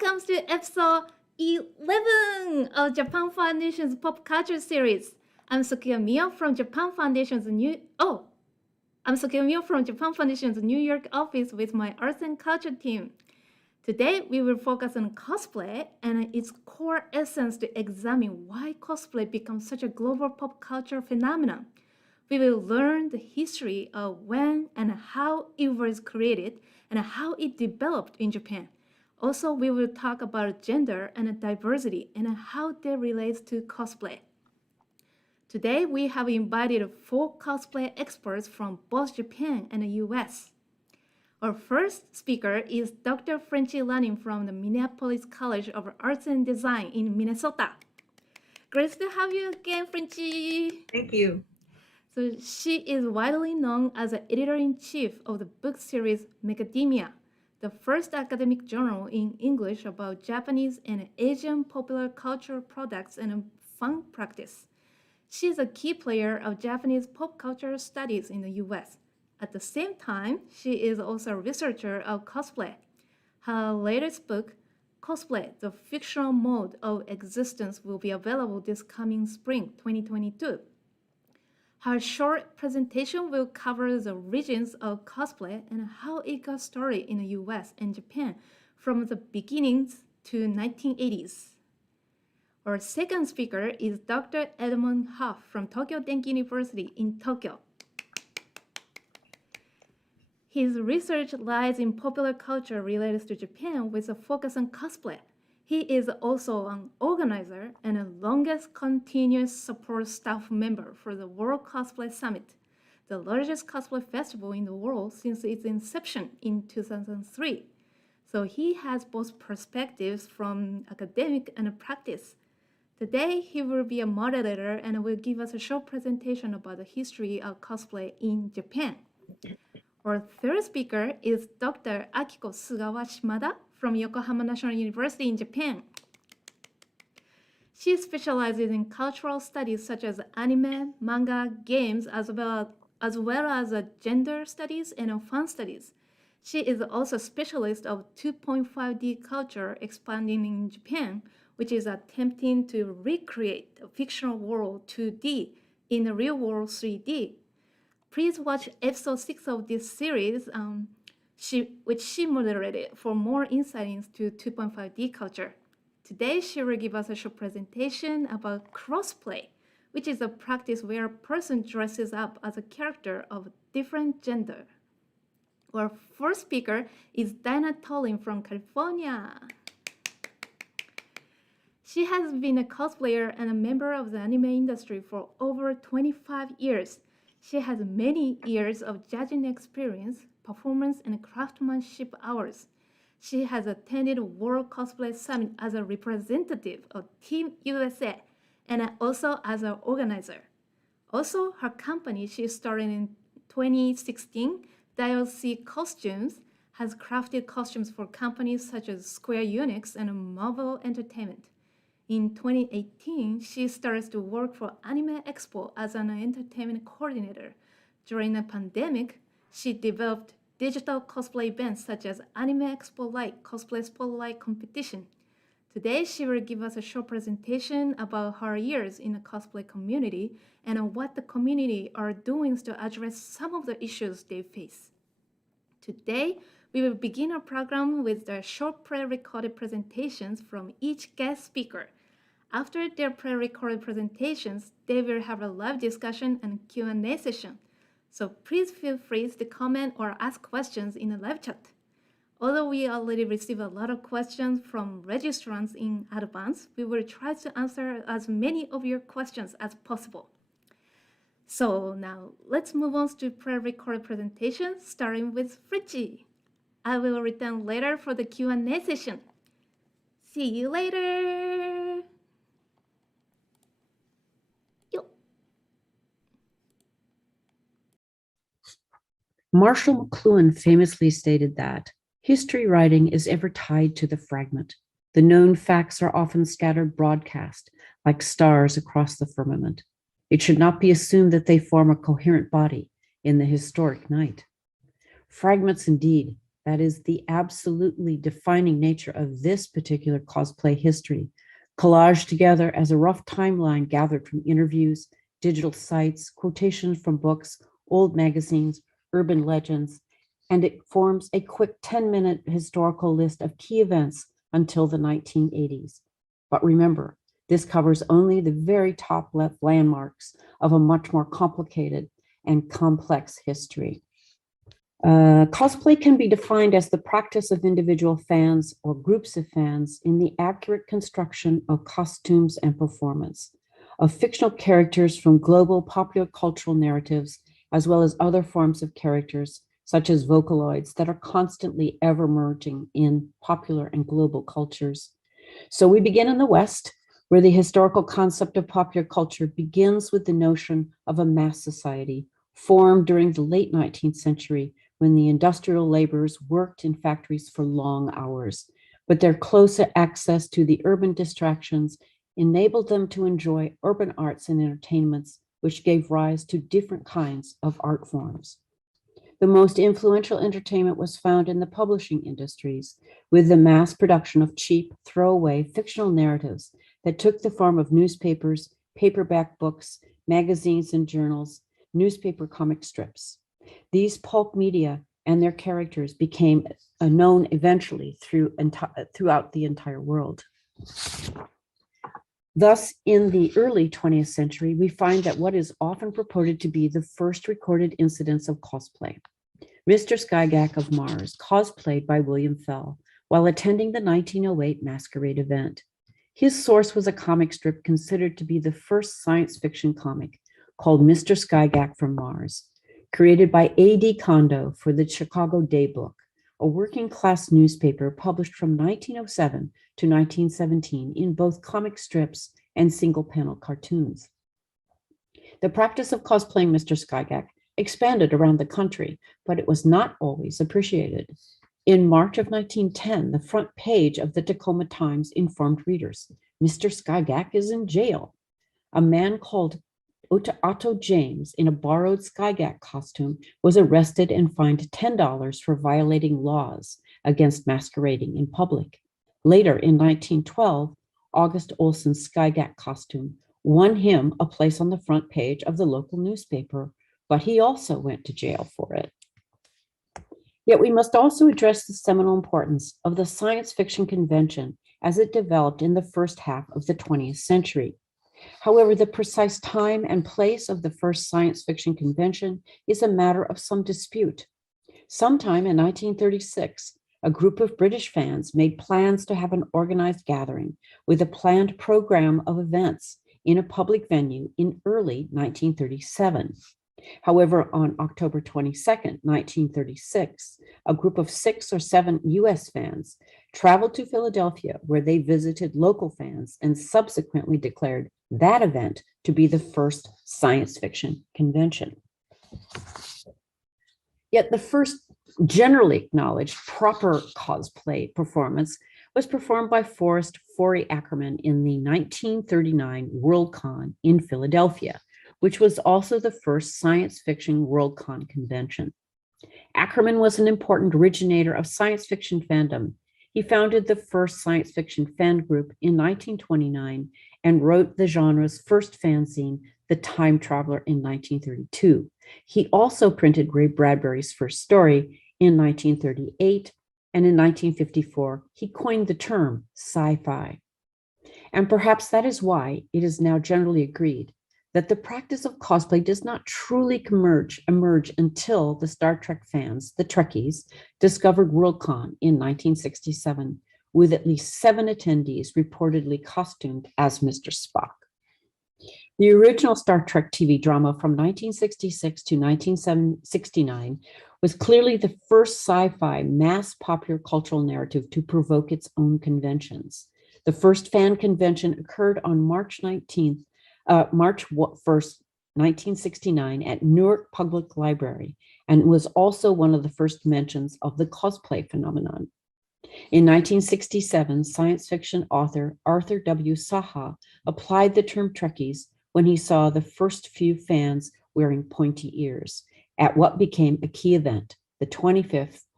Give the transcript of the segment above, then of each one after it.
Welcome to episode 11 of Japan Foundation's Pop Culture Series. I'm Sugawa from Japan Foundation's New York office with my arts and culture team. Today, we will focus on cosplay and its core essence to examine why cosplay becomes such a global pop culture phenomenon. We will learn the history of when and how it was created and how it developed in Japan. Also, we will talk about gender and diversity and how that relates to cosplay. Today, we have invited 4 cosplay experts from both Japan and the US. Our first speaker is Dr. Frenchie Lanning from the Minneapolis College of Arts and Design in Minnesota. Great to have you again, Frenchie. Thank you. So she is widely known as the editor-in-chief of the book series Mechademia, the first academic journal in English about Japanese and Asian popular culture products and fun practice. She is a key player of Japanese pop culture studies in the US. At the same time, she is also a researcher of cosplay. Her latest book, Cosplay, the Fictional Mode of Existence, will be available this coming spring 2022. Her short presentation will cover the origins of cosplay and how it got started in the US and Japan from the beginnings to 1980s. Our second speaker is Dr. Edmund Hoff from Tokyo Denki University in Tokyo. His research lies in popular culture related to Japan with a focus on cosplay. He is also an organizer and the longest continuous support staff member for the World Cosplay Summit, the largest cosplay festival in the world since its inception in 2003. So he has both perspectives from academic and practice. Today, he will be a moderator and will give us a short presentation about the history of cosplay in Japan. Our third speaker is Dr. Akiko Sugawa Shimada from Yokohama National University in Japan. She specializes in cultural studies such as anime, manga, games, as well as gender studies and fun studies. She is also a specialist of 2.5D culture expanding in Japan, which is attempting to recreate a fictional world 2D in a real world 3D. Please watch episode 6 of this series, which she moderated for more insight into 2.5D culture. Today, she will give us a short presentation about crossplay, which is a practice where a person dresses up as a character of a different gender. Our first speaker is Tolen from California. She has been a cosplayer and a member of the anime industry for over 25 years. She has many years of judging experience, performance, and craftsmanship hours. She has attended World Cosplay Summit as a representative of Team USA and also as an organizer. Also, her company she started in 2016, Dial C Costumes, has crafted costumes for companies such as Square Enix and Marvel Entertainment. In 2018, she started to work for Anime Expo as an entertainment coordinator. During the pandemic, she developed digital cosplay events such as Anime Expo Light Cosplay Spotlight Competition. Today, she will give us a short presentation about her years in the cosplay community and what the community are doing to address some of the issues they face. Today, we will begin our program with the short pre-recorded presentations from each guest speaker. After their pre-recorded presentations, they will have a live discussion and Q&A session. So please feel free to comment or ask questions in the live chat. Although we already received a lot of questions from registrants in advance, we will try to answer as many of your questions as possible. So now let's move on to pre-recorded presentations, starting with Frenchie. I will return later for the Q&A session. See you later! Marshall McLuhan famously stated that history writing is ever tied to the fragment. The known facts are often scattered broadcast like stars across the firmament. It should not be assumed that they form a coherent body in the historic night. Fragments indeed, that is the absolutely defining nature of this particular cosplay history, collaged together as a rough timeline gathered from interviews, digital sites, quotations from books, old magazines, urban legends, and it forms a quick 10-minute historical list of key events until the 1980s. But remember, this covers only the very top left landmarks of a much more complicated and complex history. Cosplay can be defined as the practice of individual fans or groups of fans in the accurate construction of costumes and performance, of fictional characters from global popular cultural narratives, as well as other forms of characters, such as Vocaloids that are constantly ever merging in popular and global cultures. So we begin in the West, where the historical concept of popular culture begins with the notion of a mass society formed during the late 19th century when the industrial laborers worked in factories for long hours, but their closer access to the urban distractions enabled them to enjoy urban arts and entertainments, which gave rise to different kinds of art forms. The most influential entertainment was found in the publishing industries, with the mass production of cheap, throwaway fictional narratives that took the form of newspapers, paperback books, magazines and journals, newspaper comic strips. These pulp media and their characters became known eventually throughout the entire world. Thus, in the early 20th century, we find that what is often purported to be the first recorded incidence of cosplay. Mr. Skygack of Mars cosplayed by William Fell while attending the 1908 Masquerade event. His source was a comic strip considered to be the first science fiction comic called Mr. Skygack from Mars, created by A.D. Kondo for the Chicago Daybook, a working class newspaper published from 1907 to 1917 in both comic strips and single panel cartoons. The practice of cosplaying Mr. Skygack expanded around the country, but it was not always appreciated. In March of 1910, the front page of the Tacoma Times informed readers, Mr. Skygack is in jail. A man called Otto James in a borrowed Skygack costume was arrested and fined $10 for violating laws against masquerading in public. Later in 1912, August Olson's Skygack costume won him a place on the front page of the local newspaper, but he also went to jail for it. Yet we must also address the seminal importance of the science fiction convention as it developed in the first half of the 20th century. However, the precise time and place of the first science fiction convention is a matter of some dispute. Sometime in 1936, a group of British fans made plans to have an organized gathering with a planned program of events in a public venue in early 1937. However, on October 22nd, 1936, a group of 6 or 7 US fans traveled to Philadelphia, where they visited local fans and subsequently declared that event to be the first science fiction convention. Yet the first generally acknowledged proper cosplay performance was performed by Forrest "Forry" Ackerman in the 1939 Worldcon in Philadelphia, which was also the first science fiction Worldcon convention. Ackerman was an important originator of science fiction fandom. He founded the first science fiction fan group in 1929 and wrote the genre's first fanzine, The Time Traveler, in 1932. He also printed Ray Bradbury's first story in 1938, and in 1954, he coined the term sci-fi. And perhaps that is why it is now generally agreed that the practice of cosplay does not truly emerge until the Star Trek fans, the Trekkies, discovered Worldcon in 1967, with at least 7 attendees reportedly costumed as Mr. Spock. The original Star Trek TV drama from 1966 to 1969 was clearly the first sci-fi mass popular cultural narrative to provoke its own conventions. The first fan convention occurred on March 1st, 1969 at Newark Public Library, and was also one of the first mentions of the cosplay phenomenon. In 1967, science fiction author Arthur W. Saha applied the term Trekkies when he saw the first few fans wearing pointy ears at what became a key event, the 25th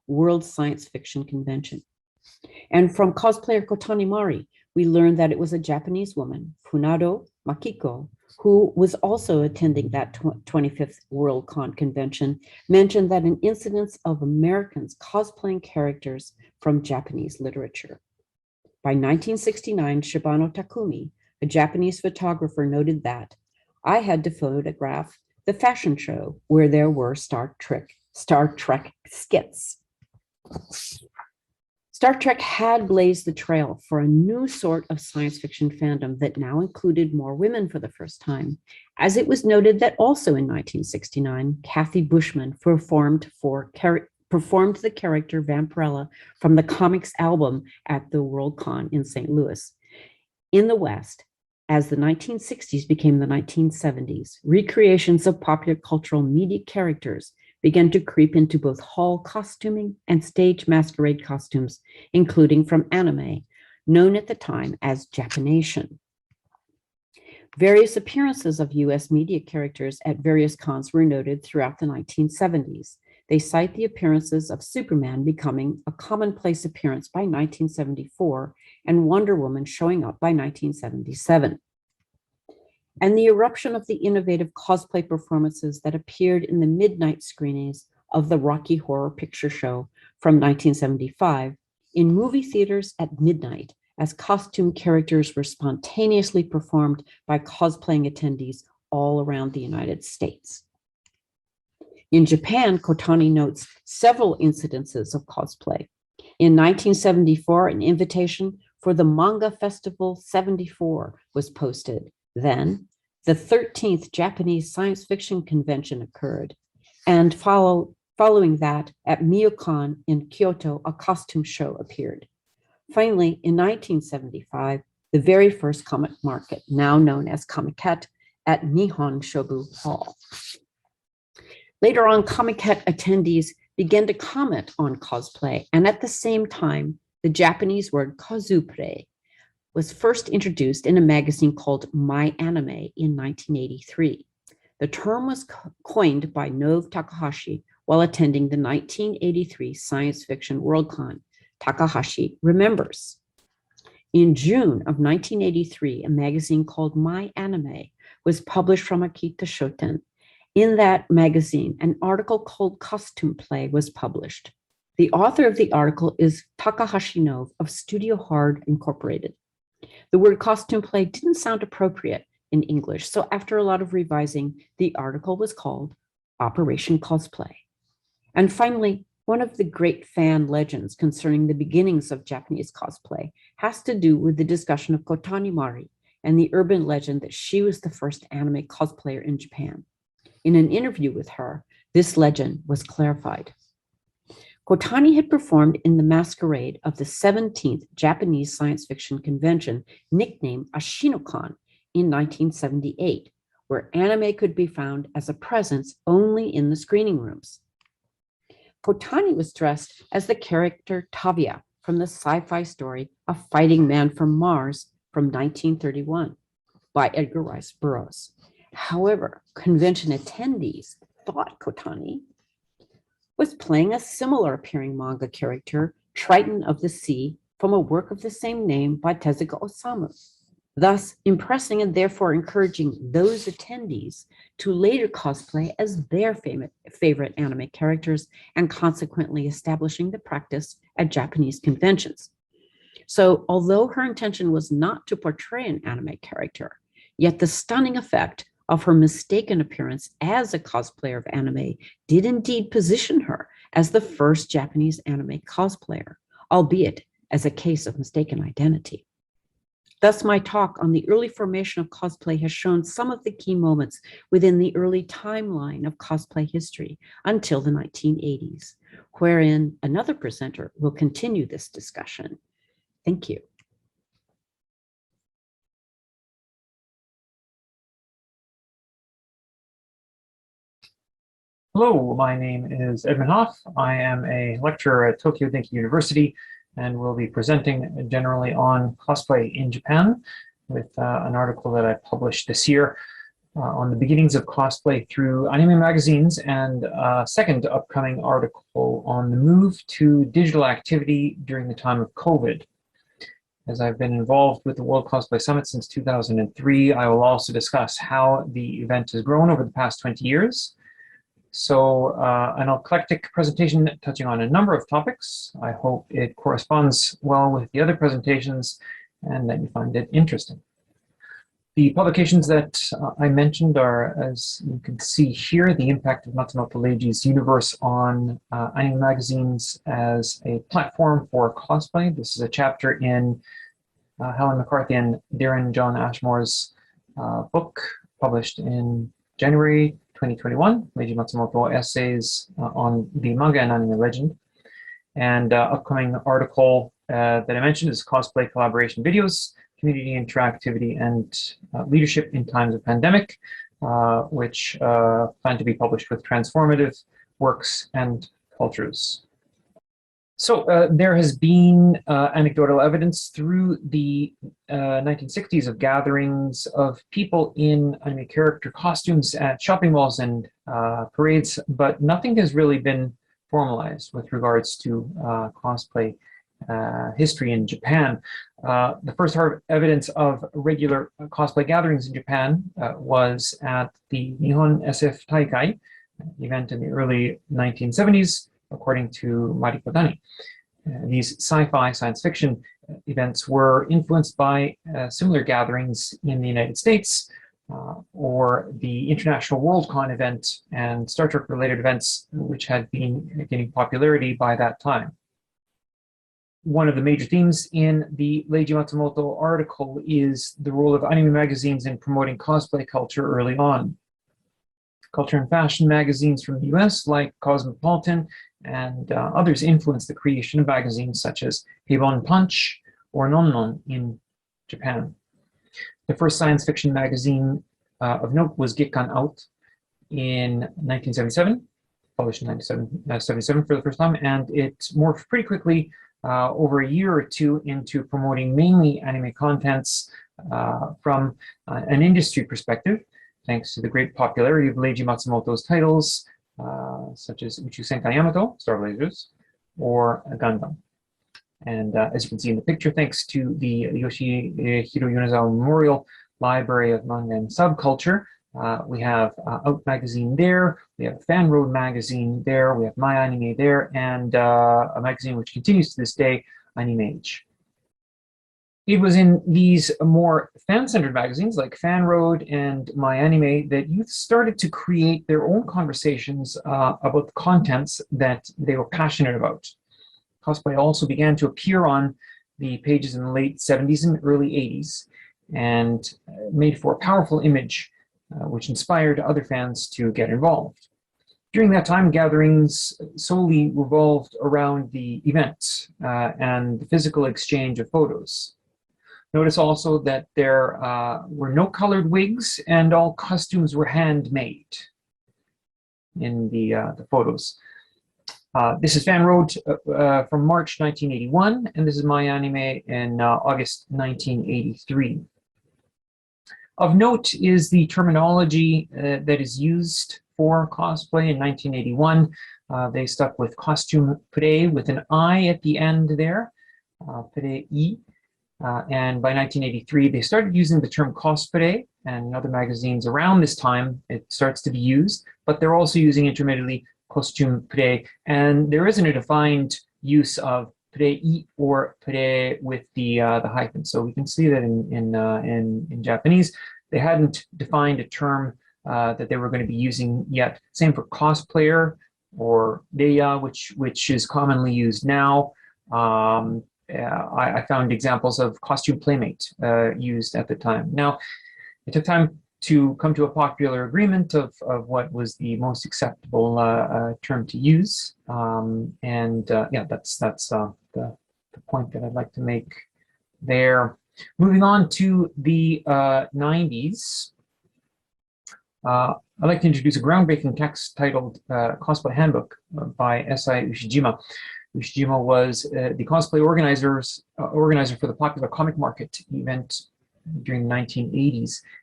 World Science Fiction Convention. And from cosplayer Kotani Mari, we learned that it was a Japanese woman, Funado Makiko, who was also attending that 25th Worldcon convention, mentioned that an incidence of Americans cosplaying characters from Japanese literature. By 1969, Shibano Takumi, a Japanese photographer, noted that I had to photograph the fashion show where there were Star Trek skits. Star Trek had blazed the trail for a new sort of science fiction fandom that now included more women for the first time, as it was noted that also in 1969, Kathy Bushman performed the character Vampirella from the comics album at the Worldcon in St. Louis. In the West, as the 1960s became the 1970s, recreations of popular cultural media characters began to creep into both hall costuming and stage masquerade costumes, including from anime, known at the time as Japanation. Various appearances of US media characters at various cons were noted throughout the 1970s. They cite the appearances of Superman becoming a commonplace appearance by 1974 and Wonder Woman showing up by 1977. And the eruption of the innovative cosplay performances that appeared in the midnight screenings of the Rocky Horror Picture Show from 1975 in movie theaters at midnight as costume characters were spontaneously performed by cosplaying attendees all around the United States. In Japan, Kotani notes several incidences of cosplay. In 1974, an invitation for the Manga Festival 74 was posted. Then, the 13th Japanese Science Fiction Convention occurred, and following that, at MioCon in Kyoto, a costume show appeared. Finally, in 1975, the very first comic market, now known as Comiket, at Nihon Shobu Hall. Later on, Comiket attendees began to comment on cosplay, and at the same time, the Japanese word cosplay was first introduced in a magazine called My Anime in 1983. The term was coined by Nove Takahashi while attending the 1983 Science Fiction Worldcon. Takahashi remembers. In June of 1983, a magazine called My Anime was published from Akita Shoten. In that magazine, an article called Costume Play was published. The author of the article is Takahashi Nove of Studio Hard Incorporated. The word costume play didn't sound appropriate in English, so after a lot of revising, the article was called Operation Cosplay. And finally, one of the great fan legends concerning the beginnings of Japanese cosplay has to do with the discussion of Kotani Mari and the urban legend that she was the first anime cosplayer in Japan. In an interview with her, this legend was clarified. Kotani had performed in the masquerade of the 17th Japanese Science Fiction Convention, nicknamed Ashinokon, in 1978, where anime could be found as a presence only in the screening rooms. Kotani was dressed as the character Tavia from the sci-fi story A Fighting Man from Mars from 1931 by Edgar Rice Burroughs. However, convention attendees thought Kotani was playing a similar appearing manga character, Triton of the Sea, from a work of the same name by Tezuka Osamu, thus impressing and therefore encouraging those attendees to later cosplay as their favorite anime characters and consequently establishing the practice at Japanese conventions. So although her intention was not to portray an anime character, yet the stunning effect of her mistaken appearance as a cosplayer of anime did indeed position her as the first Japanese anime cosplayer, albeit as a case of mistaken identity. Thus, my talk on the early formation of cosplay has shown some of the key moments within the early timeline of cosplay history until the 1980s, wherein another presenter will continue this discussion. Thank you. Hello, my name is Edmund Hoff. I am a lecturer at Tokyo Denki University and will be presenting generally on cosplay in Japan with an article that I published this year. on the beginnings of cosplay through anime magazines, and a second upcoming article on the move to digital activity during the time of COVID. As I've been involved with the World Cosplay Summit since 2003, I will also discuss how the event has grown over the past 20 years. So an eclectic presentation touching on a number of topics. I hope it corresponds well with the other presentations and that you find it interesting. The publications that I mentioned are, as you can see here, the impact of Matsumoto Leiji's universe on anime magazines as a platform for cosplay. This is a chapter in Helen, McCarthy, and Darren-Jon Ashmore's book, published in January 2021, Leiji Matsumoto Essays on the Manga and Anime Legend. And upcoming article that I mentioned is Cosplay Collaboration Videos, Community Interactivity, and Leadership in Times of Pandemic, which plan to be published with Transformative Works and Cultures. So there has been anecdotal evidence through the 1960s of gatherings of people in anime character costumes at shopping malls and parades, but nothing has really been formalized with regards to cosplay history in Japan. The first hard evidence of regular cosplay gatherings in Japan was at the Nihon SF Taikai event in the early 1970s, according to Mariko Dani. These sci-fi science fiction events were influenced by similar gatherings in the United States, or the International Worldcon event and Star Trek related events, which had been gaining popularity by that time. One of the major themes in the Leiji Matsumoto article is the role of anime magazines in promoting cosplay culture early on. Culture and fashion magazines from the US, like Cosmopolitan and others, influenced the creation of magazines such as Hibon Punch or Non in Japan. The first science fiction magazine of note was Gekkan Out in 1977, published in 1977 for the first time, and it morphed pretty quickly over a year or two into promoting mainly anime contents from an industry perspective, thanks to the great popularity of Leiji Matsumoto's titles, such as Uchu Senkai Yamato, Star Blazers, or Gundam. And as you can see in the picture, thanks to the Yoshihiro Yonezawa Memorial Library of Manga and Subculture, we have Out Magazine there, we have Fan Road Magazine there, we have My Anime there, and a magazine which continues to this day, Anime Age. It was in these more fan-centered magazines like Fan Road and My Anime that youth started to create their own conversations about the contents that they were passionate about. Cosplay also began to appear on the pages in the late 70s and early 80s and made for a powerful image which inspired other fans to get involved. During that time, gatherings solely revolved around the event and the physical exchange of photos. Notice also that there were no colored wigs and all costumes were handmade in the photos. This is Fan Road from March 1981, and this is My Anime in August 1983. Of note is the terminology that is used for cosplay. In 1981, they stuck with costume pure with an I at the end there, pure-i. And by 1983, they started using the term cosplay, and in other magazines around this time, it starts to be used, but they're also using intermittently costume pure, and there isn't a defined use of pure-i or pure with the hyphen. So we can see that in Japanese, they hadn't defined a term that they were going to be using yet. Same for cosplayer or reia, which is commonly used now. I found examples of costume playmate used at the time. Now, it took time to come to a popular agreement of what was the most acceptable term to use. Yeah, that's the point that I'd like to make there. Moving on to the 90s, I'd like to introduce a groundbreaking text titled Cosplay Handbook by S.I. Ushijima. Ushijima was the cosplay organizer for the popular comic market event during the 1980s.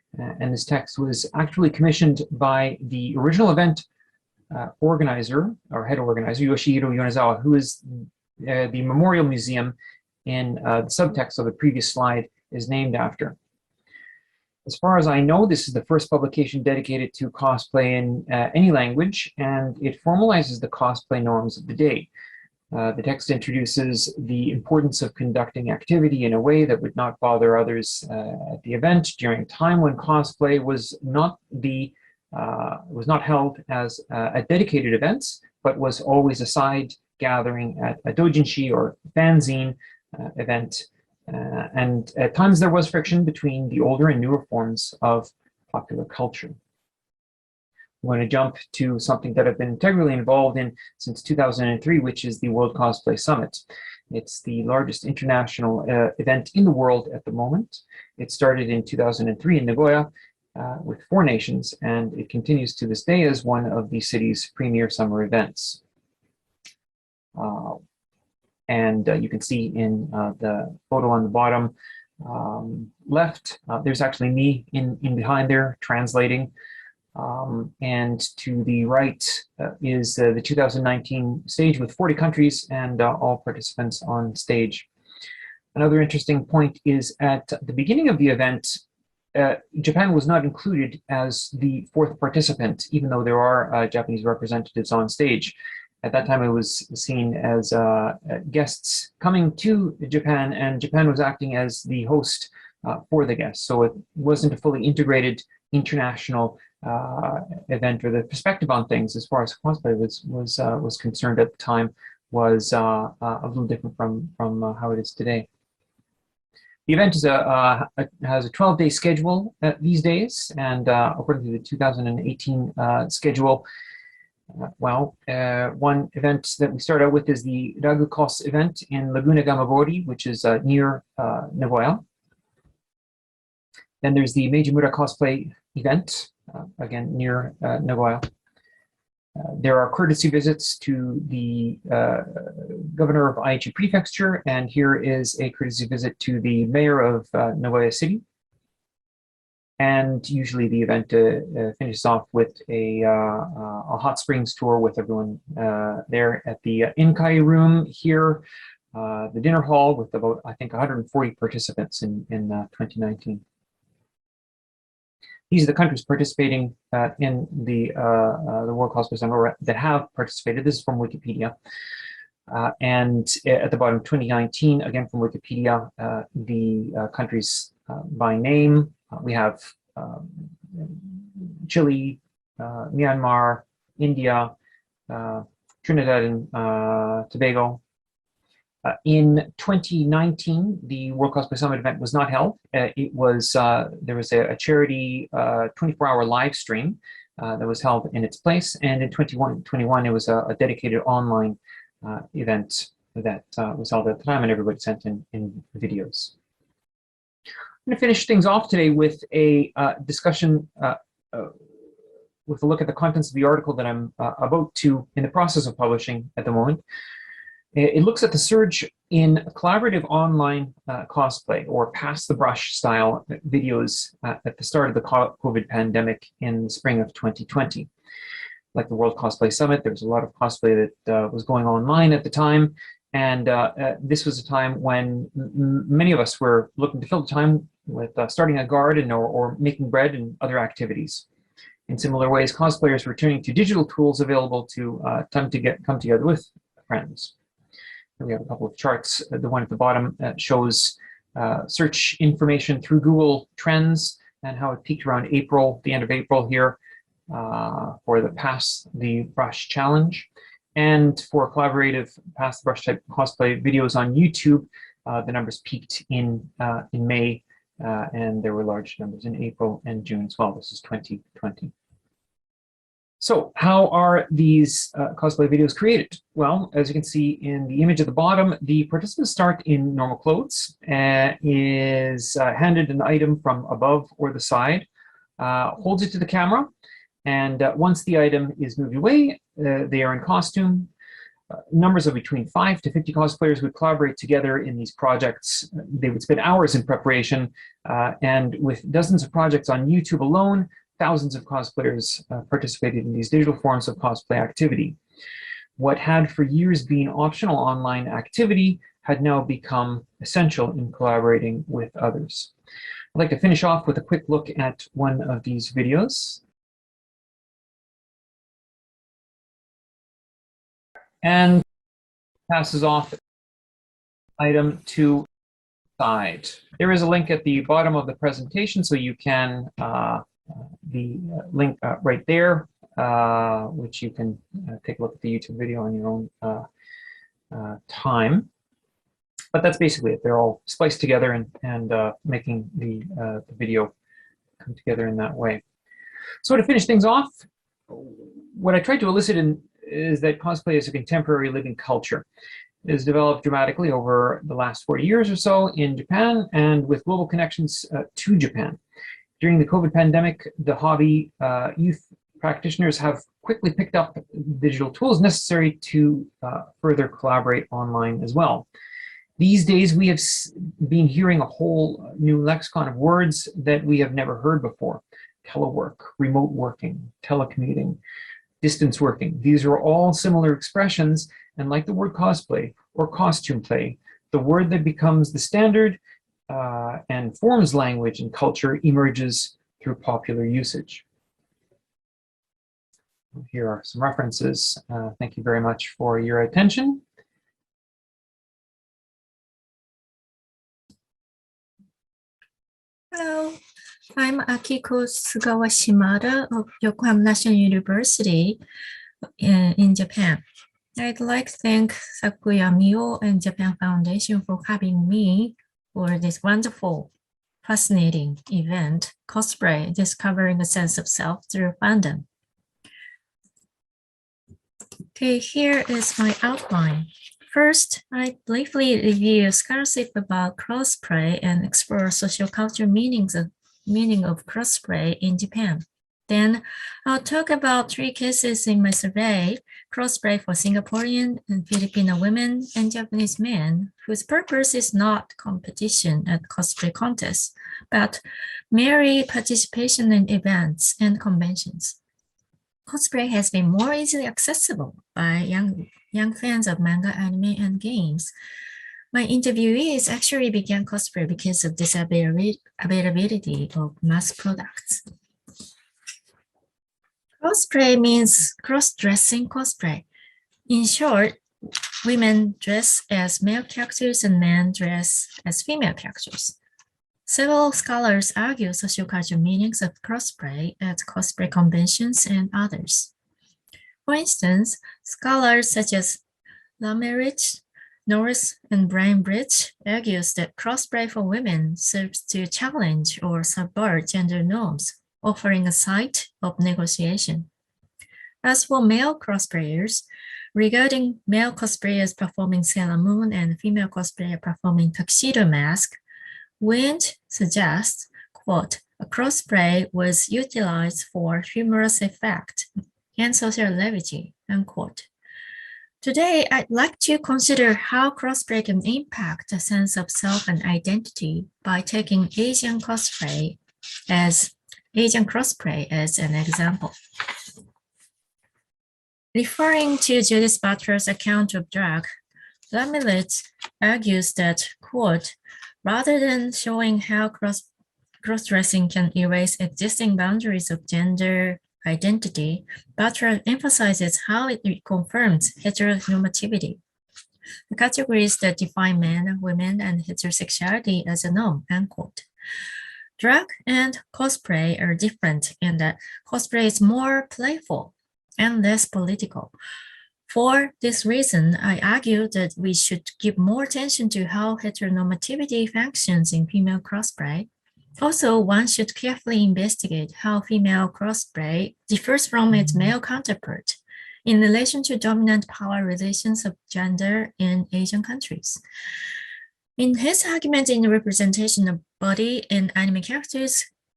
And this text was actually commissioned by the original event organizer, or head organizer, Yoshihiro Yonezawa, who is the Memorial Museum in the subtext of the previous slide is named after. As far as I know, this is the first publication dedicated to cosplay in any language, and it formalizes the cosplay norms of the day. The text introduces the importance of conducting activity in a way that would not bother others at the event during a time when cosplay was not held as dedicated events, but was always a side gathering at a doujinshi or fanzine event. And at times there was friction between the older and newer forms of popular culture. I'm going to jump to something that I've been integrally involved in since 2003, which is the World Cosplay Summit. It's the largest international event in the world at the moment. It started in 2003 in Nagoya with 4 nations, and it continues to this day as one of the city's premier summer events. And you can see in the photo on the bottom left, there's actually me in behind there translating. And to the right is the 2019 stage with 40 countries and all participants on stage. Another interesting point is at the beginning of the event, Japan was not included as the 4th participant, even though there are Japanese representatives on stage. At that time, it was seen as guests coming to Japan, and Japan was acting as the host for the guests. So it wasn't a fully integrated international event, or the perspective on things as far as cosplay was concerned at the time was a little different from how it is today. The event is has a 12-day schedule these days, and according to the 2018 schedule, one event that we start out with is the Ragukos event in Laguna Gamabori, which is near Nagoya. Then there's the Meijimura cosplay event, again near Nagoya. There are courtesy visits to the governor of Aichi Prefecture, and here is a courtesy visit to the mayor of Nagoya City. And usually the event finishes off with a hot springs tour with everyone there at the Inkai room here, the dinner hall with about, I think, 140 participants in 2019. These are the countries participating in the World Cosplay Summit that have participated. This is from Wikipedia. And at the bottom, 2019, again from Wikipedia, the countries by name. We have Chile, Myanmar, India, Trinidad and Tobago. In 2019, the World Cosplay Summit event was not held. It was there was a charity 24-hour live stream that was held in its place, and in 2021 it was a dedicated online event that was held at the time, and everybody sent in videos. I'm going to finish things off today with a discussion with a look at the contents of the article that I'm in the process of publishing at the moment. It looks at the surge in collaborative online cosplay, or pass the brush style videos at the start of the COVID pandemic in the spring of 2020. Like the World Cosplay Summit, there was a lot of cosplay that was going online at the time. And this was a time when many of us were looking to fill the time with starting a garden or making bread and other activities. In similar ways, cosplayers were turning to digital tools available to come together with friends. And we have a couple of charts. The one at the bottom shows search information through Google Trends and how it peaked around April, the end of April here, for the Pass the Brush Challenge. And for collaborative Pass the Brush type cosplay videos on YouTube, the numbers peaked in May, and there were large numbers in April and June as well. This is 2020. So how are these cosplay videos created? Well, as you can see in the image at the bottom, the participants start in normal clothes, is handed an item from above or the side, holds it to the camera, and once the item is moved away, they are in costume. numbers of between 5 to 50 cosplayers would collaborate together in these projects. They would spend hours in preparation, and with dozens of projects on YouTube alone, thousands of cosplayers participated in these digital forms of cosplay activity. What had for years been optional online activity had now become essential in collaborating with others. I'd like to finish off with a quick look at one of these videos. And passes off item 2 side. There is a link at the bottom of the presentation, so you can, the link right there, which you can take a look at the YouTube video on your own time. But that's basically it. They're all spliced together and making the video come together in that way. So to finish things off, what I tried to elicit is that cosplay is a contemporary living culture. It has developed dramatically over the last 40 years or so in Japan and with global connections to Japan. During the COVID pandemic, the hobby youth practitioners have quickly picked up digital tools necessary to further collaborate online as well. These days, we have been hearing a whole new lexicon of words that we have never heard before. Telework, remote working, telecommuting, distance working. These are all similar expressions, and like the word cosplay or costume play, the word that becomes the standard and forms language and culture emerges through popular usage. Here are some references. Thank you very much for your attention. Hello, I'm Akiko Sugawa Shimada of Yokohama National University in Japan. I'd like to thank Sakuya Mio and Japan Foundation for having me for this wonderful, fascinating event, Cosplay, Discovering a Sense of Self Through Fandom. Okay, here is my outline. First, I briefly review scholarship about crossplay and explore social cultural meaning of crossplay in Japan. Then I'll talk about 3 cases in my survey, crossplay for Singaporean and Filipino women and Japanese men, whose purpose is not competition at cosplay contests, but merely participation in events and conventions. Cosplay has been more easily accessible by young fans of manga, anime, and games. My interviewees actually began cosplay because of this availability of mass products. Cosplay means cross-dressing cosplay. In short, women dress as male characters and men dress as female characters. Several scholars argue sociocultural meanings of crossplay at cosplay conventions and others. For instance, scholars such as Lamerich, Norris, and Brian Bridge argues that crossplay for women serves to challenge or subvert gender norms, offering a site of negotiation. As for male cosplayers, regarding male cosplayers performing Sailor Moon and female cosplayer performing Tuxedo Mask, Wind suggests, quote, a crossplay was utilized for humorous effect and social levity, unquote. Today, I'd like to consider how crossplay can impact a sense of self and identity by taking Asian crossplay as an example. Referring to Judith Butler's account of drag, Lamelet argues that, quote, rather than showing how cross-dressing can erase existing boundaries of gender identity, Butler emphasizes how it confirms heteronormativity, the categories that define men, women, and heterosexuality as a norm, unquote. Drag and cosplay are different in that cosplay is more playful and less political. For this reason, I argue that we should give more attention to how heteronormativity functions in female crossplay. Also, one should carefully investigate how female crossplay differs from its male counterpart in relation to dominant power relations of gender in Asian countries. In his argument in the representation of body in anime characters,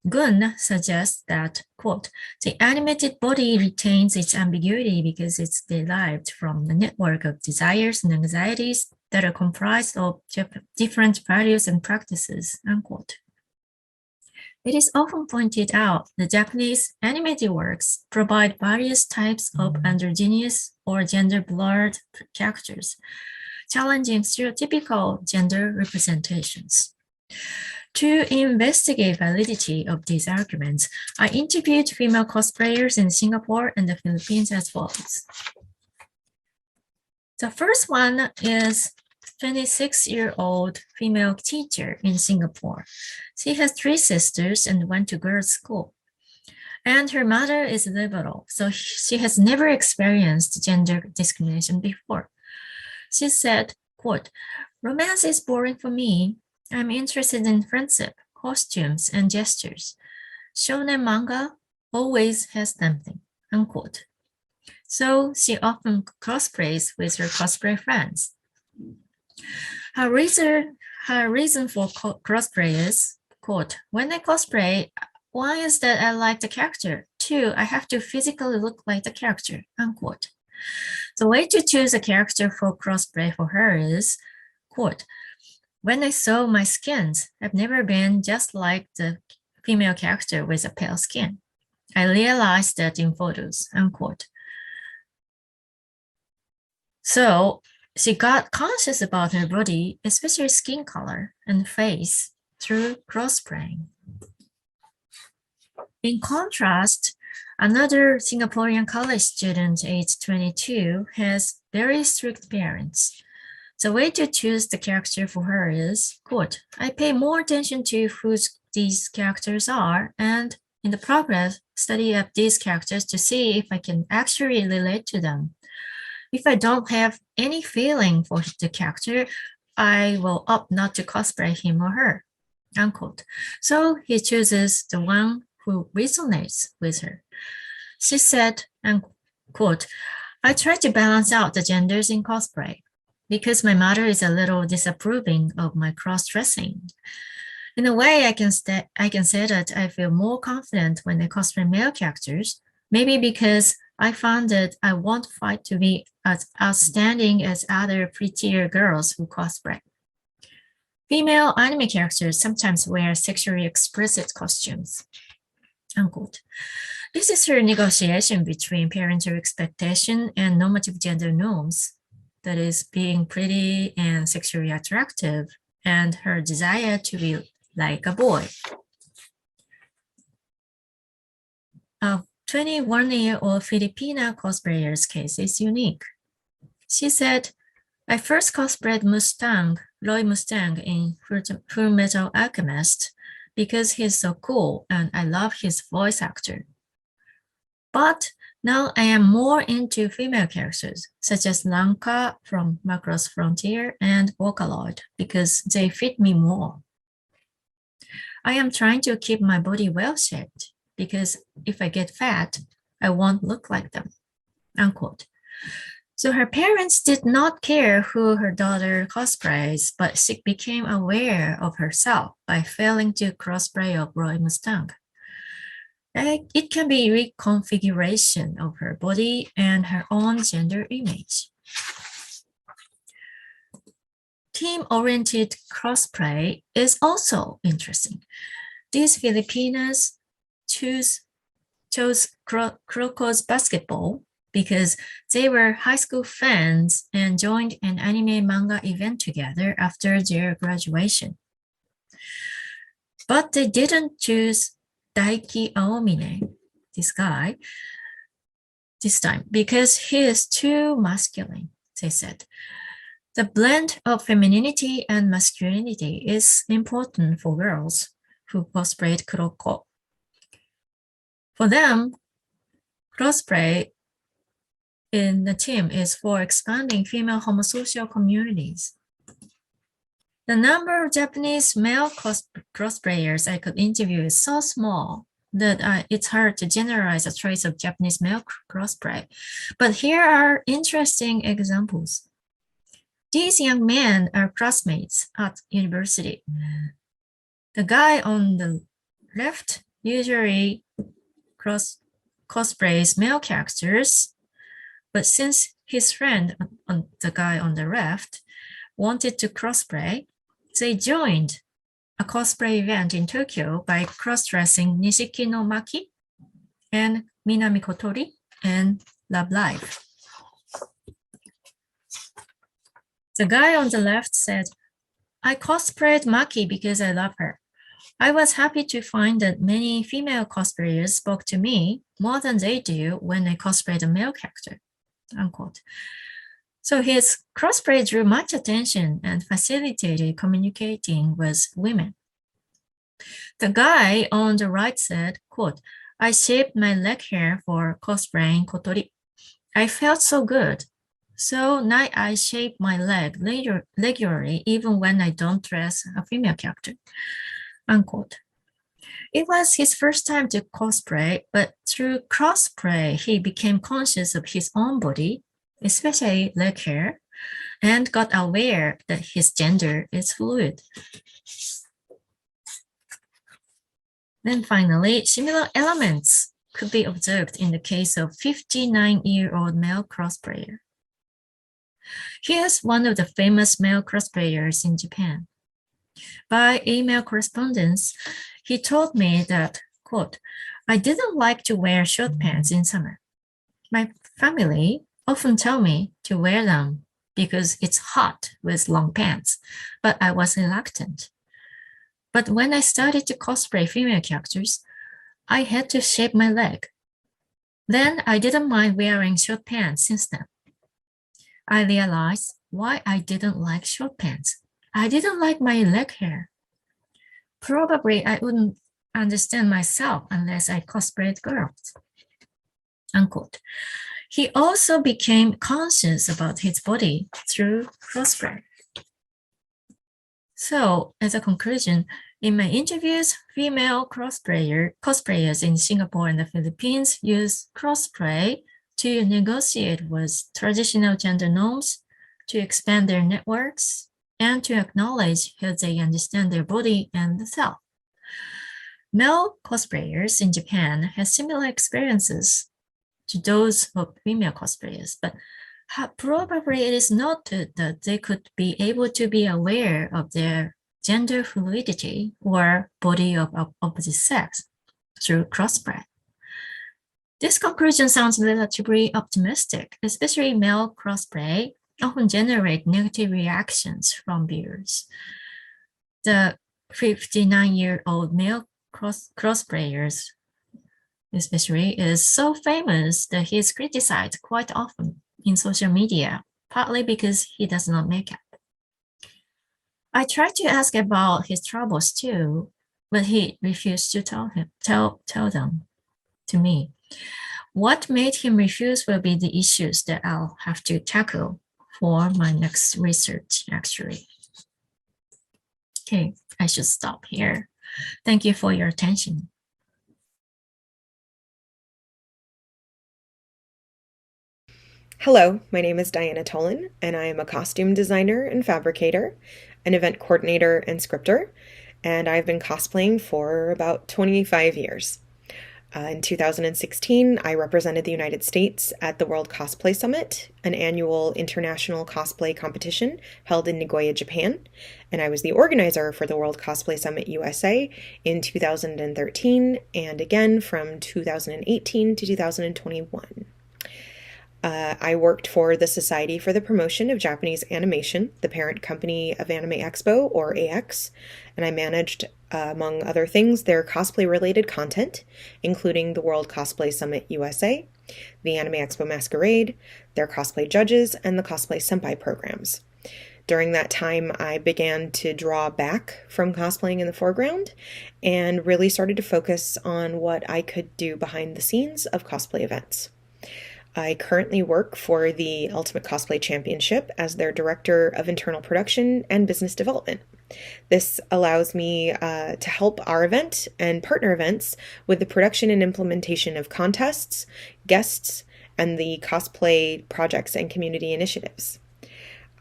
Gun suggests that, quote, the animated body retains its ambiguity because it's derived from a network of desires and anxieties that are comprised of different values and practices, unquote. It is often pointed out that Japanese animated works provide various types of androgynous or gender-blurred characters, challenging stereotypical gender representations. To investigate validity of these arguments, I interviewed female cosplayers in Singapore and the Philippines as follows. The first one is 26-year-old female teacher in Singapore. She has 3 sisters and went to girls' school. And her mother is liberal, so she has never experienced gender discrimination before. She said, quote, romance is boring for me. I'm interested in friendship, costumes, and gestures. Shonen manga always has something, unquote. So she often cosplays with her cosplay friends. Her reason for cosplay is, quote, when I cosplay, 1 is that I like the character. 2, I have to physically look like the character, unquote. The way to choose a character for cosplay for her is, quote, when I saw my skins, I've never been just like the female character with a pale skin. I realized that in photos, unquote. So she got conscious about her body, especially skin color and face, through cosplaying. In contrast, another Singaporean college student, aged 22, has very strict parents. The way to choose the character for her is, quote, I pay more attention to who these characters are, and in the progress, study up these characters to see if I can actually relate to them. If I don't have any feeling for the character, I will opt not to cosplay him or her, unquote. So he chooses the one who resonates with her. She said, unquote, I try to balance out the genders in cosplay because my mother is a little disapproving of my cross-dressing. In a way, I can say that I feel more confident when I cosplay male characters, maybe because I found that I won't fight to be as outstanding as other prettier girls who cosplay. Female anime characters sometimes wear sexually explicit costumes, unquote. This is her negotiation between parental expectation and normative gender norms, that is, being pretty and sexually attractive, and her desire to be like a boy. A 21-year-old Filipina cosplayer's case is unique. She said, I first cosplayed Roy Mustang in Full Metal Alchemist because he's so cool and I love his voice actor. But now I am more into female characters, such as Lanka from Macross Frontier and Vocaloid, because they fit me more. I am trying to keep my body well-shaped, because if I get fat, I won't look like them, unquote. So her parents did not care who her daughter cosplays, but she became aware of herself by failing to cosplay of Roy Mustang. It can be reconfiguration of her body and her own gender image. Team-oriented cosplay is also interesting. These Filipinas chose Crocos basketball because they were high school friends and joined an anime manga event together after their graduation. But they didn't choose Daiki Aomine, this guy, this time, because he is too masculine, they said. The blend of femininity and masculinity is important for girls who cosplayed Kuroko. For them, cosplay in the team is for expanding female homosocial communities. The number of Japanese male cosplayers I could interview is so small that it's hard to generalize a trace of Japanese male cosplay. But here are interesting examples. These young men are classmates at university. The guy on the left usually cosplays male characters, but since his friend, the guy on the left, wanted to cosplay, they joined a cosplay event in Tokyo by cross-dressing Nishiki no Maki and Minami Kotori and Love Live. The guy on the left said, I cosplayed Maki because I love her. I was happy to find that many female cosplayers spoke to me more than they do when I cosplayed a male character, unquote. So his cosplay drew much attention and facilitated communicating with women. The guy on the right said, quote, I shaved my leg hair for cosplaying Kotori. I felt so good. So now I shave my leg regularly even when I don't dress a female character, unquote. It was his first time to cosplay, but through cosplay, he became conscious of his own body, especially leg hair, and got aware that his gender is fluid. Then finally, similar elements could be observed in the case of 59-year-old male cosplayer. He is one of the famous male cosplayers in Japan. By email correspondence, he told me that, quote, I didn't like to wear short pants in summer. My family often tell me to wear them because it's hot with long pants, but I was reluctant. But when I started to cosplay female characters, I had to shave my leg. Then I didn't mind wearing short pants since then. I realized why I didn't like short pants. I didn't like my leg hair. Probably I wouldn't understand myself unless I cosplayed girls, unquote. He also became conscious about his body through cosplay. So, as a conclusion, in my interviews, female cosplayers in Singapore and the Philippines use cosplay to negotiate with traditional gender norms, to expand their networks, and to acknowledge how they understand their body and the self. Male cosplayers in Japan have similar experiences to those of female cosplayers, but probably it is noted that they could be able to be aware of their gender fluidity or body of opposite sex through cosplay. This conclusion sounds relatively optimistic, especially male cosplay often generate negative reactions from viewers. The 59-year-old male cosplayers especially is so famous that he is criticized quite often in social media, partly because he does not make up. I tried to ask about his troubles too, but he refused to tell them to me. What made him refuse will be the issues that I'll have to tackle for my next research, actually. Okay, I should stop here. Thank you for your attention. Hello, my name is Diana Tolen, and I am a costume designer and fabricator, an event coordinator and scripter, and I've been cosplaying for about 25 years. In 2016, I represented the United States at the World Cosplay Summit, an annual international cosplay competition held in Nagoya, Japan, and I was the organizer for the World Cosplay Summit USA in 2013, and again from 2018 to 2021. I worked for the Society for the Promotion of Japanese Animation, the parent company of Anime Expo, or AX, and I managed, among other things, their cosplay-related content, including the World Cosplay Summit USA, the Anime Expo Masquerade, their cosplay judges, and the Cosplay Senpai programs. During that time, I began to draw back from cosplaying in the foreground and really started to focus on what I could do behind the scenes of cosplay events. I currently work for the Ultimate Cosplay Championship as their Director of Internal Production and Business Development. This allows me to help our event and partner events with the production and implementation of contests, guests, and the cosplay projects and community initiatives.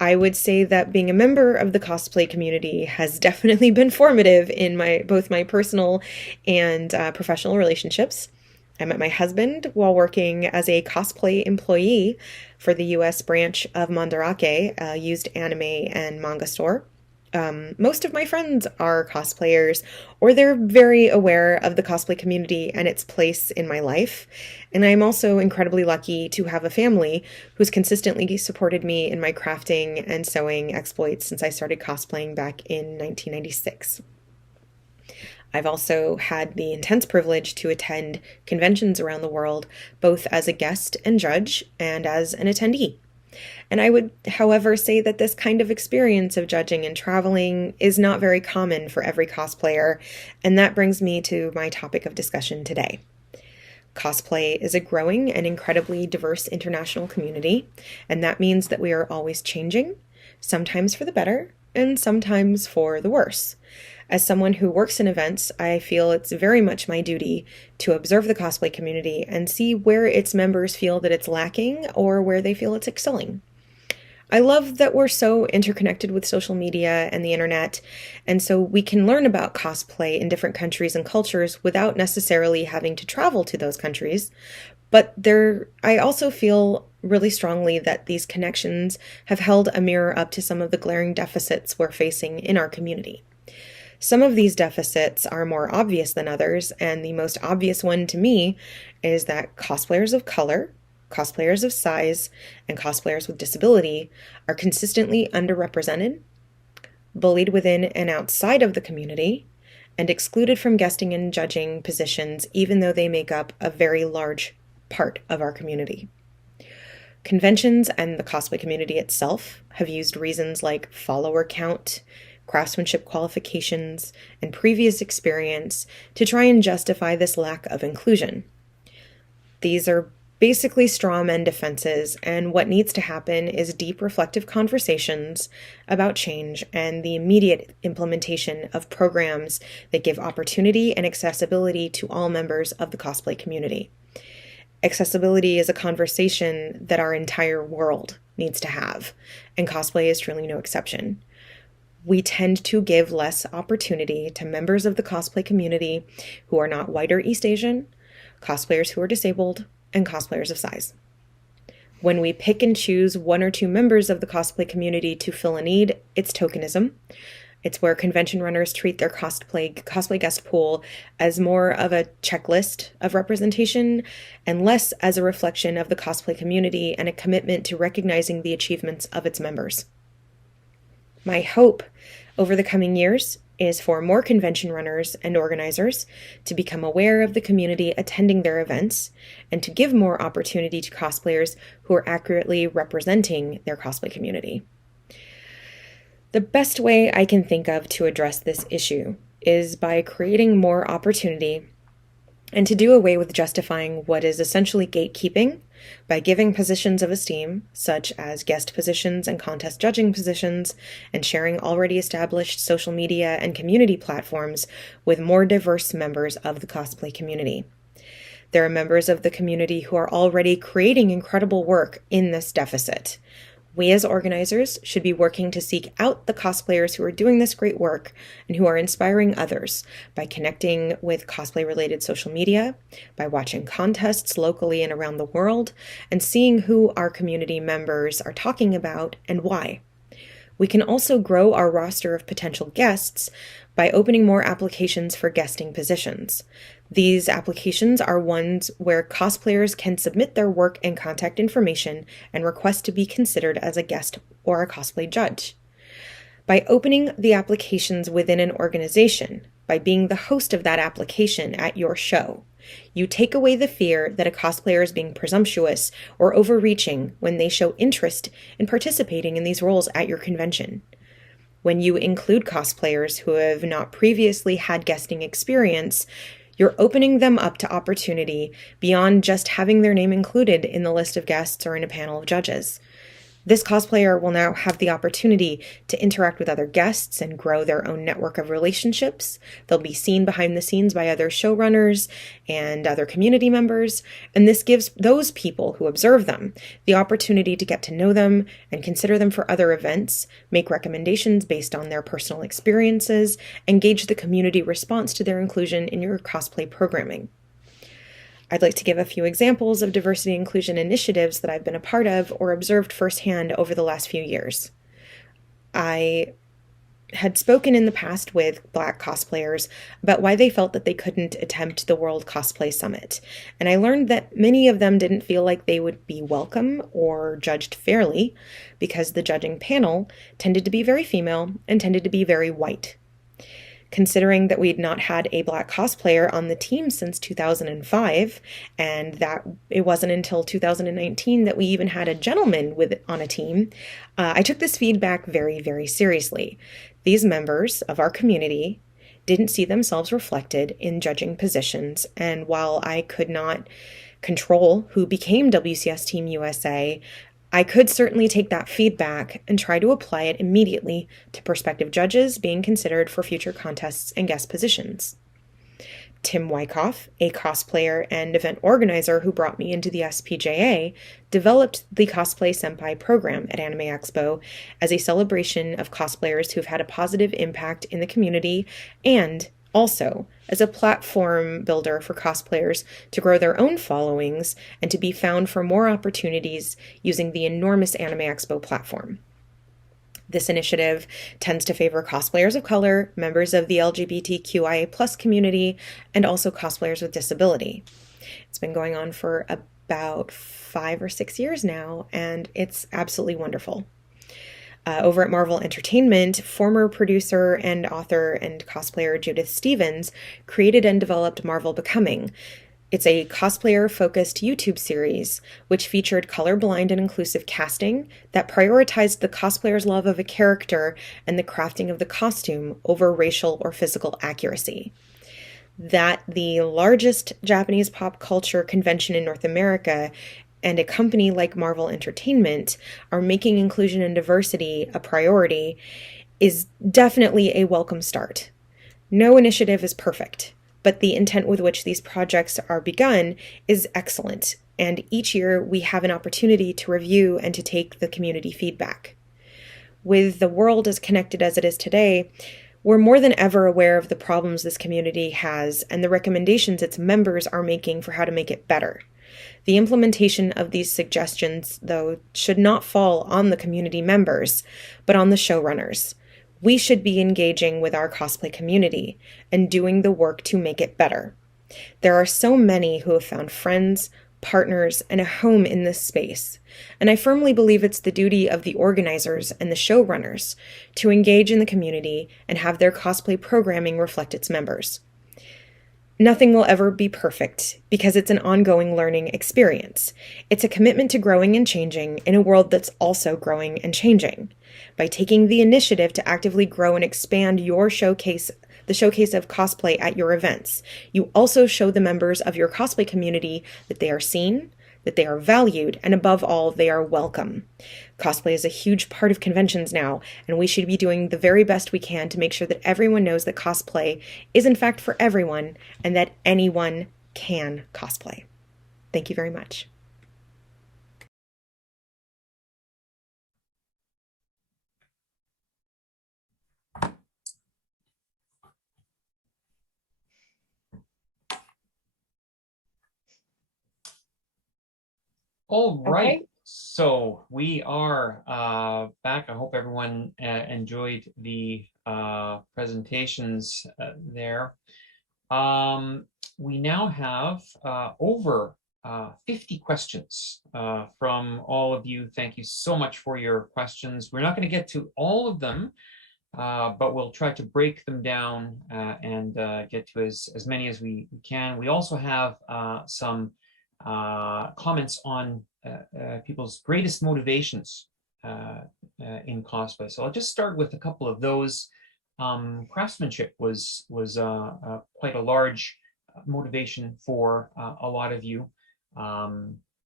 I would say that being a member of the cosplay community has definitely been formative in both my personal and professional relationships. I met my husband while working as a cosplay employee for the US branch of Mandarake, a used anime and manga store. Most of my friends are cosplayers, or they're very aware of the cosplay community and its place in my life. And I'm also incredibly lucky to have a family who's consistently supported me in my crafting and sewing exploits since I started cosplaying back in 1996. I've also had the intense privilege to attend conventions around the world, both as a guest and judge and as an attendee. And I would, however, say that this kind of experience of judging and traveling is not very common for every cosplayer, and that brings me to my topic of discussion today. Cosplay is a growing and incredibly diverse international community, and that means that we are always changing, sometimes for the better, and sometimes for the worse. As someone who works in events, I feel it's very much my duty to observe the cosplay community and see where its members feel that it's lacking or where they feel it's excelling. I love that we're so interconnected with social media and the internet, and so we can learn about cosplay in different countries and cultures without necessarily having to travel to those countries. But I also feel really strongly that these connections have held a mirror up to some of the glaring deficits we're facing in our community. Some of these deficits are more obvious than others, and the most obvious one to me is that cosplayers of color, cosplayers of size, and cosplayers with disability are consistently underrepresented, bullied within and outside of the community, and excluded from guesting and judging positions even though they make up a very large part of our community. Conventions and the cosplay community itself have used reasons like follower count, craftsmanship qualifications, and previous experience to try and justify this lack of inclusion. These are basically straw man defenses, and what needs to happen is deep reflective conversations about change and the immediate implementation of programs that give opportunity and accessibility to all members of the cosplay community. Accessibility is a conversation that our entire world needs to have, and cosplay is truly no exception. We tend to give less opportunity to members of the cosplay community who are not white or East Asian, cosplayers who are disabled, and cosplayers of size. When we pick and choose one or two members of the cosplay community to fill a need, it's tokenism. It's where convention runners treat their cosplay guest pool as more of a checklist of representation and less as a reflection of the cosplay community and a commitment to recognizing the achievements of its members. My hope over the coming years is for more convention runners and organizers to become aware of the community attending their events and to give more opportunity to cosplayers who are accurately representing their cosplay community. The best way I can think of to address this issue is by creating more opportunity and to do away with justifying what is essentially gatekeeping by giving positions of esteem, such as guest positions and contest judging positions, and sharing already established social media and community platforms with more diverse members of the cosplay community. There are members of the community who are already creating incredible work in this deficit. We as organizers should be working to seek out the cosplayers who are doing this great work and who are inspiring others by connecting with cosplay-related social media, by watching contests locally and around the world, and seeing who our community members are talking about and why. We can also grow our roster of potential guests by opening more applications for guesting positions. These applications are ones where cosplayers can submit their work and contact information and request to be considered as a guest or a cosplay judge. By opening the applications within an organization, by being the host of that application at your show, you take away the fear that a cosplayer is being presumptuous or overreaching when they show interest in participating in these roles at your convention. When you include cosplayers who have not previously had guesting experience, you're opening them up to opportunity beyond just having their name included in the list of guests or in a panel of judges. This cosplayer will now have the opportunity to interact with other guests and grow their own network of relationships. They'll be seen behind the scenes by other showrunners and other community members, and this gives those people who observe them the opportunity to get to know them and consider them for other events, make recommendations based on their personal experiences, and gauge the community response to their inclusion in your cosplay programming. I'd like to give a few examples of diversity inclusion initiatives that I've been a part of or observed firsthand over the last few years. I had spoken in the past with Black cosplayers about why they felt that they couldn't attempt the World Cosplay Summit, and I learned that many of them didn't feel like they would be welcome or judged fairly because the judging panel tended to be very female and tended to be very white. Considering that we'd not had a Black cosplayer on the team since 2005, and that it wasn't until 2019 that we even had a gentleman on a team, I took this feedback very, very seriously. These members of our community didn't see themselves reflected in judging positions, and while I could not control who became WCS Team USA, I could certainly take that feedback and try to apply it immediately to prospective judges being considered for future contests and guest positions. Tim Wyckoff, a cosplayer and event organizer who brought me into the SPJA, developed the Cosplay Senpai program at Anime Expo as a celebration of cosplayers who've had a positive impact in the community and also as a platform builder for cosplayers to grow their own followings and to be found for more opportunities using the enormous Anime Expo platform. This initiative tends to favor cosplayers of color, members of the LGBTQIA+ community, and also cosplayers with disability. It's been going on for about 5 or 6 years now, and it's absolutely wonderful. Over at Marvel Entertainment, former producer and author and cosplayer Judith Stevens created and developed Marvel Becoming. It's a cosplayer-focused YouTube series which featured colorblind and inclusive casting that prioritized the cosplayer's love of a character and the crafting of the costume over racial or physical accuracy. That the largest Japanese pop culture convention in North America and a company like Marvel Entertainment are making inclusion and diversity a priority is definitely a welcome start. No initiative is perfect, but the intent with which these projects are begun is excellent, and each year we have an opportunity to review and to take the community feedback. With the world as connected as it is today, we're more than ever aware of the problems this community has and the recommendations its members are making for how to make it better. The implementation of these suggestions, though, should not fall on the community members, but on the showrunners. We should be engaging with our cosplay community and doing the work to make it better. There are so many who have found friends, partners, and a home in this space, and I firmly believe it's the duty of the organizers and the showrunners to engage in the community and have their cosplay programming reflect its members. Nothing will ever be perfect because it's an ongoing learning experience. It's a commitment to growing and changing in a world that's also growing and changing. By taking the initiative to actively grow and expand your showcase, the showcase of cosplay at your events, you also show the members of your cosplay community that they are seen, that they are valued, and above all, they are welcome. Cosplay is a huge part of conventions now, and we should be doing the very best we can to make sure that everyone knows that cosplay is in fact for everyone, and that anyone can cosplay. Thank you very much. All right. Okay. So we are back. I hope everyone enjoyed the presentations there. We now have over 50 questions from all of you. Thank you so much for your questions. We're not going to get to all of them, but we'll try to break them down and get to as many as we can. We also have some comments on people's greatest motivations in cosplay. So I'll just start with a couple of those. Craftsmanship was quite a large motivation for a lot of you.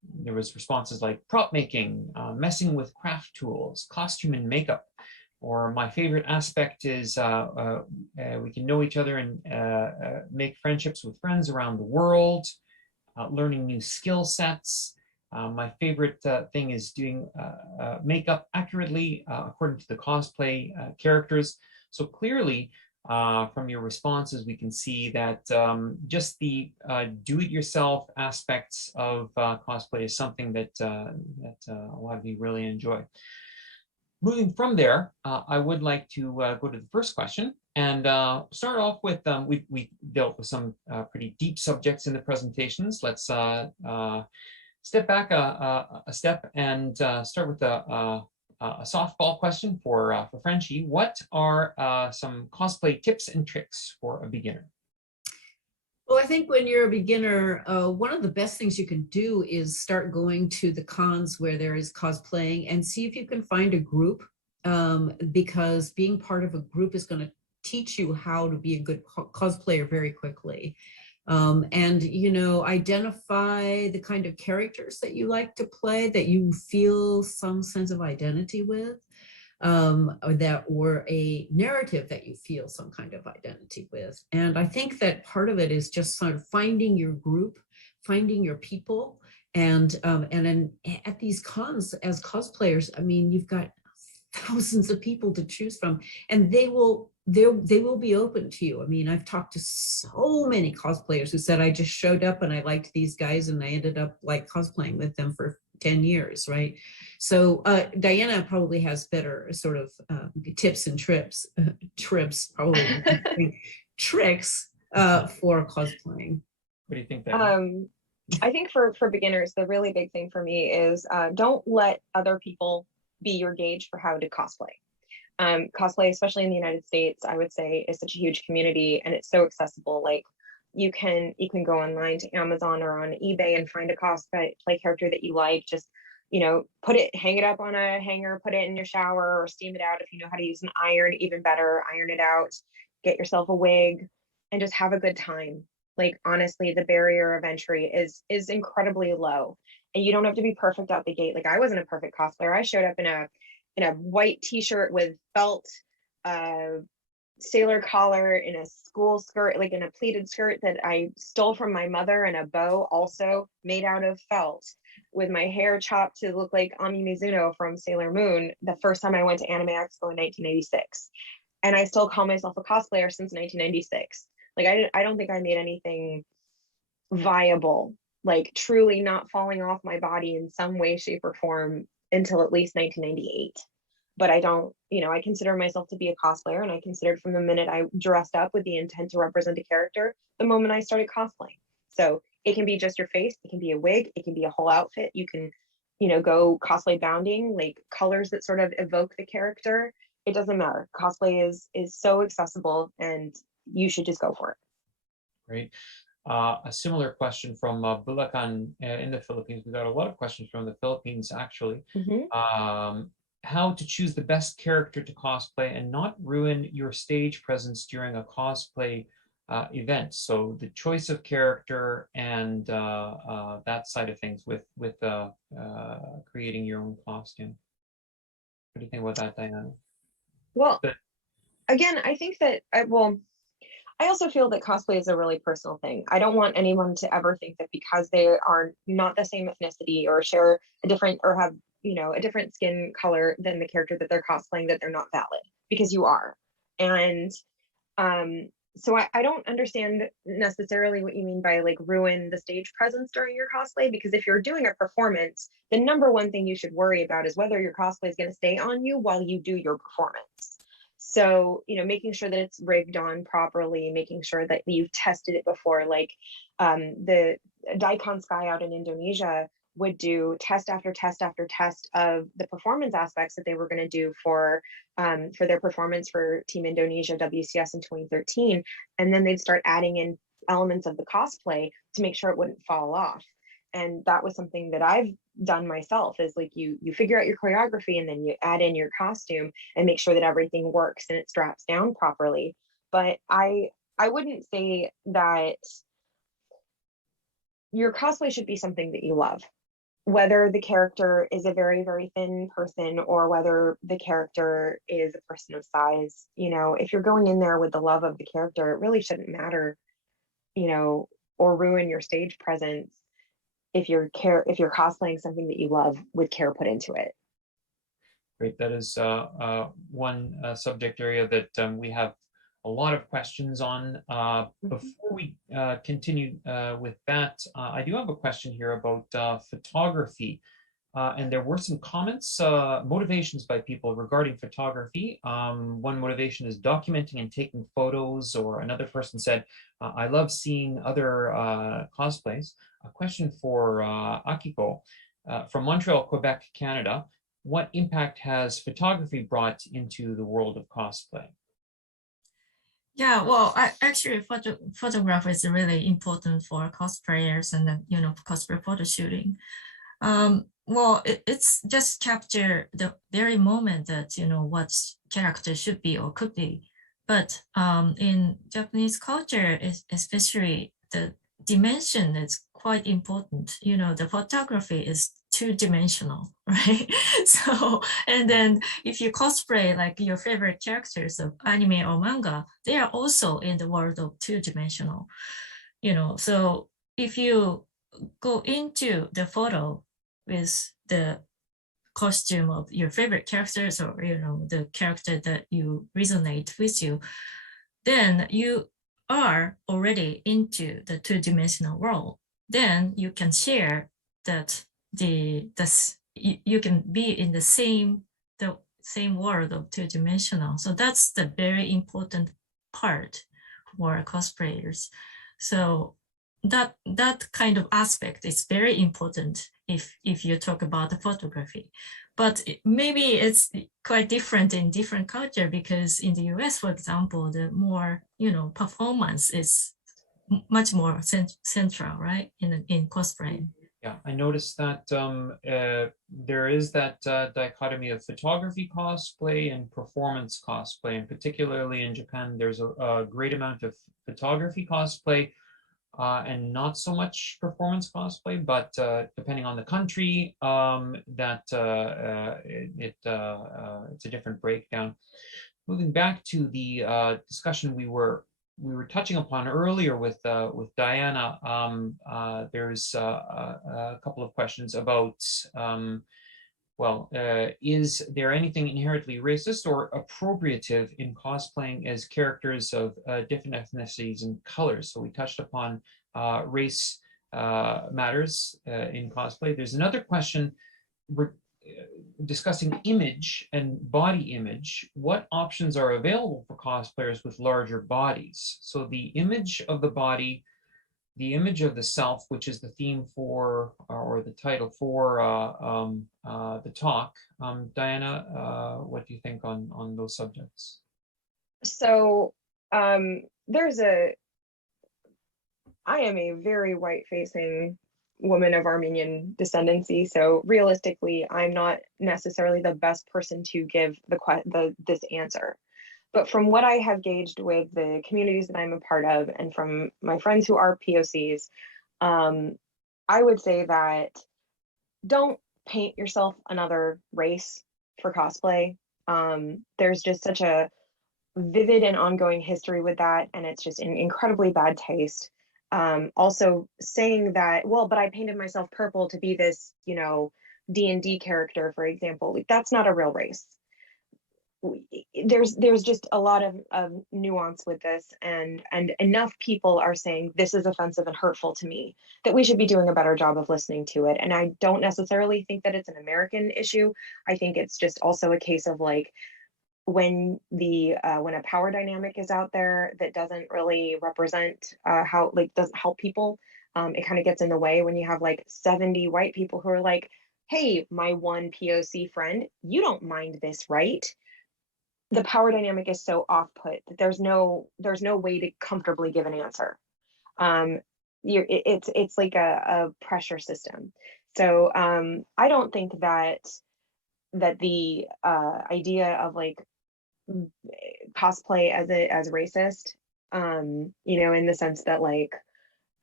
there was responses like prop making, messing with craft tools, costume and makeup. Or my favorite aspect is we can know each other and make friendships with friends around the world, learning new skill sets. My favorite thing is doing makeup accurately according to the cosplay characters. So clearly, from your responses, we can see that just the do-it-yourself aspects of cosplay is something that a lot of you really enjoy. Moving from there, I would like to go to the first question and start off with, we dealt with some pretty deep subjects in the presentations. Let's step back a step and start with a softball question for Frenchie. What are some cosplay tips and tricks for a beginner? Well, I think when you're a beginner, one of the best things you can do is start going to the cons where there is cosplaying and see if you can find a group, because being part of a group is going to teach you how to be a good cosplayer very quickly. And, you know, identify the kind of characters that you like to play, that you feel some sense of identity with. Or a narrative that you feel some kind of identity with. And I think that part of it is just sort of finding your group, finding your people. And then at these cons as cosplayers, I mean, you've got thousands of people to choose from, and they will be open to you. I mean, I've talked to so many cosplayers who said, I just showed up and I liked these guys and I ended up like cosplaying with them for 10 years, right? So Diana probably has better sort of tips and tricks for cosplaying. What do you think, Diana? I think for beginners, the really big thing for me is don't let other people be your gauge for how to cosplay. Cosplay, especially in the United States, I would say is such a huge community and it's so accessible. Like you can go online to Amazon or on eBay and find a cosplay character that you like. Just, you know, hang it up on a hanger, put it in your shower or steam it out. If you know how to use an iron, even better, iron it out, get yourself a wig and just have a good time. Like, honestly, the barrier of entry is incredibly low and you don't have to be perfect out the gate. Like I wasn't a perfect cosplayer. I showed up in a white t-shirt with felt, sailor collar, in a school skirt, like in a pleated skirt that I stole from my mother, and a bow also made out of felt, with my hair chopped to look like Ami Mizuno from Sailor Moon the first time I went to Anime Expo in 1986. And I still call myself a cosplayer since 1996. Like I don't think I made anything viable, like truly not falling off my body in some way, shape, or form until at least 1998. But I don't, you know, I consider myself to be a cosplayer, and I considered from the minute I dressed up with the intent to represent a character, the moment I started cosplaying. So it can be just your face, it can be a wig, it can be a whole outfit. You can, you know, go cosplay bounding, like colors that sort of evoke the character. It doesn't matter. Cosplay is so accessible, and you should just go for it. Great. A similar question from Bulacan in the Philippines. We got a lot of questions from the Philippines, actually. Mm-hmm. How to choose the best character to cosplay and not ruin your stage presence during a cosplay event. So the choice of character and that side of things with creating your own costume. What do you think about that, Diana? Well, again, I think that I also feel that cosplay is a really personal thing. I don't want anyone to ever think that because they are not the same ethnicity or share a different, or have, you know, a different skin color than the character that they're cosplaying, that they're not valid, because you are. And so I don't understand necessarily what you mean by like ruin the stage presence during your cosplay, because if you're doing a performance, the number one thing you should worry about is whether your cosplay is going to stay on you while you do your performance. So, you know, making sure that it's rigged on properly, making sure that you've tested it before. Like the Daikon Sky out in Indonesia would do test after test after test of the performance aspects that they were going to do for their performance for Team Indonesia WCS in 2013. And then they'd start adding in elements of the cosplay to make sure it wouldn't fall off. And that was something that I've done myself, is like you figure out your choreography and then you add in your costume and make sure that everything works and it straps down properly. But I wouldn't say that your cosplay should be something that you love. whether the character is a very, very thin person or whether the character is a person of size, you know, if you're going in there with the love of the character, it really shouldn't matter, you know, or ruin your stage presence if you're cosplaying something that you love with care put into it. Great. That is one subject area that we have a lot of questions on. Before we continue with that, I do have a question here about photography. And there were some comments, motivations by people regarding photography. One motivation is documenting and taking photos, or another person said, I love seeing other cosplays. A question for Akiko from Montreal, Quebec, Canada. What impact has photography brought into the world of cosplay? Yeah, well, actually, photography is really important for cosplayers and then, you know, cosplay photo shooting. Well, it's just capture the very moment that, you know, what character should be or could be. But in Japanese culture, especially the dimension is quite important. You know, the photography is two-dimensional, right? So, and then if you cosplay like your favorite characters of anime or manga, they are also in the world of two-dimensional, you know. So if you go into the photo with the costume of your favorite characters, or, you know, the character that you resonate with you, then you are already into the two-dimensional world. Then you can share that you can be in the same world of two-dimensional. So that's the very important part for cosplayers. So that kind of aspect is very important if you talk about the photography. But maybe it's quite different in different culture, because in the US, for example, the more, you know, performance is much more central, right, in cosplay. Yeah, I noticed that there is that dichotomy of photography cosplay and performance cosplay, and particularly in Japan, there's a great amount of photography cosplay and not so much performance cosplay, but depending on the country, it's a different breakdown. Moving back to the discussion we were touching upon earlier with Diana, there's a couple of questions about, is there anything inherently racist or appropriative in cosplaying as characters of different ethnicities and colors? So we touched upon race matters in cosplay. There's another question discussing image and body image. What options are available for cosplayers with larger bodies? So the image of the body, the image of the self, which is the theme for, or the title for the talk. Diana, what do you think on those subjects? So I am a very white-facing woman of Armenian descendancy, so realistically, I'm not necessarily the best person to give this answer. But from what I have gauged with the communities that I'm a part of, and from my friends who are POCs, I would say that don't paint yourself another race for cosplay. There's just such a vivid and ongoing history with that, and it's just an incredibly bad taste. Also saying that, well, but I painted myself purple to be this, you know, D&D character, for example, like, that's not a real race. There's just a lot of nuance with this, and enough people are saying this is offensive and hurtful to me that we should be doing a better job of listening to it. And I don't necessarily think that it's an American issue. I think it's just also a case of like, when a power dynamic is out there that doesn't really represent how, like, doesn't help people, it kind of gets in the way when you have like 70 white people who are like, hey, my one POC friend, you don't mind this, right? The power dynamic is so off-put that there's no way to comfortably give an answer. It's like a pressure system. So I don't think that the idea of like cosplay as racist, you know, in the sense that like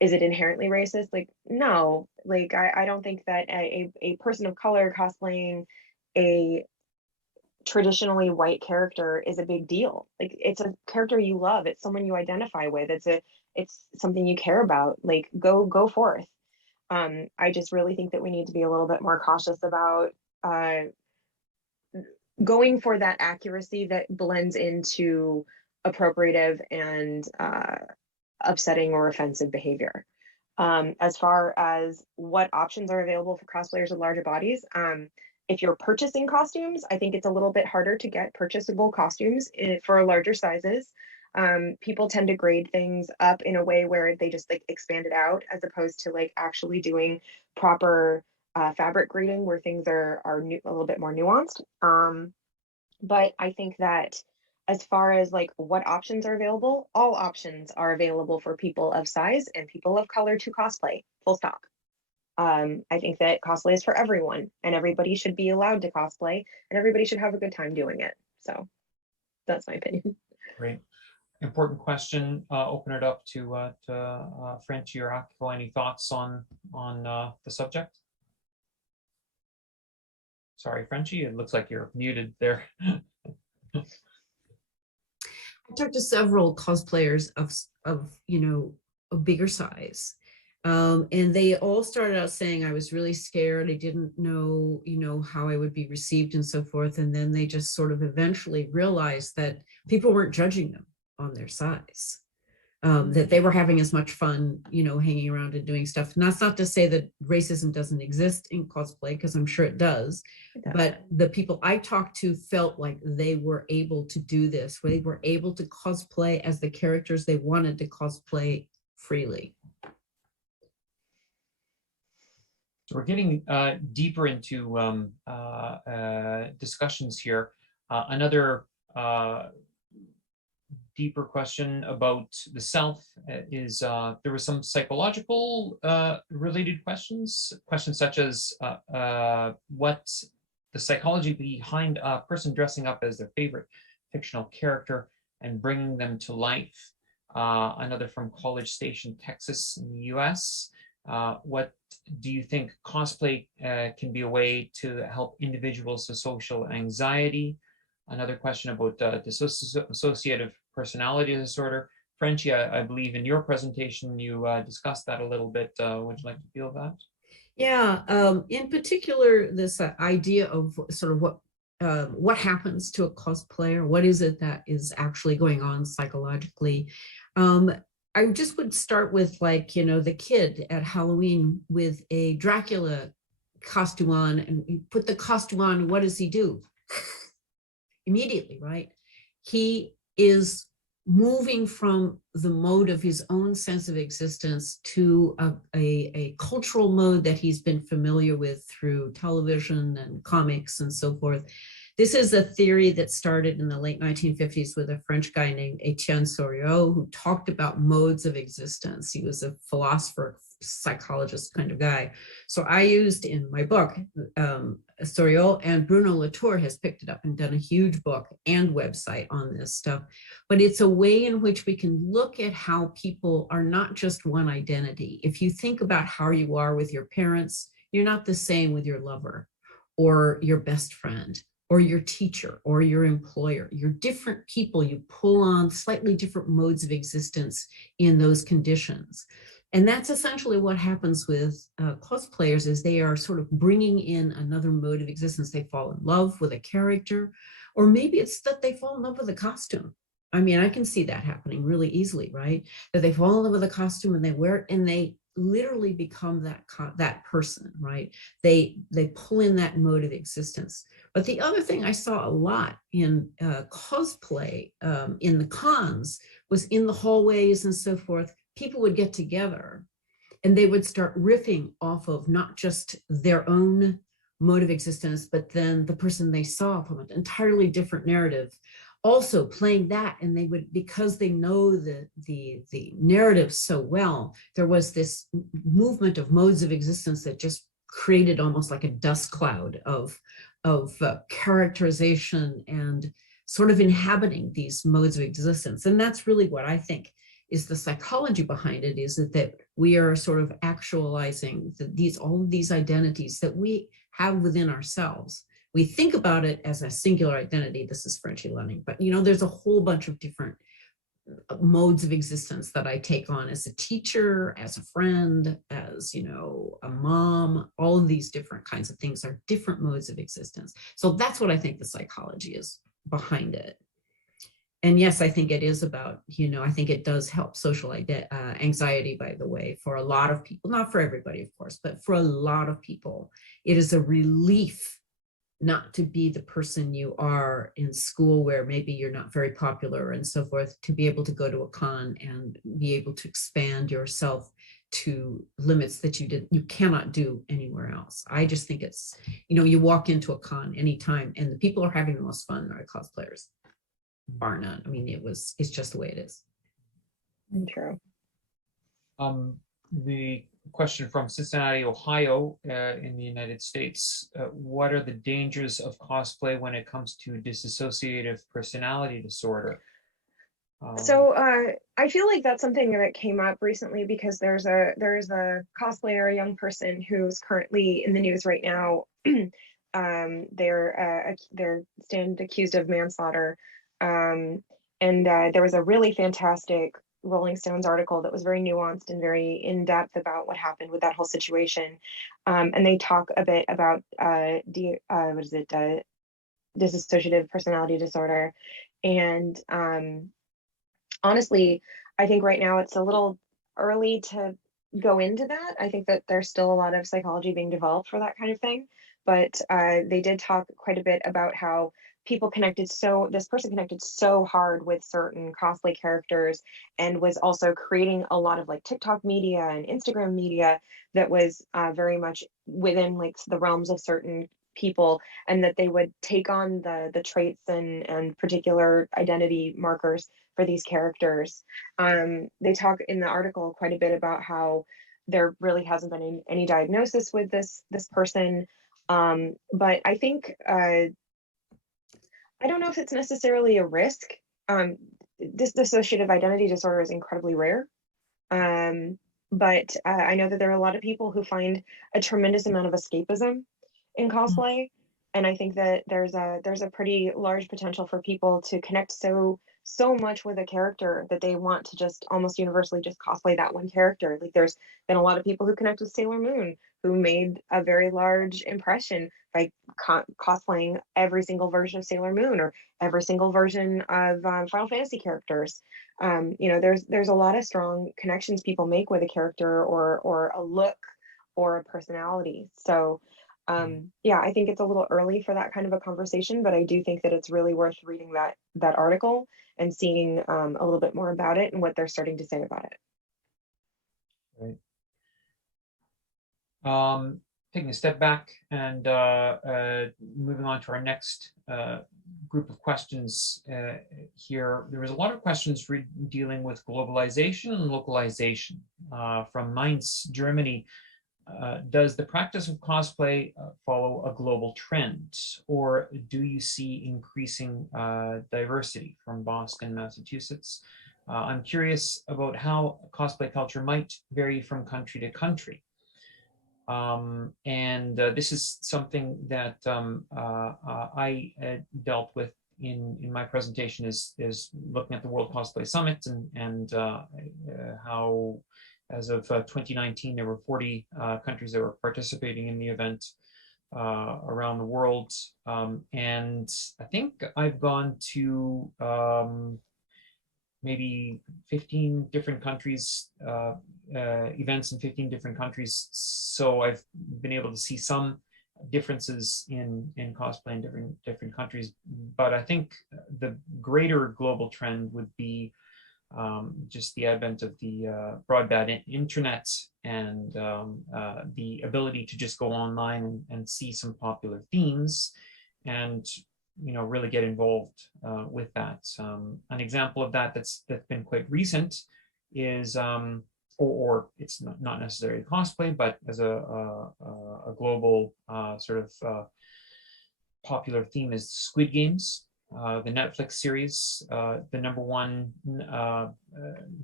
is it inherently racist? Like, no, like, I don't think that a person of color cosplaying a traditionally white character is a big deal. Like, it's a character you love. It's someone you identify with. It's something you care about. Like, go forth. I just really think that we need to be a little bit more cautious about going for that accuracy that blends into appropriative and upsetting or offensive behavior. As far as what options are available for cosplayers with larger bodies, if you're purchasing costumes, I think it's a little bit harder to get purchasable costumes for larger sizes. People tend to grade things up in a way where they just like expand it out, as opposed to like actually doing proper fabric grading where things are a little bit more nuanced. But I think that as far as like what options are available, all options are available for people of size and people of color to cosplay, full stop. I think that cosplay is for everyone, and everybody should be allowed to cosplay, and everybody should have a good time doing it. So that's my opinion. Great. Important question. Open it up to Frenchie or Akiko. Any thoughts on the subject? Sorry, Frenchie, it looks like you're muted there. I talked to several cosplayers of a bigger size. And they all started out saying, I was really scared. I didn't know, how I would be received and so forth. And then they just sort of eventually realized that people weren't judging them on their size, that they were having as much fun, hanging around and doing stuff. And that's not to say that racism doesn't exist in cosplay, because I'm sure it does. But the people I talked to felt like they were able to do this. They were able to cosplay as the characters they wanted to cosplay freely. So we're getting deeper into discussions here. Another deeper question about the self is there were some psychological related questions such as what the psychology behind a person dressing up as their favorite fictional character and bringing them to life. Another from College Station, Texas in the US. What do you think cosplay can be a way to help individuals with social anxiety? Another question about dissociative personality disorder. Frenchie, I believe in your presentation you discussed that a little bit. Would you like to feel that? Yeah, in particular, this idea of sort of what happens to a cosplayer. What is it that is actually going on psychologically? I just would start with the kid at Halloween with a Dracula costume on, and you put the costume on, what does he do? Immediately, right? He is moving from the mode of his own sense of existence to a cultural mode that he's been familiar with through television and comics and so forth. This is a theory that started in the late 1950s with a French guy named Etienne Soriot, who talked about modes of existence. He was a philosopher, psychologist kind of guy. So I used in my book, Soriot, and Bruno Latour has picked it up and done a huge book and website on this stuff. But it's a way in which we can look at how people are not just one identity. If you think about how you are with your parents, you're not the same with your lover or your best friend or your teacher or your employer. You're different people. You pull on slightly different modes of existence in those conditions. And that's essentially what happens with cosplayers, is they are sort of bringing in another mode of existence. They fall in love with a character, or maybe it's that they fall in love with a costume. I mean, I can see that happening really easily, right? That they fall in love with a costume and they wear it and they literally become that person, right? They pull in that mode of existence. But the other thing I saw a lot in cosplay in the cons was in the hallways and so forth, people would get together and they would start riffing off of not just their own mode of existence, but then the person they saw from an entirely different narrative, also playing that. And they would, because they know the narrative so well, there was this movement of modes of existence that just created almost like a dust cloud of characterization and sort of inhabiting these modes of existence. And that's really what I think is the psychology behind it, is that we are sort of actualizing all of these identities that we have within ourselves. We think about it as a singular identity. This is Frenchy learning, but there's a whole bunch of different modes of existence that I take on as a teacher, as a friend, as a mom. All of these different kinds of things are different modes of existence. So that's what I think the psychology is behind it. And yes, I think it is about, I think it does help social anxiety, by the way, for a lot of people, not for everybody, of course, but for a lot of people, it is a relief not to be the person you are in school, where maybe you're not very popular and so forth, to be able to go to a con and be able to expand yourself to limits that you cannot do anywhere else. I just think it's, you walk into a con anytime and the people are having the most fun are cosplayers, bar none. I mean, it's just the way it is. True. The question from Cincinnati, Ohio, in the United States: what are the dangers of cosplay when it comes to dissociative personality disorder? So I feel like that's something that came up recently, because there's a cosplayer, a young person who's currently in the news right now. They're stand accused of manslaughter, and there was a really fantastic Rolling Stones article that was very nuanced and very in depth about what happened with that whole situation, and they talk a bit about dissociative personality disorder, and honestly, I think right now it's a little early to go into that. I think that there's still a lot of psychology being developed for that kind of thing, but they did talk quite a bit about how this person connected so hard with certain cosplay characters, and was also creating a lot of like TikTok media and Instagram media that was very much within like the realms of certain people, and that they would take on the traits and particular identity markers for these characters. They talk in the article quite a bit about how there really hasn't been any diagnosis with this person, but I think I don't know if it's necessarily a risk. This dissociative identity disorder is incredibly rare, but I know that there are a lot of people who find a tremendous amount of escapism in cosplay, and I think that there's a pretty large potential for people to connect so much with a character that they want to just almost universally just cosplay that one character. Like there's been a lot of people who connect with Sailor Moon who made a very large impression by cosplaying every single version of Sailor Moon or every single version of Final Fantasy characters. There's a lot of strong connections people make with a character or a look or a personality. So yeah, I think it's a little early for that kind of a conversation, but I do think that it's really worth reading that article and seeing a little bit more about it and what they're starting to say about it. Right. Taking a step back and moving on to our next group of questions here. There was a lot of questions dealing with globalization and localization. From Mainz, Germany: does the practice of cosplay follow a global trend, or do you see increasing diversity? From Boston, Massachusetts: I'm curious about how cosplay culture might vary from country to country. This is something that I dealt with in my presentation, is looking at the World Cosplay Summit and how, as of 2019, there were 40 countries that were participating in the event around the world. And I think I've gone to maybe 15 different countries, events in 15 different countries. So I've been able to see some differences in cosplay in different countries. But I think the greater global trend would be just the advent of the broadband internet and the ability to just go online and see some popular themes and really get involved with that. An example of that's been quite recent is, or it's not necessarily cosplay, but as a global sort of popular theme is Squid Games. The Netflix series, the #1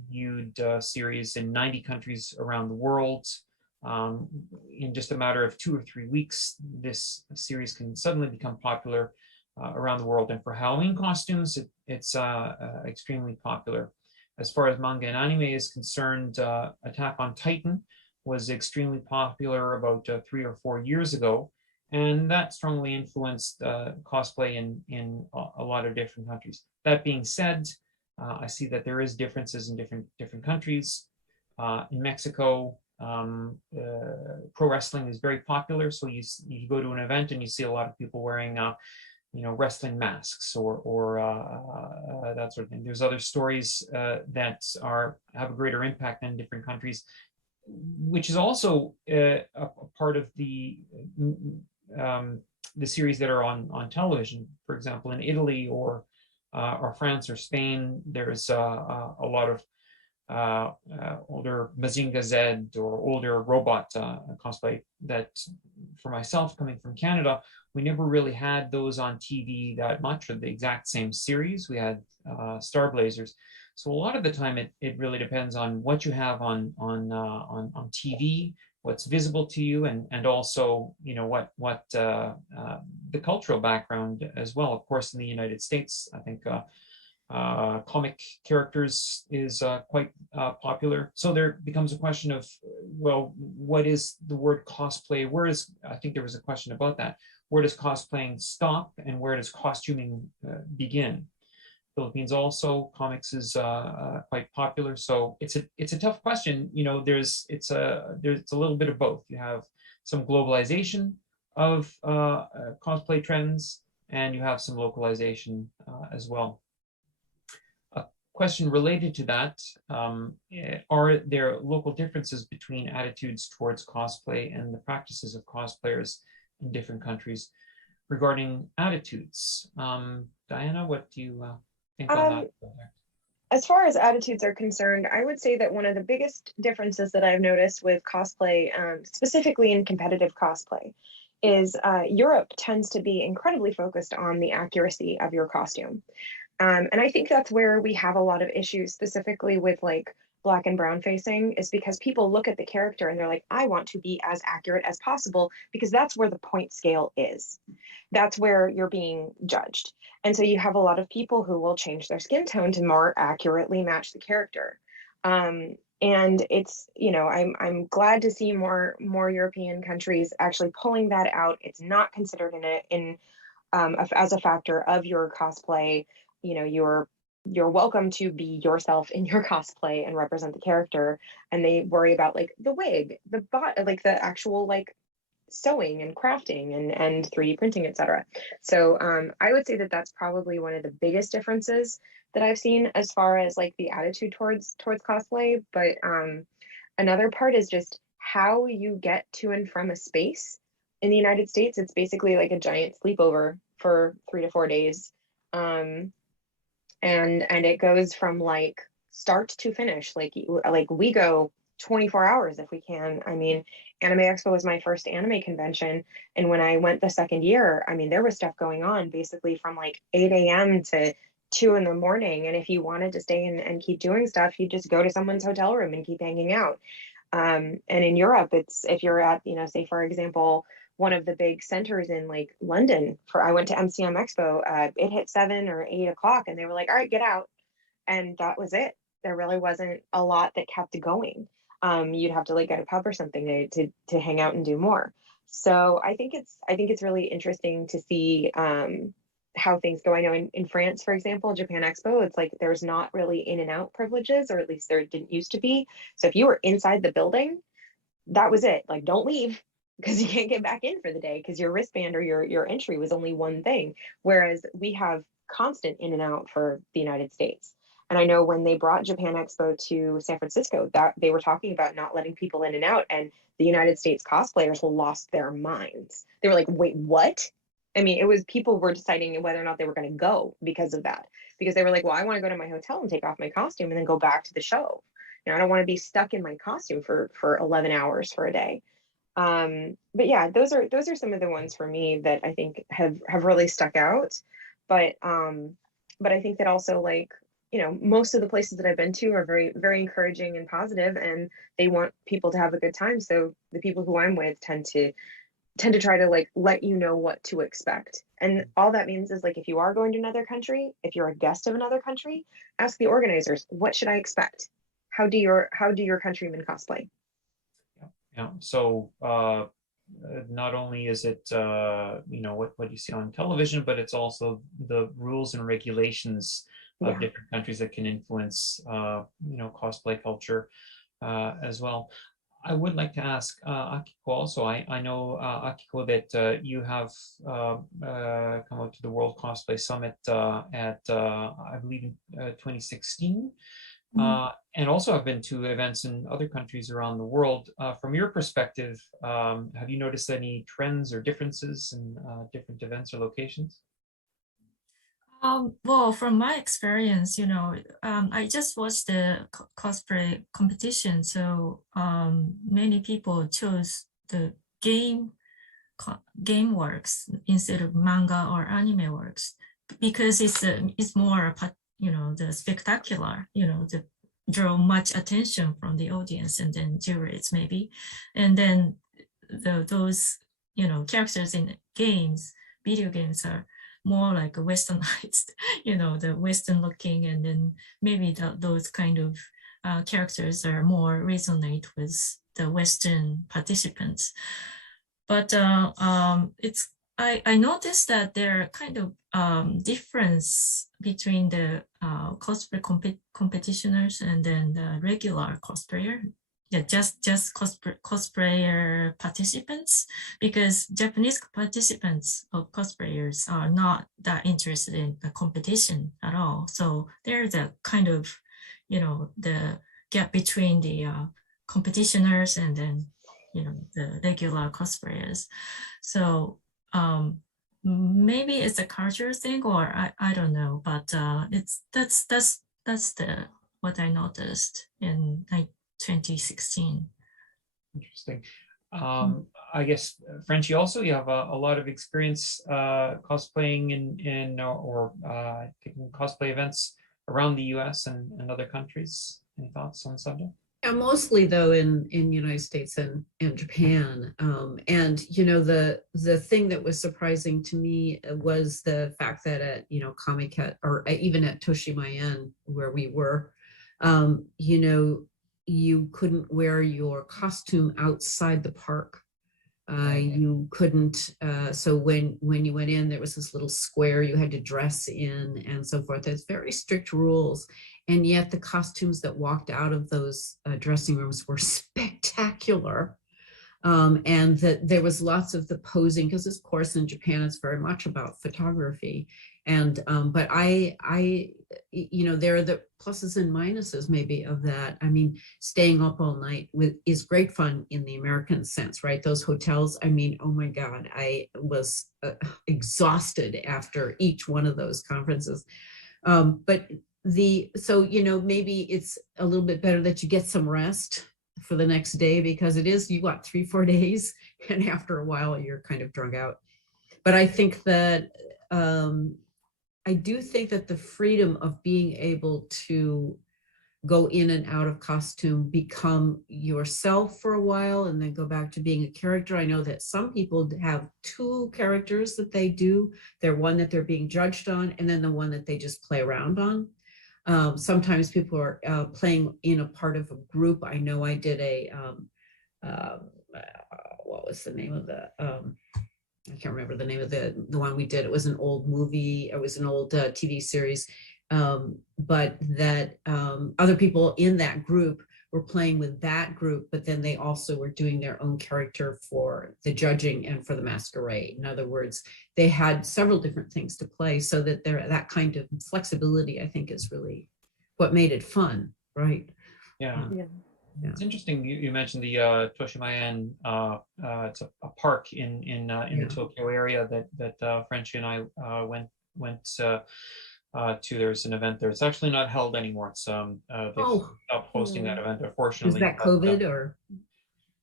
viewed series in 90 countries around the world. In just a matter of 2 or 3 weeks, this series can suddenly become popular around the world. And for Halloween costumes, it's extremely popular. As far as manga and anime is concerned, Attack on Titan was extremely popular about 3 or 4 years ago. And that strongly influenced cosplay in a lot of different countries. That being said, I see that there is differences in different countries. In Mexico, pro wrestling is very popular. So you go to an event and you see a lot of people wearing wrestling masks or that sort of thing. There's other stories that have a greater impact in different countries, which is also a part of the series that are on television. For example, in Italy or France or Spain, there's a lot of older Mazinger Z or older robot cosplay that, for myself, coming from Canada, we never really had those on TV that much, or the exact same series. We had Star Blazers. So a lot of the time, it really depends on what you have on TV, what's visible to you, and also what the cultural background as well. Of course, in the United States, I think comic characters is quite popular. So there becomes a question of, well, what is the word cosplay? I think there was a question about that. Where does cosplaying stop and where does costuming begin? Philippines also, comics is quite popular. So it's a tough question. There's a little bit of both. You have some globalization of cosplay trends, and you have some localization as well. A question related to that, are there local differences between attitudes towards cosplay and the practices of cosplayers in different countries? Regarding attitudes, Diana, what do you think on that? As far as attitudes are concerned, I would say that one of the biggest differences that I've noticed with cosplay, specifically in competitive cosplay, is Europe tends to be incredibly focused on the accuracy of your costume. And I think that's where we have a lot of issues, specifically with like Black and brown facing, is because people look at the character and they're like, I want to be as accurate as possible, because that's where the point scale is. That's where you're being judged. And so you have a lot of people who will change their skin tone to more accurately match the character. And it's, I'm glad to see more European countries actually pulling that out. It's not considered as a factor of your cosplay. You're welcome to be yourself in your cosplay and represent the character. And they worry about like the wig, like the actual like sewing and crafting and 3D printing, etc. So I would say that that's probably one of the biggest differences that I've seen as far as like the attitude towards cosplay. But another part is just how you get to and from a space. In the United States, it's basically like a giant sleepover for 3 to 4 days. And it goes from like start to finish. Like we go 24 hours if we can. I mean, Anime Expo was my first anime convention. And when I went the second year, I mean, there was stuff going on basically from like 8 a.m. to 2 in the morning. And if you wanted to stay and keep doing stuff, you just go to someone's hotel room and keep hanging out. And in Europe, it's, if you're at, say, for example, one of the big centers in like London, I went to MCM Expo, it hit 7 or 8 o'clock and they were like, all right, get out. And that was it. There really wasn't a lot that kept going. You'd have to like get a pub or something to hang out and do more. So I think it's really interesting to see how things go. I know in France, for example, Japan Expo, it's like there's not really in and out privileges, or at least there didn't used to be. So if you were inside the building, that was it. Like, don't leave, because you can't get back in for the day because your wristband or your entry was only one thing. Whereas we have constant in and out for the United States. And I know when they brought Japan Expo to San Francisco, that they were talking about not letting people in and out, and the United States cosplayers lost their minds. They were like, wait, what? I mean, it was people were deciding whether or not they were going to go because of that, because they were like, well, I want to go to my hotel and take off my costume and then go back to the show. I don't want to be stuck in my costume for 11 hours for a day. But yeah, those are some of the ones for me that I think have really stuck out. But I think that also, like, most of the places that I've been to are very, very encouraging and positive, and they want people to have a good time. So the people who I'm with tend to try to like let you know what to expect. And all that means is like, if you are going to another country, if you're a guest of another country, ask the organizers, what should I expect? How do your countrymen cosplay? Yeah. So not only is it what you see on television, but it's also the rules and regulations of different countries that can influence cosplay culture as well. I would like to ask Akiko also. I know, Akiko, that you have come out to the World Cosplay Summit at, I believe, in 2016. And also have been to events in other countries around the world. From your perspective, have you noticed any trends or differences in different events or locations? Well, from my experience, I just watched the cosplay competition. So many people chose the game works instead of manga or anime works because it's more, the spectacular, to draw much attention from the audience and then juries maybe, and then those characters in video games are more like a westernized, the Western looking, and then maybe those kind of characters are more resonate with the Western participants. But I noticed that there are kind of difference between the cosplay competitioners and then the regular cosplayer. Yeah, just cosplayer participants, because Japanese participants of cosplayers are not that interested in the competition at all. So there's a kind of, the gap between the competitioners and then, the regular cosplayers. So maybe it's a culture thing, or I don't know, but that's what I noticed in 2016. Interesting. I guess, Frenchie, also you have a lot of experience cosplaying in taking cosplay events around the US and other countries. Any thoughts on the subject? Yeah, mostly though in United States and Japan. And the thing that was surprising to me was the fact that at Comiket, or even at Toshimaen where we were, you couldn't wear your costume outside the park. You couldn't, so when you went in, there was this little square you had to dress in and so forth. There's very strict rules. And yet the costumes that walked out of those dressing rooms were spectacular. And that there was lots of the posing, because of course in Japan it's very much about photography. And but I there are the pluses and minuses maybe of that. I mean, staying up all night is great fun in the American sense, right? Those hotels, I mean, oh my God, I was exhausted after each one of those conferences. But maybe it's a little bit better that you get some rest for the next day, because you got 3-4 days, and after a while you're kind of drug out. But I think that I do think that the freedom of being able to go in and out of costume, become yourself for a while, and then go back to being a character. I know that some people have 2 characters that they do. They're one that they're being judged on, and then the one that they just play around on. Sometimes people are playing in a part of a group. I know I did what was the name of the, I can't remember the name of the one we did. It was an old movie. It was an old TV series. But that other people in that group were playing with that group, but then they also were doing their own character for the judging and for the masquerade. In other words, they had several different things to play, so that that kind of flexibility, I think, is really what made it fun, right? Yeah. Yeah. It's interesting you mentioned the Toshimaen. It's a park in the Tokyo area that Frenchie and I went to. There's an event there. It's actually not held anymore. It's they've stopped hosting that event, unfortunately. Is that COVID or?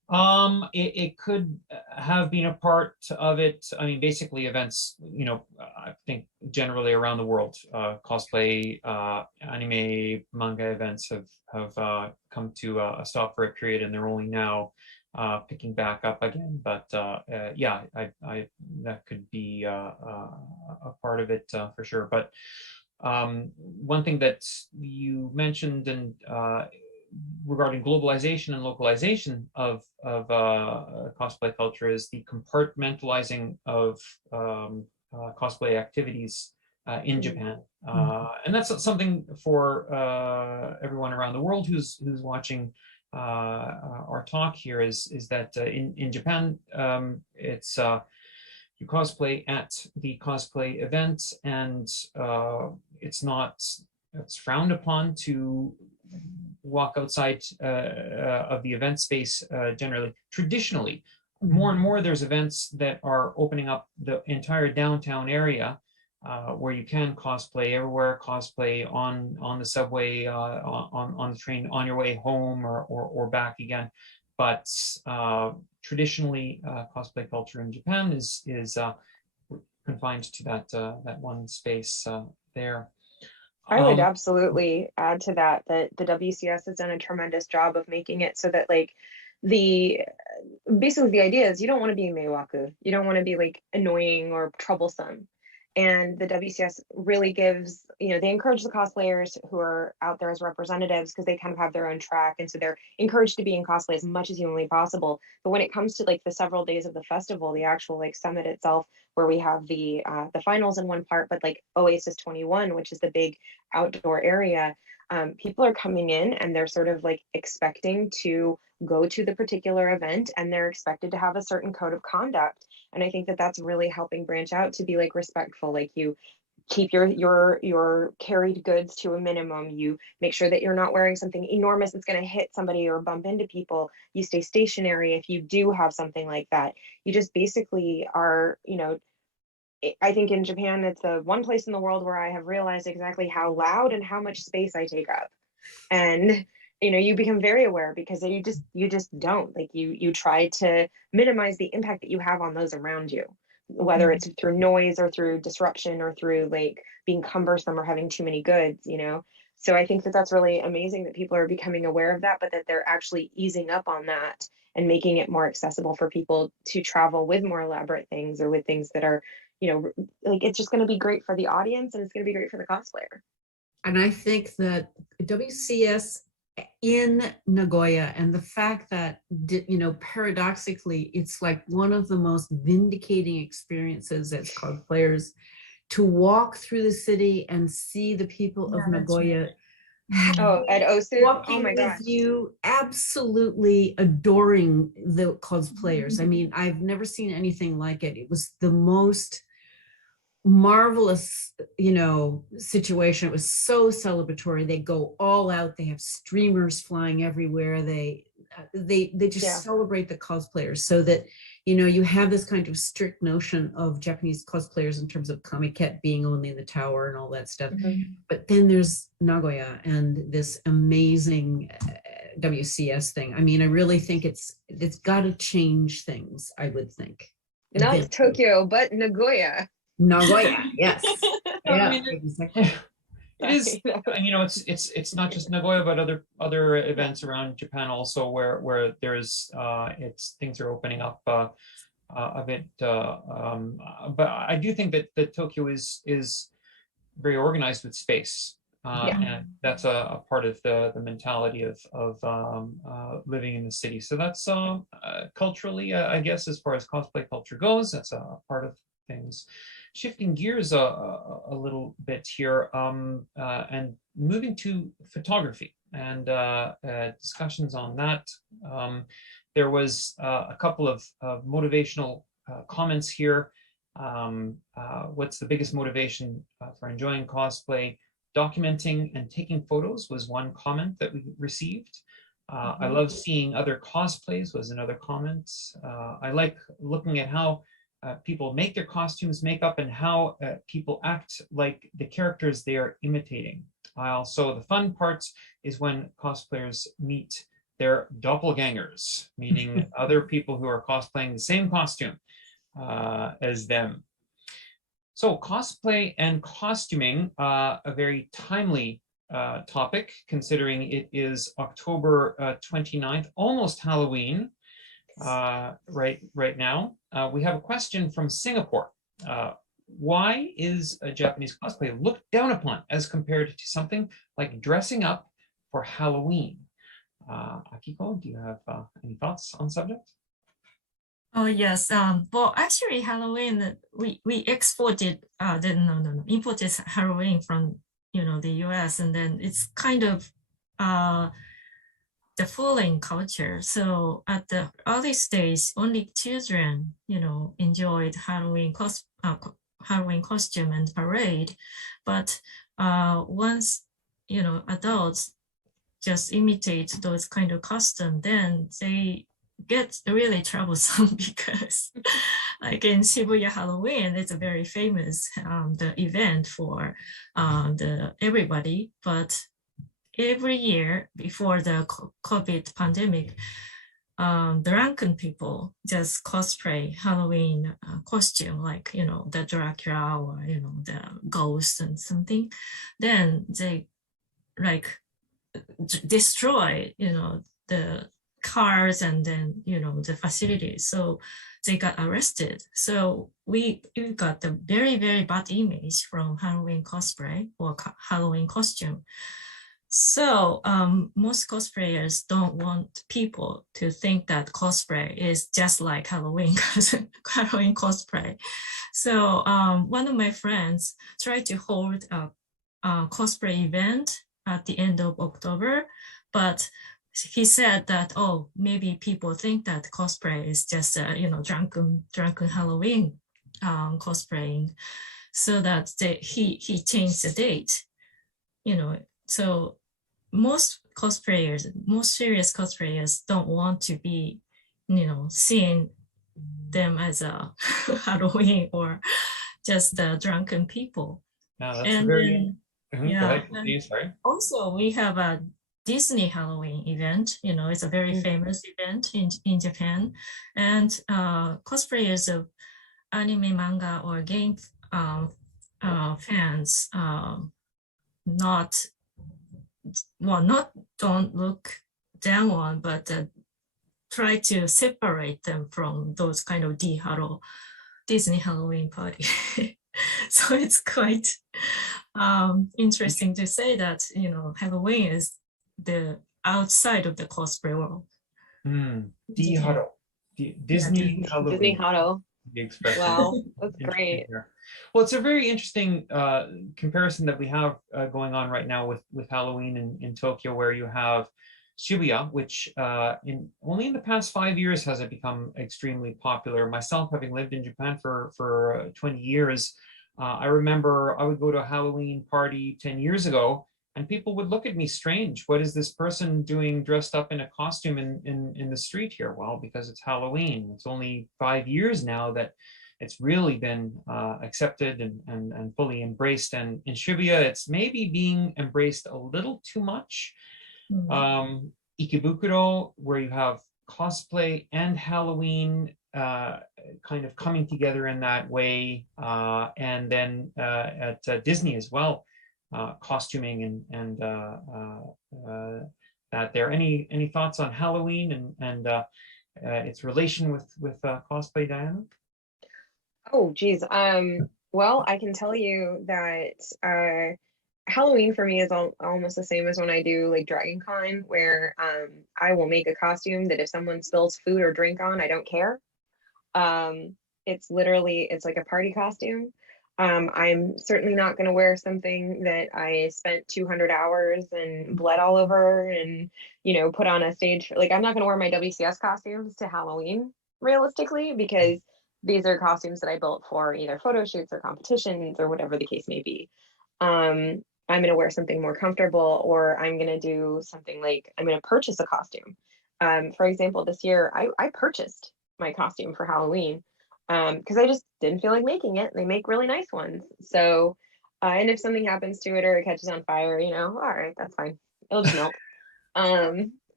It could have been a part of it. I mean, basically events, I think generally around the world, cosplay, anime, manga events have come to a stop for a period, and they're only now picking back up again. But yeah, I that could be a part of it for sure. But one thing that you mentioned and regarding globalization and localization of cosplay culture is the compartmentalizing of cosplay activities in Japan, and that's something for everyone around the world who's watching our talk here. Is that in Japan, it's you cosplay at the cosplay event, and it's frowned upon to walk outside of the event space generally. Traditionally, more and more there's events that are opening up the entire downtown area where you can cosplay everywhere, cosplay on the subway, on the train, on your way home or back again. But traditionally, cosplay culture in Japan is confined to that one space there. I would absolutely add to that the WCS has done a tremendous job of making it so that like basically the idea is you don't want to be meiwaku, you don't want to be like annoying or troublesome. And the WCS really gives, they encourage the cosplayers who are out there as representatives because they kind of have their own track. And so they're encouraged to be in cosplay as much as humanly possible. But when it comes to like the several days of the festival, the actual like summit itself, where we have the finals in one part, but like Oasis 21, which is the big outdoor area, people are coming in and they're sort of like expecting to go to the particular event, and they're expected to have a certain code of conduct. And I think that that's really helping branch out to be like respectful, like you keep your carried goods to a minimum, you make sure that you're not wearing something enormous that's going to hit somebody or bump into people, you stay stationary if you do have something like that. You just basically are, I think in Japan, it's the one place in the world where I have realized exactly how loud and how much space I take up. And you become very aware because you just don't, like, you try to minimize the impact that you have on those around you, whether it's through noise or through disruption or through like being cumbersome or having too many goods. So I think that that's really amazing that people are becoming aware of that, but that they're actually easing up on that and making it more accessible for people to travel with more elaborate things or with things that are, like, it's just going to be great for the audience and it's going to be great for the cosplayer. And I think that WCS in Nagoya, and the fact that, paradoxically, it's like one of the most vindicating experiences as cosplayers to walk through the city and see the people of Nagoya at Osu, walking oh my gosh, with you, absolutely adoring the cosplayers. I mean, I've never seen anything like it. It was the most marvelous situation. It was so celebratory. They go all out, they have streamers flying everywhere, they just celebrate the cosplayers, so that you have this kind of strict notion of Japanese cosplayers in terms of comiket being only in the tower and all that stuff. But then there's Nagoya and this amazing WCS thing. I mean, I really think it's got to change things, I would think. Not Tokyo, but Nagoya. Nagoya, yes. Yeah, exactly. It is, it's not just Nagoya, but other events around Japan also where there's things are opening up a bit. But I do think that Tokyo is very organized with space, and that's a part of the mentality of living in the city. So that's culturally, I guess, as far as cosplay culture goes, that's a part of things. Shifting gears a little bit here, and moving to photography and discussions on that. There was a couple of motivational comments here. What's the biggest motivation for enjoying cosplay? Documenting and taking photos was one comment that we received. I love seeing other cosplays was another comment. I like looking at how people make their costumes, makeup, and how people act like the characters they are imitating. Also, the fun parts is when cosplayers meet they're doppelgangers, meaning other people who are cosplaying the same costume as them. So cosplay and costuming, a very timely topic, considering it is October 29th, almost Halloween right now. We have a question from Singapore. Why is a Japanese cosplay looked down upon as compared to something like dressing up for Halloween? Akiko, do you have any thoughts on the subject? Oh yes. Well, actually, Halloween we exported imported Halloween from the U.S. and then it's kind of the foreign culture. So at the early stage, only children enjoyed Halloween costume and parade, but once adults just imitate those kind of custom, then they get really troublesome because like in Shibuya Halloween, it's a very famous the event for the everybody, but every year before the COVID pandemic, drunken people just cosplay Halloween costume, like the Dracula or the ghost and something. Then they like destroy the cars and then the facilities, so they got arrested. So we got the very, very bad image from Halloween cosplay or Halloween costume. So most cosplayers don't want people to think that cosplay is just like Halloween Halloween cosplay. So one of my friends tried to hold a cosplay event at the end of October, but he said that, oh, maybe people think that cosplay is just drunken Halloween cosplaying, so that he changed the date. So most serious cosplayers don't want to be seeing them as a Halloween or just the drunken people. Now that's And very then, go ahead. Sorry. Also we have a Disney Halloween event. It's a very famous event in Japan, and cosplayers of anime, manga, or game fans don't look down on, but try to separate them from those kind of Disney Halloween party. So it's quite interesting to say that Halloween is the outside of the cosplay world. D-Haro. Disney Halloween. Disney Haro. The expression. Wow, that's great. Well, it's a very interesting comparison that we have going on right now with Halloween in Tokyo, where you have Shibuya, which only in the past 5 years has it become extremely popular. Myself, having lived in Japan for 20 years, I remember I would go to a Halloween party 10 years ago, and people would look at me strange. What is this person doing dressed up in a costume in the street here? Well, because it's Halloween. It's only 5 years now that it's really been accepted and fully embraced. And in Shibuya, it's maybe being embraced a little too much. Ikebukuro, where you have cosplay and Halloween kind of coming together in that way, and then at Disney as well, costuming and that there. Any thoughts on Halloween and its relation with cosplay, Diana? Oh, geez. Well, I can tell you that Halloween for me is almost the same as when I do like Dragon Con, where I will make a costume that if someone spills food or drink on, I don't care. It's like a party costume. I'm certainly not going to wear something that I spent 200 hours and bled all over and, put on a stage. Like, I'm not going to wear my WCS costumes to Halloween, realistically, because these are costumes that I built for either photo shoots or competitions or whatever the case may be. I'm going to wear something more comfortable, or I'm going to do something like I'm going to purchase a costume. For example, this year, I purchased my costume for Halloween because I just didn't feel like making it. They make really nice ones. So, and if something happens to it or it catches on fire, all right, that's fine. It'll just melt.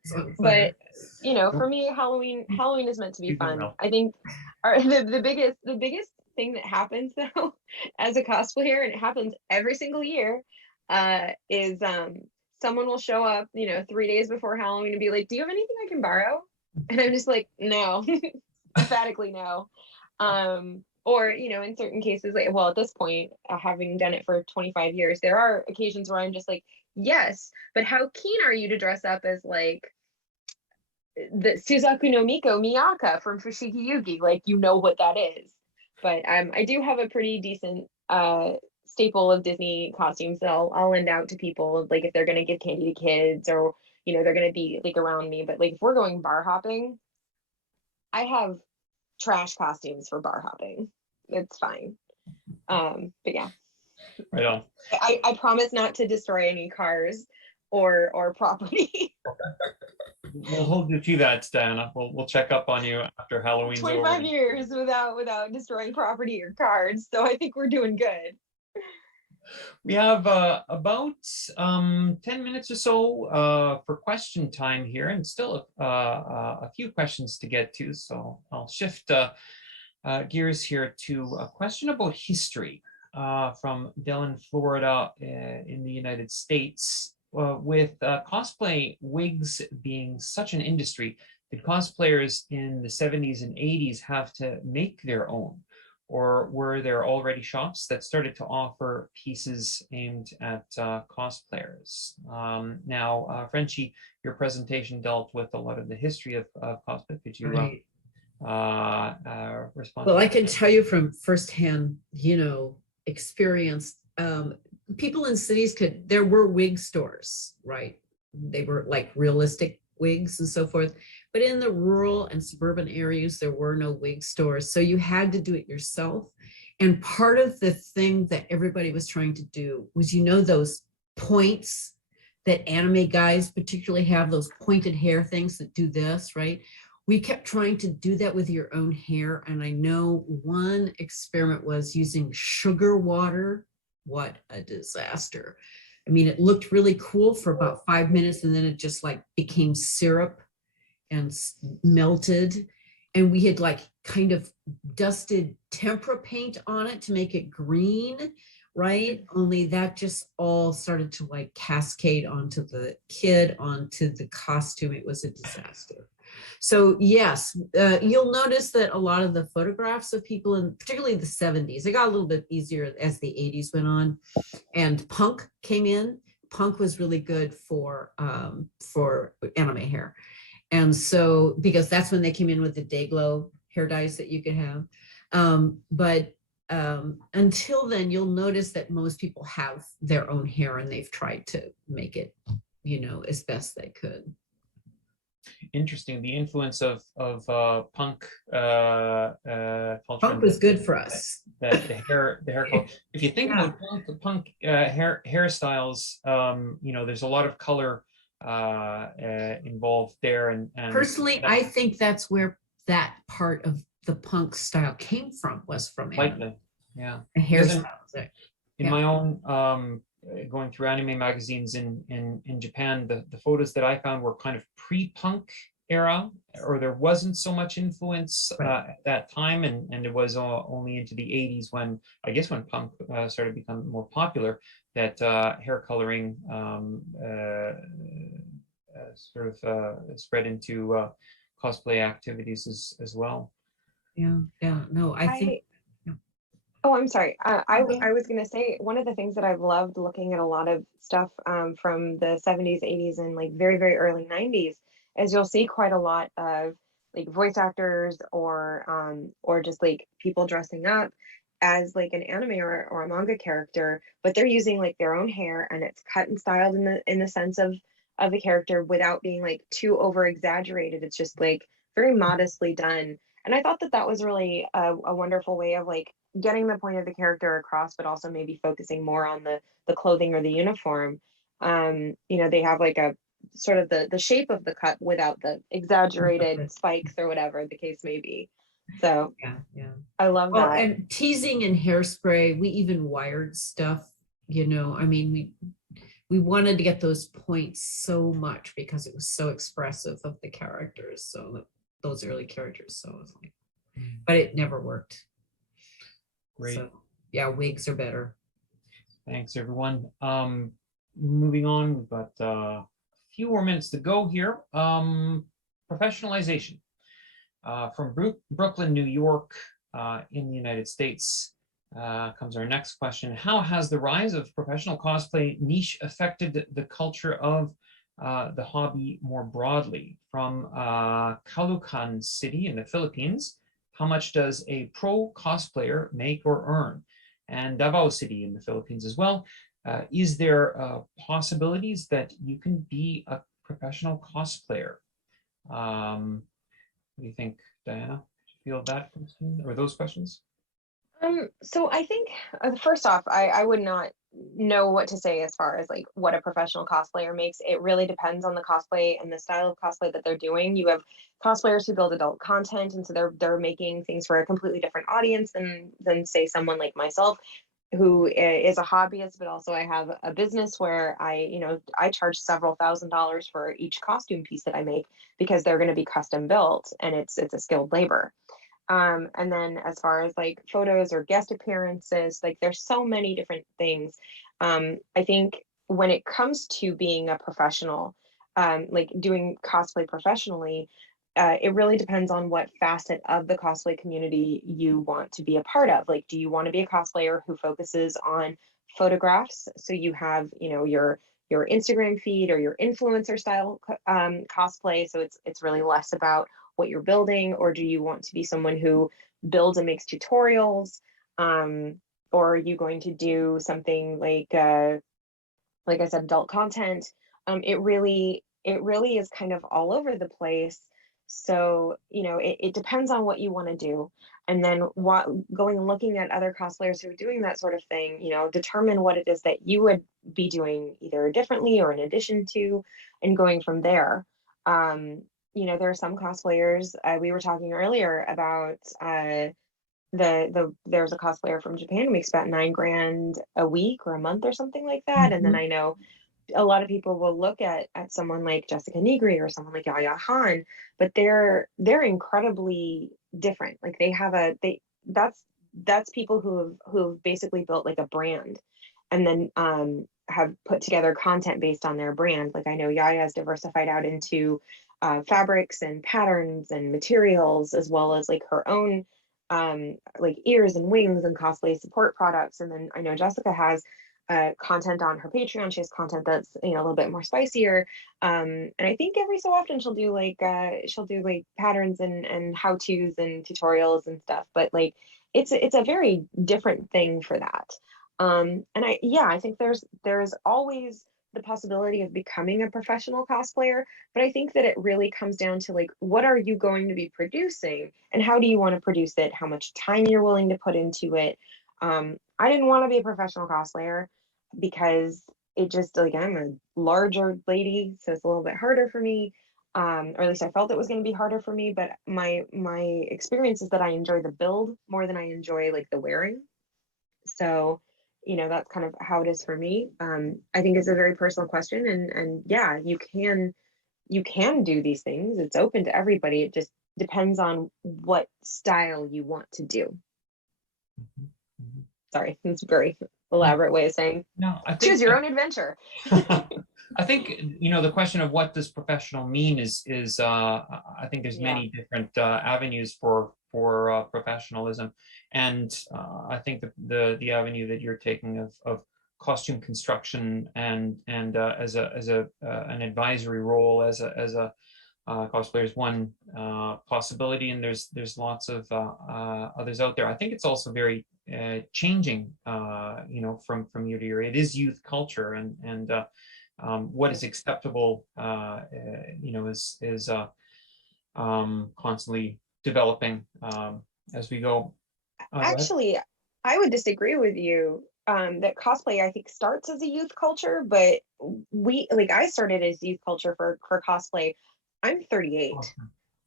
But for me, Halloween is meant to be fun. I think the biggest thing that happens though as a cosplayer, and it happens every single year, is someone will show up 3 days before Halloween and be like, do you have anything I can borrow? And I'm just like, no. Emphatically no. Or in certain cases, like, well, at this point, having done it for 25 years, there are occasions where I'm just like, yes, but how keen are you to dress up as like the Suzaku no Miko Miyaka from Fushigi Yugi? Like, what that is. But I do have a pretty decent staple of Disney costumes that I'll lend out to people, like if they're gonna give candy to kids, or they're gonna be like around me. But like if we're going bar hopping, I have trash costumes for bar hopping. It's fine. But yeah. Right on. I promise not to destroy any cars or property. We'll hold you to that, Diana. We'll check up on you after Halloween's 25 over. years without destroying property or cards, so I think we're doing good. We have about 10 minutes or so for question time here, and still a few questions to get to. So I'll shift gears here to a question about history from Dellen, Florida, in the United States. With cosplay wigs being such an industry, did cosplayers in the 70s and 80s have to make their own? Or were there already shops that started to offer pieces aimed at cosplayers? Now, Frenchie, your presentation dealt with a lot of the history of cosplay. Could you respond? Well, I can tell you from firsthand, experience, people in cities there were wig stores, right? They were like realistic wigs and so forth. But in the rural and suburban areas, there were no wig stores. So you had to do it yourself. And part of the thing that everybody was trying to do was, those points that anime guys particularly have, those pointed hair things that do this, right? We kept trying to do that with your own hair. And I know one experiment was using sugar water. What a disaster. I mean, it looked really cool for about 5 minutes, and then it just like became syrup and melted. And we had like kind of dusted tempera paint on it to make it green, right? Only that just all started to like cascade onto the kid, onto the costume. It was a disaster. So yes, you'll notice that a lot of the photographs of people in particularly the 70s, it got a little bit easier as the 80s went on, and punk came in. Punk was really good for anime hair. And so, because that's when they came in with the day glow hair dyes that you could have. But until then, you'll notice that most people have their own hair and they've tried to make it, as best they could. Interesting. The influence of punk culture. Punk was good for us. The hair culture. If you think about punk hairstyles, there's a lot of color involved there. And personally, I think that's where that part of the punk style came from, was from anime. Likely, yeah. The hairstyles. In my own going through anime magazines in Japan, the photos that I found were kind of pre-punk era, or there wasn't so much influence at that time, and it was only into the 80s when punk started becoming more popular, that hair coloring sort of spread into cosplay activities as well. I think. Oh, I'm sorry. I was going to say, one of the things that I've loved looking at a lot of stuff from the 70s, 80s, and like very, very early 90s is you'll see quite a lot of like voice actors or just like people dressing up as like an anime or a manga character, but they're using like their own hair, and it's cut and styled in the sense of the character without being like too over exaggerated. It's just like very modestly done. And I thought that was really a wonderful way of like getting the point of the character across, but also maybe focusing more on the clothing or the uniform. They have like a sort of the shape of the cut without the exaggerated spikes or whatever the case may be. So I love that. And teasing and hairspray, we even wired stuff, I mean, we wanted to get those points so much because it was so expressive of the characters. So those early characters. So it was like, but it never worked. Great. So, yeah, wigs are better. Thanks, everyone. Moving on, we've got a few more minutes to go here. Professionalization. From Brooklyn, New York, in the United States, comes our next question. How has the rise of professional cosplay niche affected the culture of the hobby more broadly? From Caloocan City in the Philippines, how much does a pro cosplayer make or earn? And Davao City in the Philippines as well. Is there possibilities that you can be a professional cosplayer? What do you think, Diana? Do you feel that question or those questions? So I think first off, I would not know what to say as far as like what a professional cosplayer makes. It really depends on the cosplay and the style of cosplay that they're doing. You have cosplayers who build adult content, and so they're making things for a completely different audience than say someone like myself, who is a hobbyist, but also I have a business where I charge several $1,000s for each costume piece that I make because they're going to be custom built and it's a skilled labor. And then as far as like photos or guest appearances, like there's so many different things. I think when it comes to being a professional, like doing cosplay professionally, it really depends on what facet of the cosplay community you want to be a part of. Like, do you want to be a cosplayer who focuses on photographs? So you have, your Instagram feed or your influencer style cosplay. So it's really less about what you're building, or do you want to be someone who builds and makes tutorials? Or are you going to do something like I said, adult content? It really is kind of all over the place. So, it depends on what you want to do. And then going and looking at other cosplayers who are doing that sort of thing, determine what it is that you would be doing either differently or in addition to, and going from there. There are some cosplayers, we were talking earlier about there's a cosplayer from Japan who makes about $9,000 a week or a month or something like that. And then I know a lot of people will look at someone like Jessica Nigri or someone like Yaya Han, but they're incredibly different. Like that's people who've basically built like a brand and then have put together content based on their brand. Like I know Yaya's diversified out into fabrics and patterns and materials, as well as like her own like ears and wings and cosplay support products. And then I know Jessica has content on her Patreon. She has content that's a little bit more spicier, and I think every so often she'll do like patterns and how-tos and tutorials and stuff. But like it's a very different thing for that. And I think there's always the possibility of becoming a professional cosplayer, but I think that it really comes down to like, what are you going to be producing and how do you want to produce it? How much time you're willing to put into it. I didn't want to be a professional cosplayer because it just, like, I'm a larger lady, so it's a little bit harder for me. Or at least I felt it was going to be harder for me, but my experience is that I enjoy the build more than I enjoy like the wearing. So that's kind of how it is for me. I think it's a very personal question, and yeah, you can do these things. It's open to everybody. It just depends on what style you want to do. Sorry, it's a very elaborate way of saying choose your own adventure. I think the question of what does professional mean is I think there's many different avenues for professionalism, and I think the avenue that you're taking of costume construction and as an advisory role as a cosplayer is one possibility, and there's lots of others out there. I think it's also very changing from year to year. It is youth culture, and what is acceptable is constantly developing as we go. Actually, I would disagree with you that cosplay, I think, starts as a youth culture, but I started as youth culture for cosplay. I'm 38.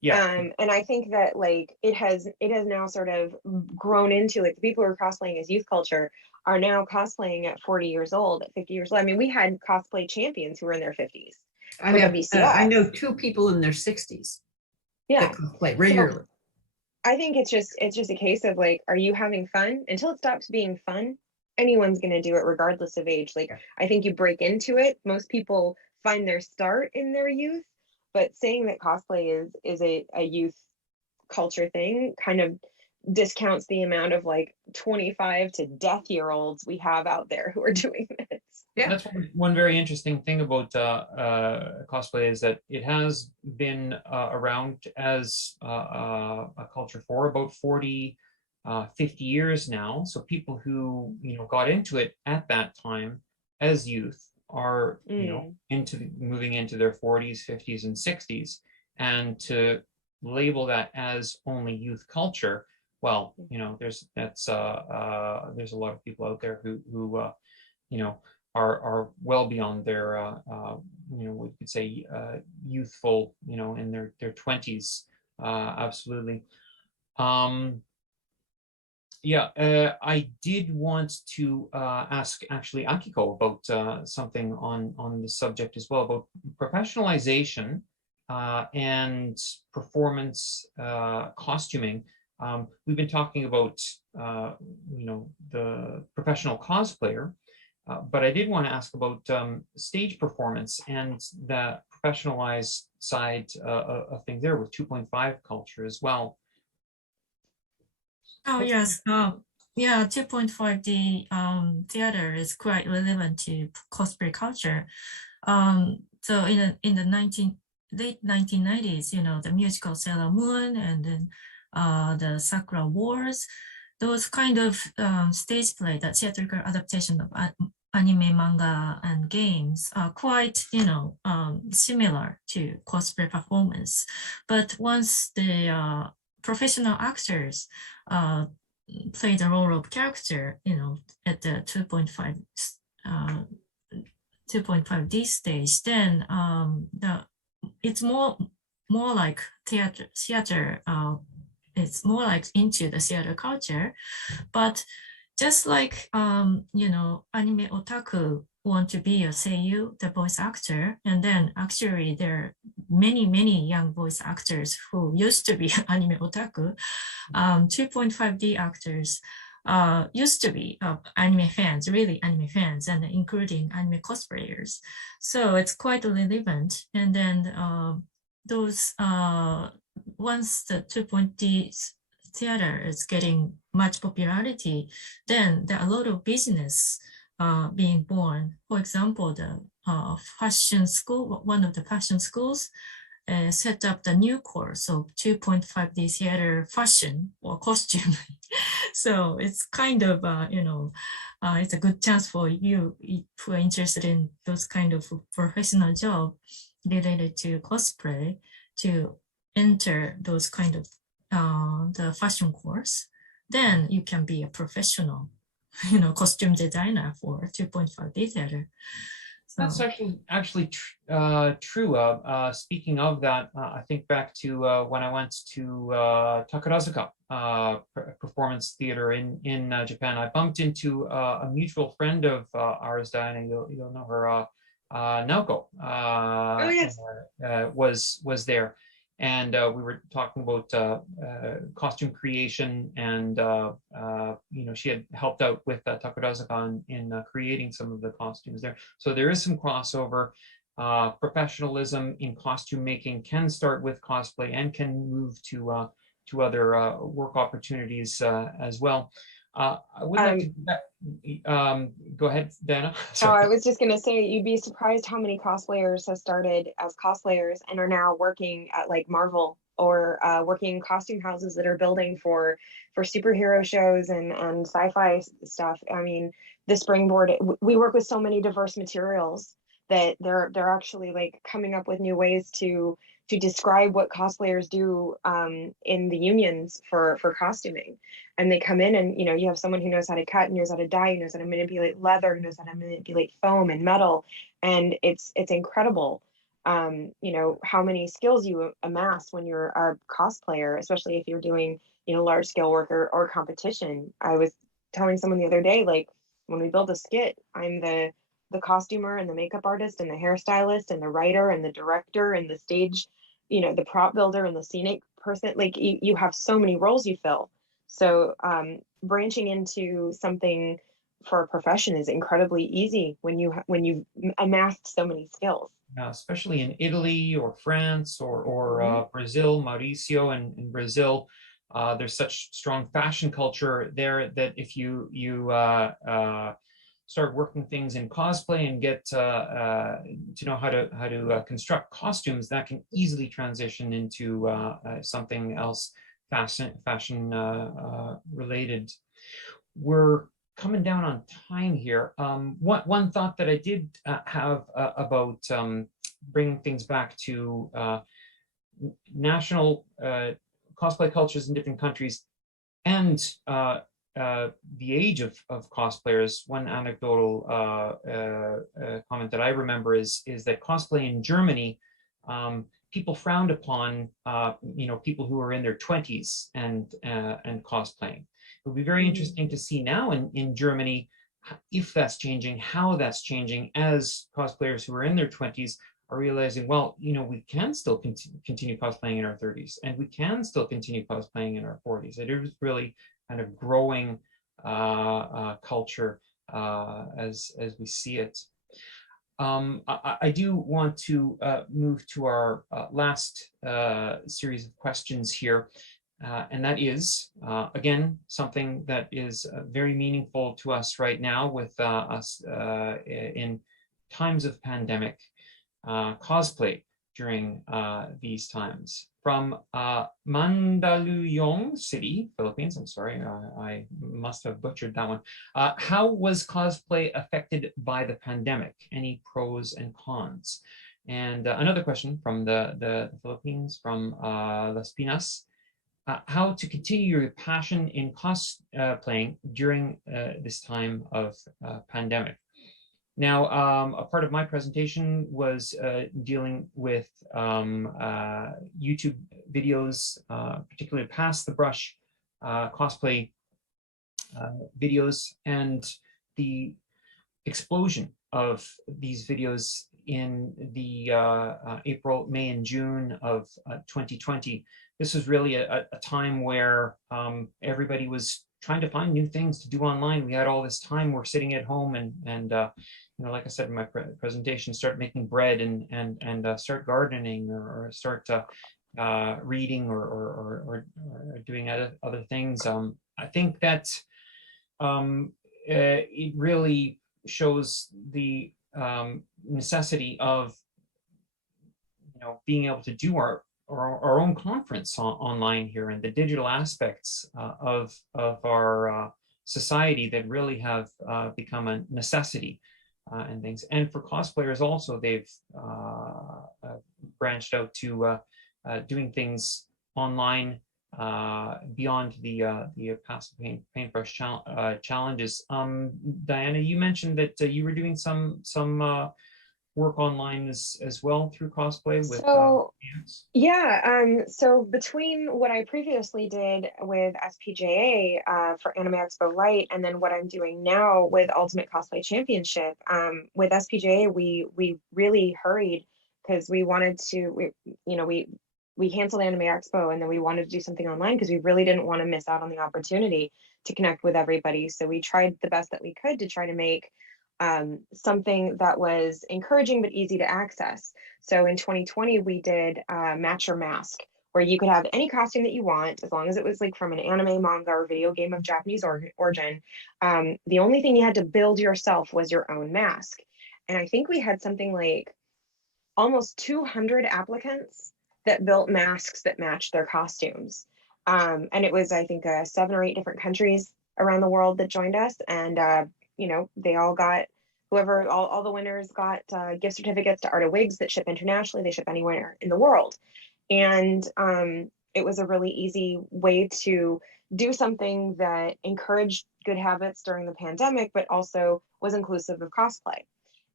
Yeah. And I think that like it has now sort of grown into like the people who are cosplaying as youth culture are now cosplaying at 40 years old, at 50 years old. I mean, we had cosplay champions who were in their 50s. I for have, WCS. I know 2 people in their 60s Yeah. that cosplay regularly. I think it's just a case of like, are you having fun? Until it stops being fun, anyone's going to do it regardless of age. Like, I think you break into it. Most people find their start in their youth, but saying that cosplay is a youth culture thing kind of discounts the amount of like 25 to death-year-olds we have out there who are doing this. Yeah. That's one very interesting thing about cosplay is that it has been around as a culture for about 40, 50 years now. So people who, got into it at that time as youth are, moving into their 40s, 50s, and 60s. And to label that as only youth culture, well, there's a lot of people out there who are well beyond their, we could say youthful, in their 20s. Absolutely. I did want to ask actually Akiko about something on the subject as well, about professionalization and performance costuming. We've been talking about, the professional cosplayer, but I did want to ask about stage performance and the professionalized side of things there with 2.5 culture as well. Oh, yes. 2.5D theater is quite relevant to cosplay culture. So in the late 1990s, the musical Sailor Moon and then the Sakura Wars, those kind of stage play, that theatrical adaptation of anime, manga, and games are quite, similar to cosplay performance. But once the professional actors play the role of character, at the 2.5D stage, then it's more like theater. It's more like into the theater culture, but just like anime otaku want to be a seiyuu, the voice actor, and then actually there are many young voice actors who used to be anime otaku. 2.5D actors used to be anime fans, really anime fans, and including anime cosplayers. So it's quite relevant. And then those once the 2.D theater is getting much popularity, then there are a lot of business being born. For example, the fashion school, one of the fashion schools, set up the new course of 2.5D theater fashion or costume. So it's kind of, it's a good chance for you who are interested in those kind of professional job related to cosplay to enter those kind of the fashion course. Then you can be a professional, costume designer for 2.5D theater. That's actually true. Speaking of that, I think back to when I went to Takarazuka Performance Theater in Japan. I bumped into a mutual friend of ours, Diana. You'll know her. Naoko yes. Was there, and we were talking about costume creation, and she had helped out with Takarazuka in creating some of the costumes there. So there is some crossover. Professionalism in costume making can start with cosplay and can move to other work opportunities as well. I would like to go ahead, Dana. Oh, I was just gonna say, you'd be surprised how many cosplayers have started as cosplayers and are now working at like Marvel or working in costume houses that are building for superhero shows and sci-fi stuff. I mean, the springboard. We work with so many diverse materials that they're actually like coming up with new ways to describe what cosplayers do in the unions for costuming. And they come in and, you have someone who knows how to cut, knows how to dye, knows how to manipulate leather, knows how to manipulate foam and metal. And it's incredible you know, how many skills you amass when you're a cosplayer, especially if you're doing, you know, large scale work or competition. I was telling someone the other day, like when we build a skit, I'm the costumer and the makeup artist and the hairstylist and the writer and the director and the stage, you know, the prop builder and the scenic person. Like you have so many roles you fill. So branching into something for a profession is incredibly easy when you've amassed so many skills. Especially in Italy or France or Brazil, Mauricio in Brazil. There's such strong fashion culture there that if you start working things in cosplay and get to know how to construct costumes, that can easily transition into something else fashion related. We're coming down on time here. One thought that I did have about bringing things back to national cosplay cultures in different countries and the age of cosplayers. One anecdotal comment that I remember is that cosplay in Germany, people frowned upon you know, people who are in their 20s and cosplaying. It would be very interesting to see now in Germany if that's changing, how that's changing, as cosplayers who are in their 20s are realizing, well, you know, we can still continue cosplaying in our 30s, and we can still continue cosplaying in our 40s. It is really kind of growing culture as we see it. I do want to move to our last series of questions here. And that is, again, something that is very meaningful to us right now with us in times of pandemic, cosplay during these times. From Mandaluyong City, Philippines, I'm sorry, I must have butchered that one. How was cosplay affected by the pandemic? Any pros and cons? And another question from the Philippines, from Las Pinas. How to continue your passion in cosplaying during this time of pandemic. Now, a part of my presentation was dealing with YouTube videos, particularly Pass the Brush cosplay videos, and the explosion of these videos in the April, May, and June of 2020. This was really a time where everybody was trying to find new things to do online. We had all this time. We're sitting at home and you know, like I said in my presentation, start making bread and start gardening or start reading or doing other things. I think that it really shows the necessity of, you know, being able to do our own conference online here, and the digital aspects of our society that really have become a necessity and things. And for cosplayers also, they've branched out to doing things online beyond the passive paintbrush challenges. Diana, you mentioned that you were doing some work online as well through cosplay with so between what I previously did with SPJA for Anime Expo Light, and then what I'm doing now with Ultimate Cosplay Championship, with SPJA we really hurried because we wanted to, we canceled Anime Expo, and then we wanted to do something online because we really didn't want to miss out on the opportunity to connect with everybody. So we tried the best that we could to try to make something that was encouraging but easy to access. So in 2020, we did Match Your Mask, where you could have any costume that you want, as long as it was like from an anime, manga, or video game of Japanese origin. The only thing you had to build yourself was your own mask. And I think we had something like almost 200 applicants that built masks that matched their costumes. And it was, I think, 7 or 8 different countries around the world that joined us. And they all got, all the winners got gift certificates to Art of Wigs that ship internationally. They ship anywhere in the world. And it was a really easy way to do something that encouraged good habits during the pandemic, but also was inclusive of cosplay.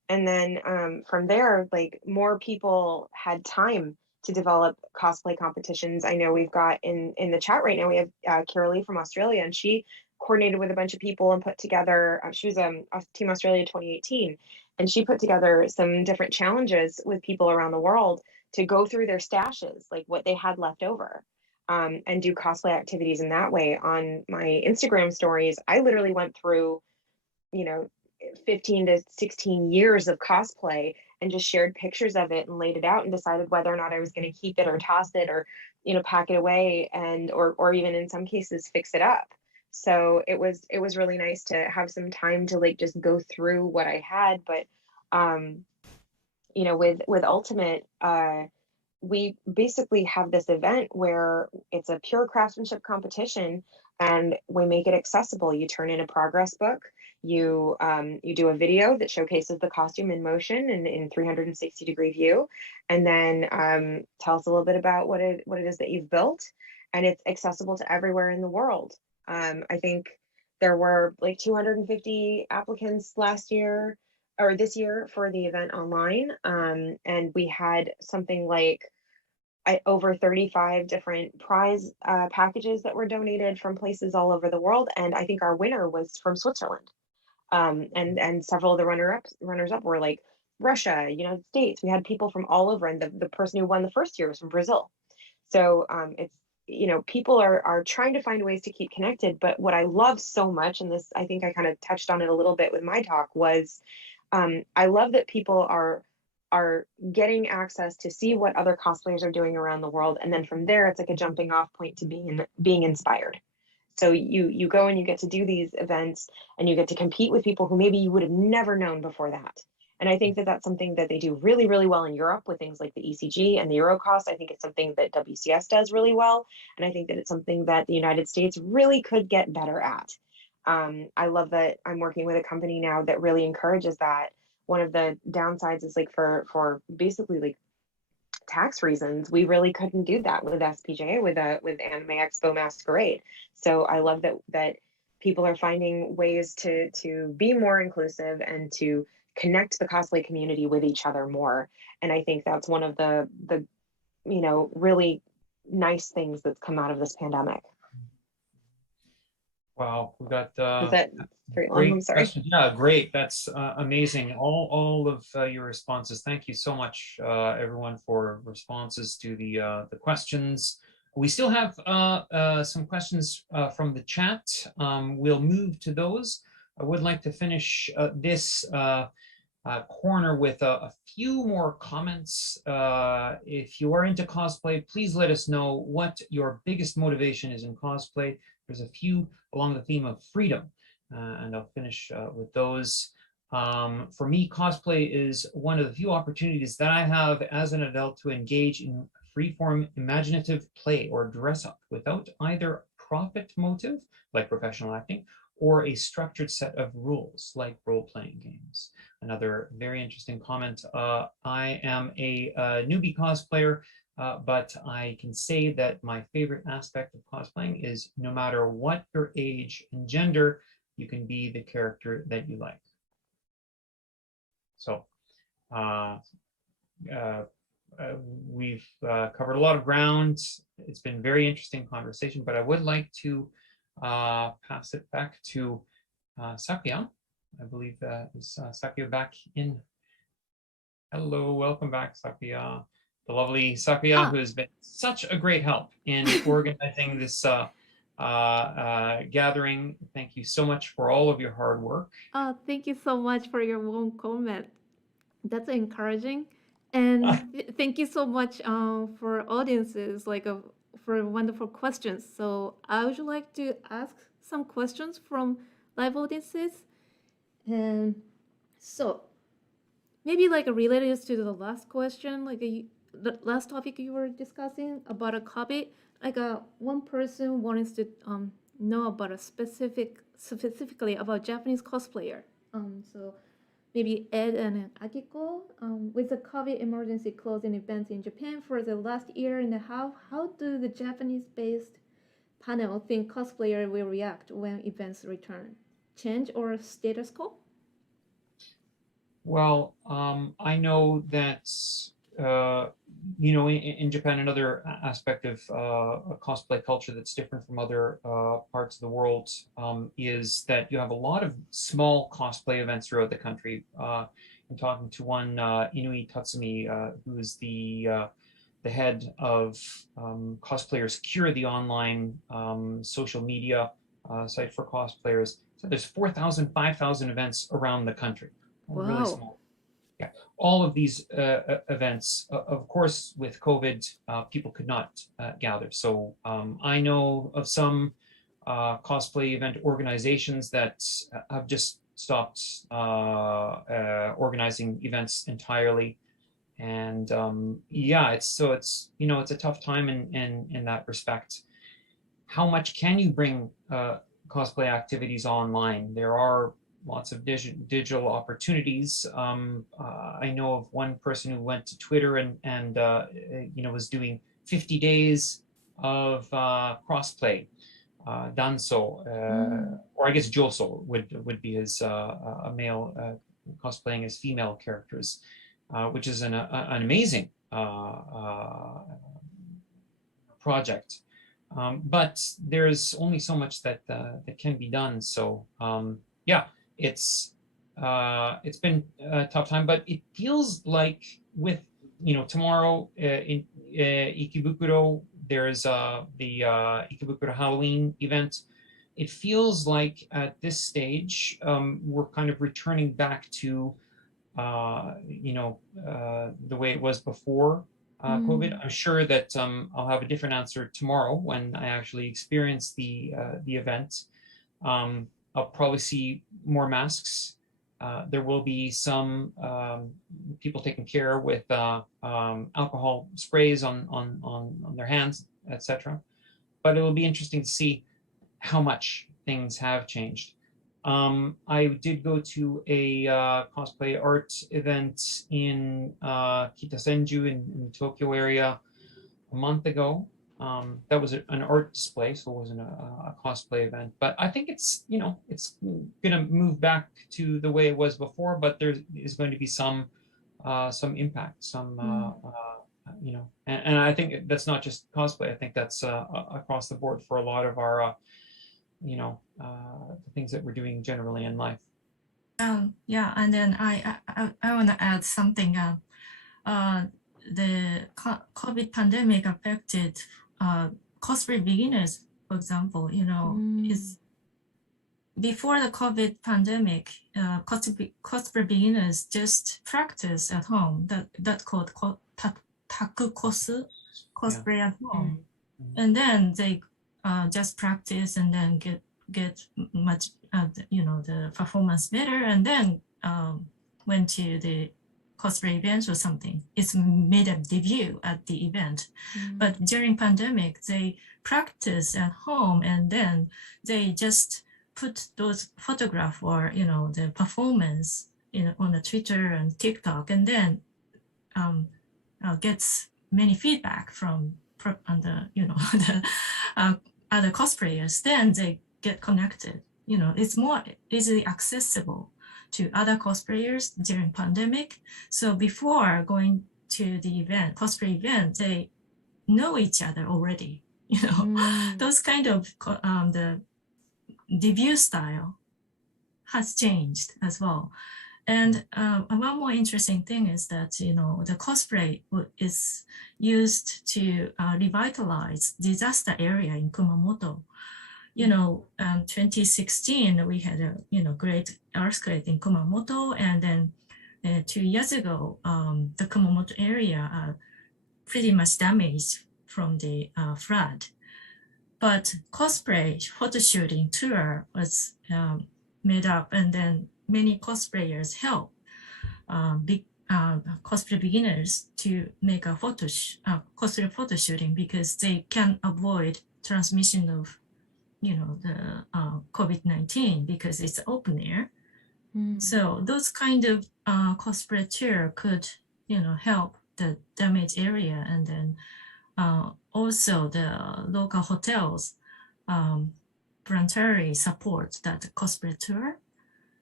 And then from there, like more people had time to develop cosplay competitions. I know we've got in the chat right now, we have Kira Lee from Australia, and she coordinated with a bunch of people and put together, she was Team Australia 2018, and she put together some different challenges with people around the world to go through their stashes, like what they had left over, and do cosplay activities in that way. On my Instagram stories, I literally went through, you know, 15 to 16 years of cosplay and just shared pictures of it and laid it out and decided whether or not I was going to keep it or toss it or, you know, pack it away and or even in some cases fix it up. So it was really nice to have some time to like just go through what I had. But you know, with Ultimate, we basically have this event where it's a pure craftsmanship competition and we make it accessible. You turn in a progress book, you do a video that showcases the costume in motion and in 360-degree view, and then tell us a little bit about what it is that you've built, and it's accessible to everywhere in the world. I think there were like 250 applicants last year or this year for the event online, and we had something like over 35 different prize packages that were donated from places all over the world, and I think our winner was from Switzerland. And several of the runners up were like Russia, United States. We had people from all over, and the person who won the first year was from Brazil. So it's, you know, people are trying to find ways to keep connected. But what I love so much, and this, I think I kind of touched on it a little bit with my talk, was I love that people are getting access to see what other cosplayers are doing around the world, and then from there it's like a jumping off point to being inspired. So you go and you get to do these events and you get to compete with people who maybe you would have never known before that. And I think that that's something that they do really, really well in Europe with things like the ECG and the Eurocross. I think it's something that WCS does really well. And I think that it's something that the United States really could get better at. I love that I'm working with a company now that really encourages that. One of the downsides is like for basically like tax reasons, we really couldn't do that with SPJ, with Anime Expo Masquerade. So I love that people are finding ways to be more inclusive and to connect the cosplay community with each other more. And I think that's one of the you know, really nice things that's come out of this pandemic. Wow, we got Is that very long? great I'm sorry. questions. Yeah, great. That's amazing. All of your responses. Thank you so much, everyone, for responses to the questions. We still have some questions from the chat. We'll move to those. I would like to finish this corner with a few more comments. If you are into cosplay, please let us know what your biggest motivation is in cosplay. There's a few along the theme of freedom, and I'll finish with those. For me, cosplay is one of the few opportunities that I have as an adult to engage in freeform imaginative play or dress up without either profit motive, like professional acting, or a structured set of rules, like role-playing games. Another very interesting comment. I am a newbie cosplayer, but I can say that my favorite aspect of cosplaying is no matter what your age and gender, you can be the character that you like. So we've covered a lot of ground. It's been very interesting conversation, but I would like to pass it back to Sakuya. I believe is Sakuya back in. Hello, welcome back, Sakuya. The lovely Sakuya, who has been such a great help in organizing this gathering. Thank you so much for all of your hard work. Thank you so much for your warm comment. That's encouraging. And thank you so much for audiences, for wonderful questions. So I would like to ask some questions from live audiences. And so maybe related to the last question, the last topic you were discussing about a copy, one person wants to know about specifically about Japanese cosplayer. So maybe Ed and Akiko, with the COVID emergency closing events in Japan for the last year and a half, how do the Japanese-based panel think cosplayer will react when events return? Change or status quo? Well, I know that in Japan, another aspect of cosplay culture that's different from other parts of the world is that you have a lot of small cosplay events throughout the country. I'm talking to one Inui Tatsumi, who's the head of Cosplayers Cure, the online social media site for cosplayers. So there's 4,000, 5,000 events around the country. Really Wow. small. Yeah, all of these events, of course, with COVID, people could not gather. So I know of some cosplay event organizations that have just stopped organizing events entirely. And yeah, it's a tough time in that respect. How much can you bring cosplay activities online? There are lots of digital opportunities. I know of one person who went to Twitter and was doing 50 days of crossplay, danso, or I guess joso would be his a male cosplaying as female characters, which is an amazing project. But there's only so much that can be done. So yeah, it's been a tough time, but it feels like with tomorrow in Ikebukuro there's the Ikebukuro Halloween event. It feels like at this stage we're kind of returning back to the way it was before COVID. I'm sure that I'll have a different answer tomorrow when I actually experience the event. I'll probably see more masks. There will be some people taking care with alcohol sprays on their hands, etc. But it will be interesting to see how much things have changed. I did go to a cosplay art event in Kitasenju in the Tokyo area a month ago. That was an art display, so it wasn't a cosplay event. But I think it's going to move back to the way it was before. But there is going to be some impact, and I think that's not just cosplay. I think that's across the board for a lot of our the things that we're doing generally in life. Yeah, and then I want to add something. The COVID pandemic affected cosplay beginners, for example. Is before the COVID pandemic, cosplay beginners just practice at home. That called taku cosplay at home, and then they just practice and then get much the performance better, and then went to the cosplay event or something. It's made a debut at the event. But during pandemic, they practice at home and then they just put those photograph or the performance on the Twitter and TikTok, and then gets many feedback from the other cosplayers. Then they get connected. It's more easily accessible to other cosplayers during pandemic. So before going to the event, cosplay event, they know each other already. Those kind of the debut style has changed as well. And one more interesting thing is that the cosplay is used to revitalize disaster area in Kumamoto. 2016 we had a great earthquake in Kumamoto, and then 2 years ago the Kumamoto area pretty much damaged from the flood. But cosplay photo shooting tour was made up, and then many cosplayers help cosplay beginners to make a cosplay photo shooting, because they can avoid transmission of the COVID-19 because it's open air. So those kind of cosplay tour could help the damaged area, and then also the local hotels voluntarily support that cosplay tour.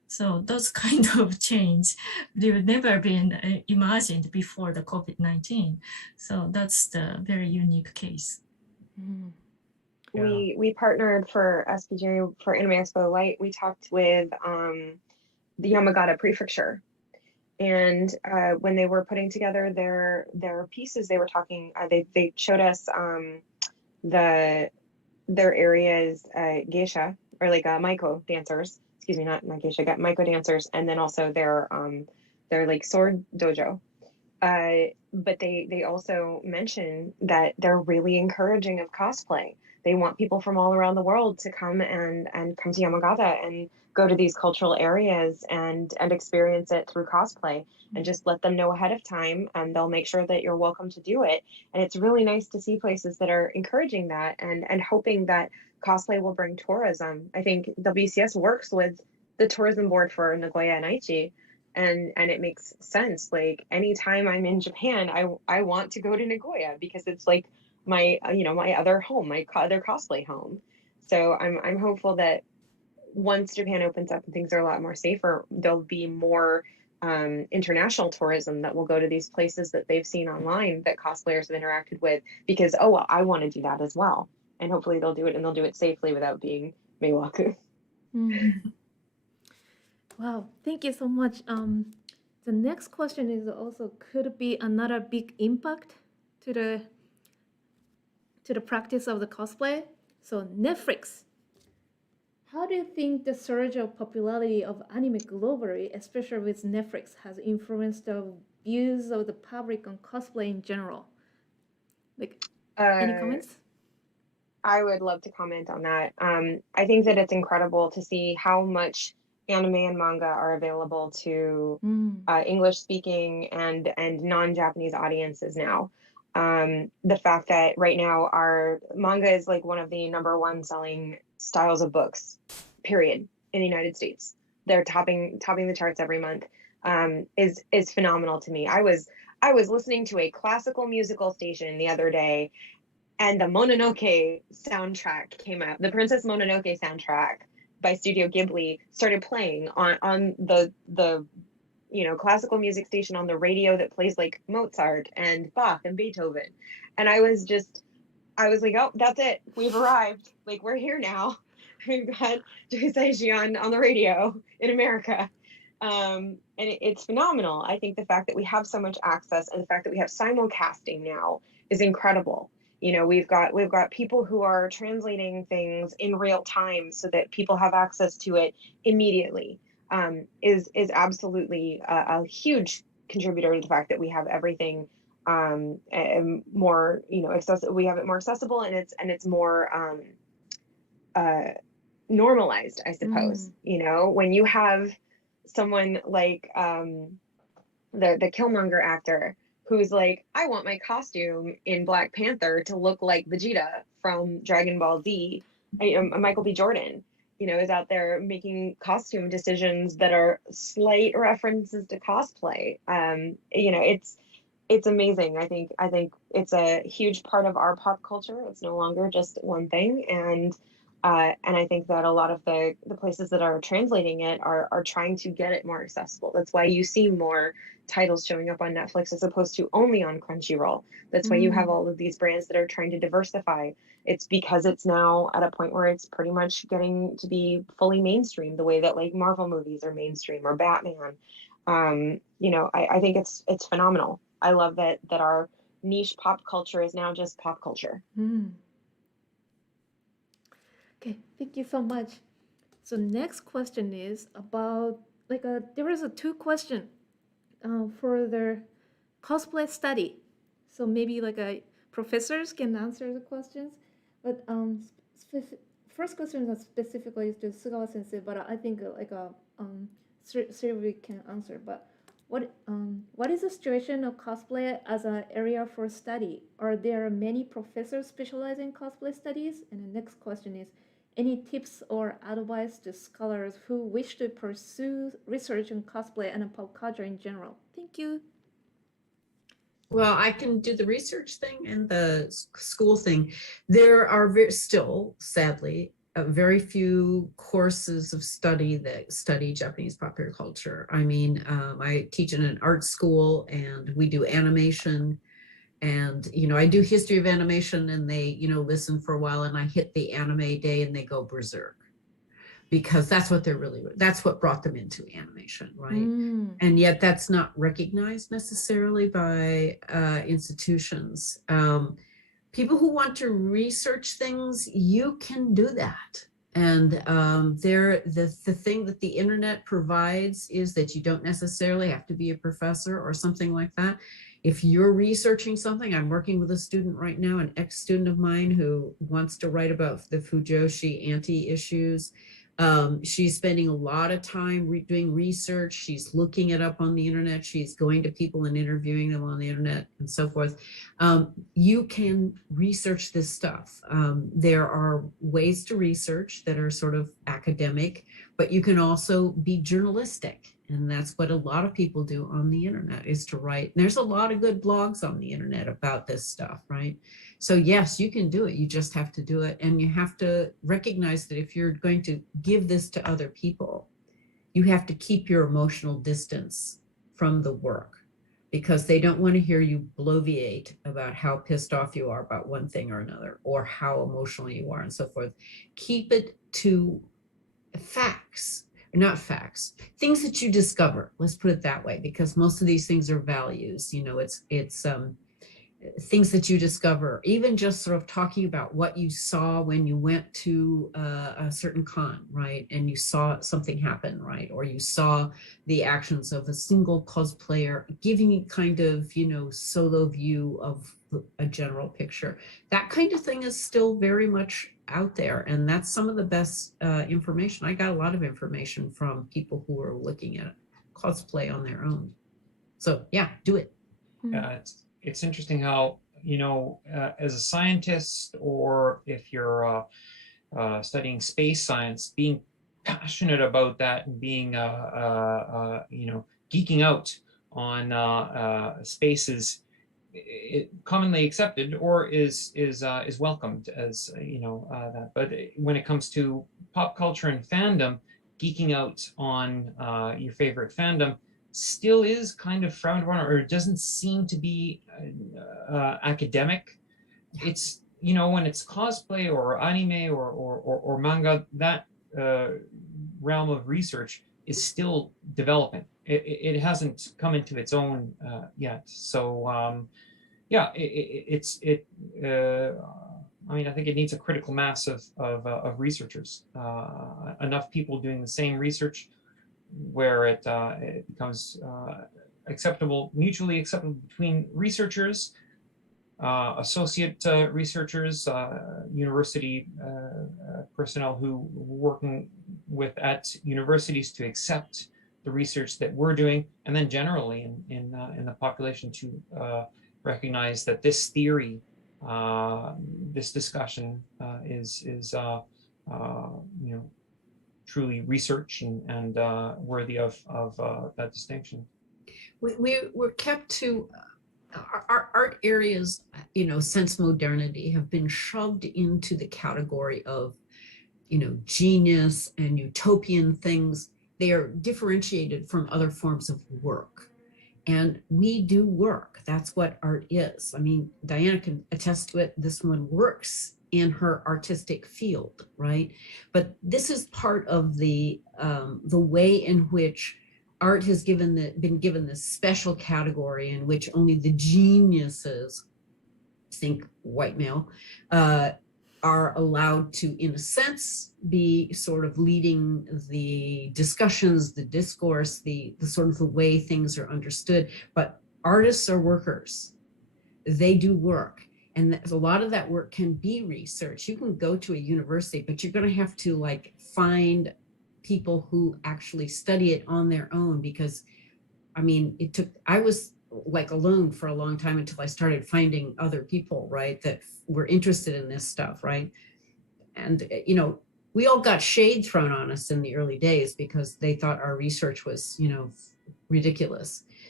So those kind of change, they've never been imagined before the COVID-19. So that's the very unique case. Mm. We partnered for SPJ for Anime Expo Light. We talked with the Yamagata Prefecture, and when they were putting together their pieces, they were talking. They showed us their area's geisha, or like maiko dancers. Excuse me, not geisha, got maiko dancers, and then also their like sword dojo. But they also mention that they're really encouraging of cosplay. They want people from all around the world to come and come to Yamagata and go to these cultural areas and experience it through cosplay, and just let them know ahead of time, and they'll make sure that you're welcome to do it. And it's really nice to see places that are encouraging that and hoping that cosplay will bring tourism. I think WCS works with the tourism board for Nagoya and Aichi, and it makes sense. Like anytime I'm in Japan, I want to go to Nagoya because it's like my my other home, my other cosplay home. So I'm hopeful that once Japan opens up and things are a lot more safer, there'll be more international tourism that will go to these places that they've seen online that cosplayers have interacted with, because well, I want to do that as well, and hopefully they'll do it, and they'll do it safely without being meiwaku. Mm. Wow, thank you so much. The next question is also, could it be another big impact to the practice of the cosplay? So Netflix. How do you think the surge of popularity of anime globally, especially with Netflix, has influenced the views of the public on cosplay in general? Like, any comments? I would love to comment on that. I think that it's incredible to see how much anime and manga are available to English speaking and non-Japanese audiences now. The fact that right now our manga is like one of the #1 selling styles of books, period, in the United States. They're topping the charts every month. Is phenomenal to me. I was listening to a classical musical station the other day, and the Mononoke soundtrack came out. The Princess Mononoke soundtrack by Studio Ghibli started playing on the classical music station on the radio that plays like Mozart and Bach and Beethoven. And I was like, oh, that's it. We've arrived. Like, we're here now. We've got Jusei on the radio in America. And it's phenomenal. I think the fact that we have so much access, and the fact that we have simulcasting now, is incredible. We've got people who are translating things in real time so that people have access to it immediately. Is absolutely a huge contributor to the fact that we have everything more accessible. We have it more accessible, and it's more normalized, I suppose. When you have someone like the Killmonger actor who's like, I want my costume in Black Panther to look like Vegeta from Dragon Ball Z. Michael B. Jordan, is out there making costume decisions that are slight references to cosplay. It's amazing. I think it's a huge part of our pop culture. It's no longer just one thing, and I think that a lot of the places that are translating it are trying to get it more accessible. That's why you see more titles showing up on Netflix as opposed to only on Crunchyroll. That's why you have all of these brands that are trying to diversify. It's because it's now at a point where it's pretty much getting to be fully mainstream, the way that like Marvel movies are mainstream, or Batman. I think it's phenomenal. I love that our niche pop culture is now just pop culture. Okay, thank you so much. So next question is about there is a 2 question for the cosplay study. So maybe professors can answer the questions, but first question is specifically to Sugawa Sensei, but I think Sylvie can answer. But what is the situation of cosplay as an area for study? Are there many professors specializing in cosplay studies? And the next question is, any tips or advice to scholars who wish to pursue research on cosplay and pop culture in general? Thank you. Well, I can do the research thing and the school thing. There are still, sadly, very few courses of study that study Japanese popular culture. I mean, I teach in an art school and we do animation, and, you know, I do history of animation, and they, you know, listen for a while, and I hit the anime day and they go berserk, because that's what that's what brought them into animation, right? And yet that's not recognized necessarily by institutions. People who want to research things, you can do that. And the thing that the internet provides is that you don't necessarily have to be a professor or something like that. If you're researching something, I'm working with a student right now, an ex-student of mine who wants to write about the Fujoshi anti-issues. She's spending a lot of time doing research. She's looking it up on the internet. She's going to people and interviewing them on the internet and so forth. You can research this stuff. There are ways to research that are sort of academic, but you can also be journalistic. And that's what a lot of people do on the internet, is to write. And there's a lot of good blogs on the internet about this stuff, right? So yes, you can do it. You just have to do it. And you have to recognize that if you're going to give this to other people, you have to keep your emotional distance from the work, because they don't want to hear you bloviate about how pissed off you are about one thing or another, or how emotional you are and so forth. Keep it to facts. Not facts, things that you discover. Let's put it that way, because most of these things are values. You know, it's things that you discover, even just sort of talking about what you saw when you went to a certain con, right? And you saw something happen, right? Or you saw the actions of a single cosplayer, giving you kind of, you know, solo view of a general picture. That kind of thing is still very much out there, and that's some of the best information. I got a lot of information from people who are looking at cosplay on their own. So yeah, do it. It's interesting how, you know, as a scientist, or if you're studying space science, being passionate about that and being you know, geeking out on spaces, commonly accepted, or is welcomed as, you know, that. But when it comes to pop culture and fandom, geeking out on your favorite fandom still is kind of frowned upon, or it doesn't seem to be academic. It's, you know, when it's cosplay or anime or manga, that realm of research is still developing. It hasn't come into its own yet. So yeah, I mean, I think it needs a critical mass of researchers, enough people doing the same research, where it becomes acceptable, mutually acceptable between researchers, associate researchers, university personnel who are working at universities to accept the research that we're doing, and then generally in the population to recognize that this theory, this discussion is you know, truly research and worthy of that distinction. We're kept to our art areas, you know, since modernity, have been shoved into the category of, you know, genius and utopian things. They are differentiated from other forms of work. And we do work. That's what art is. I mean, Diana can attest to it. This one works in her artistic field, right? But this is part of the way in which art has been given this special category in which only the geniuses, think white male, are allowed to, in a sense, be sort of leading the discussions, the discourse, the sort of the way things are understood. But artists are workers. They do work. And a lot of that work can be research. You can go to a university, but you're going to have to like find people who actually study it on their own, because I mean, I was like alone for a long time until I started finding other people, right, that were interested in this stuff, right? And, you know, we all got shade thrown on us in the early days because they thought our research was, you know, ridiculous.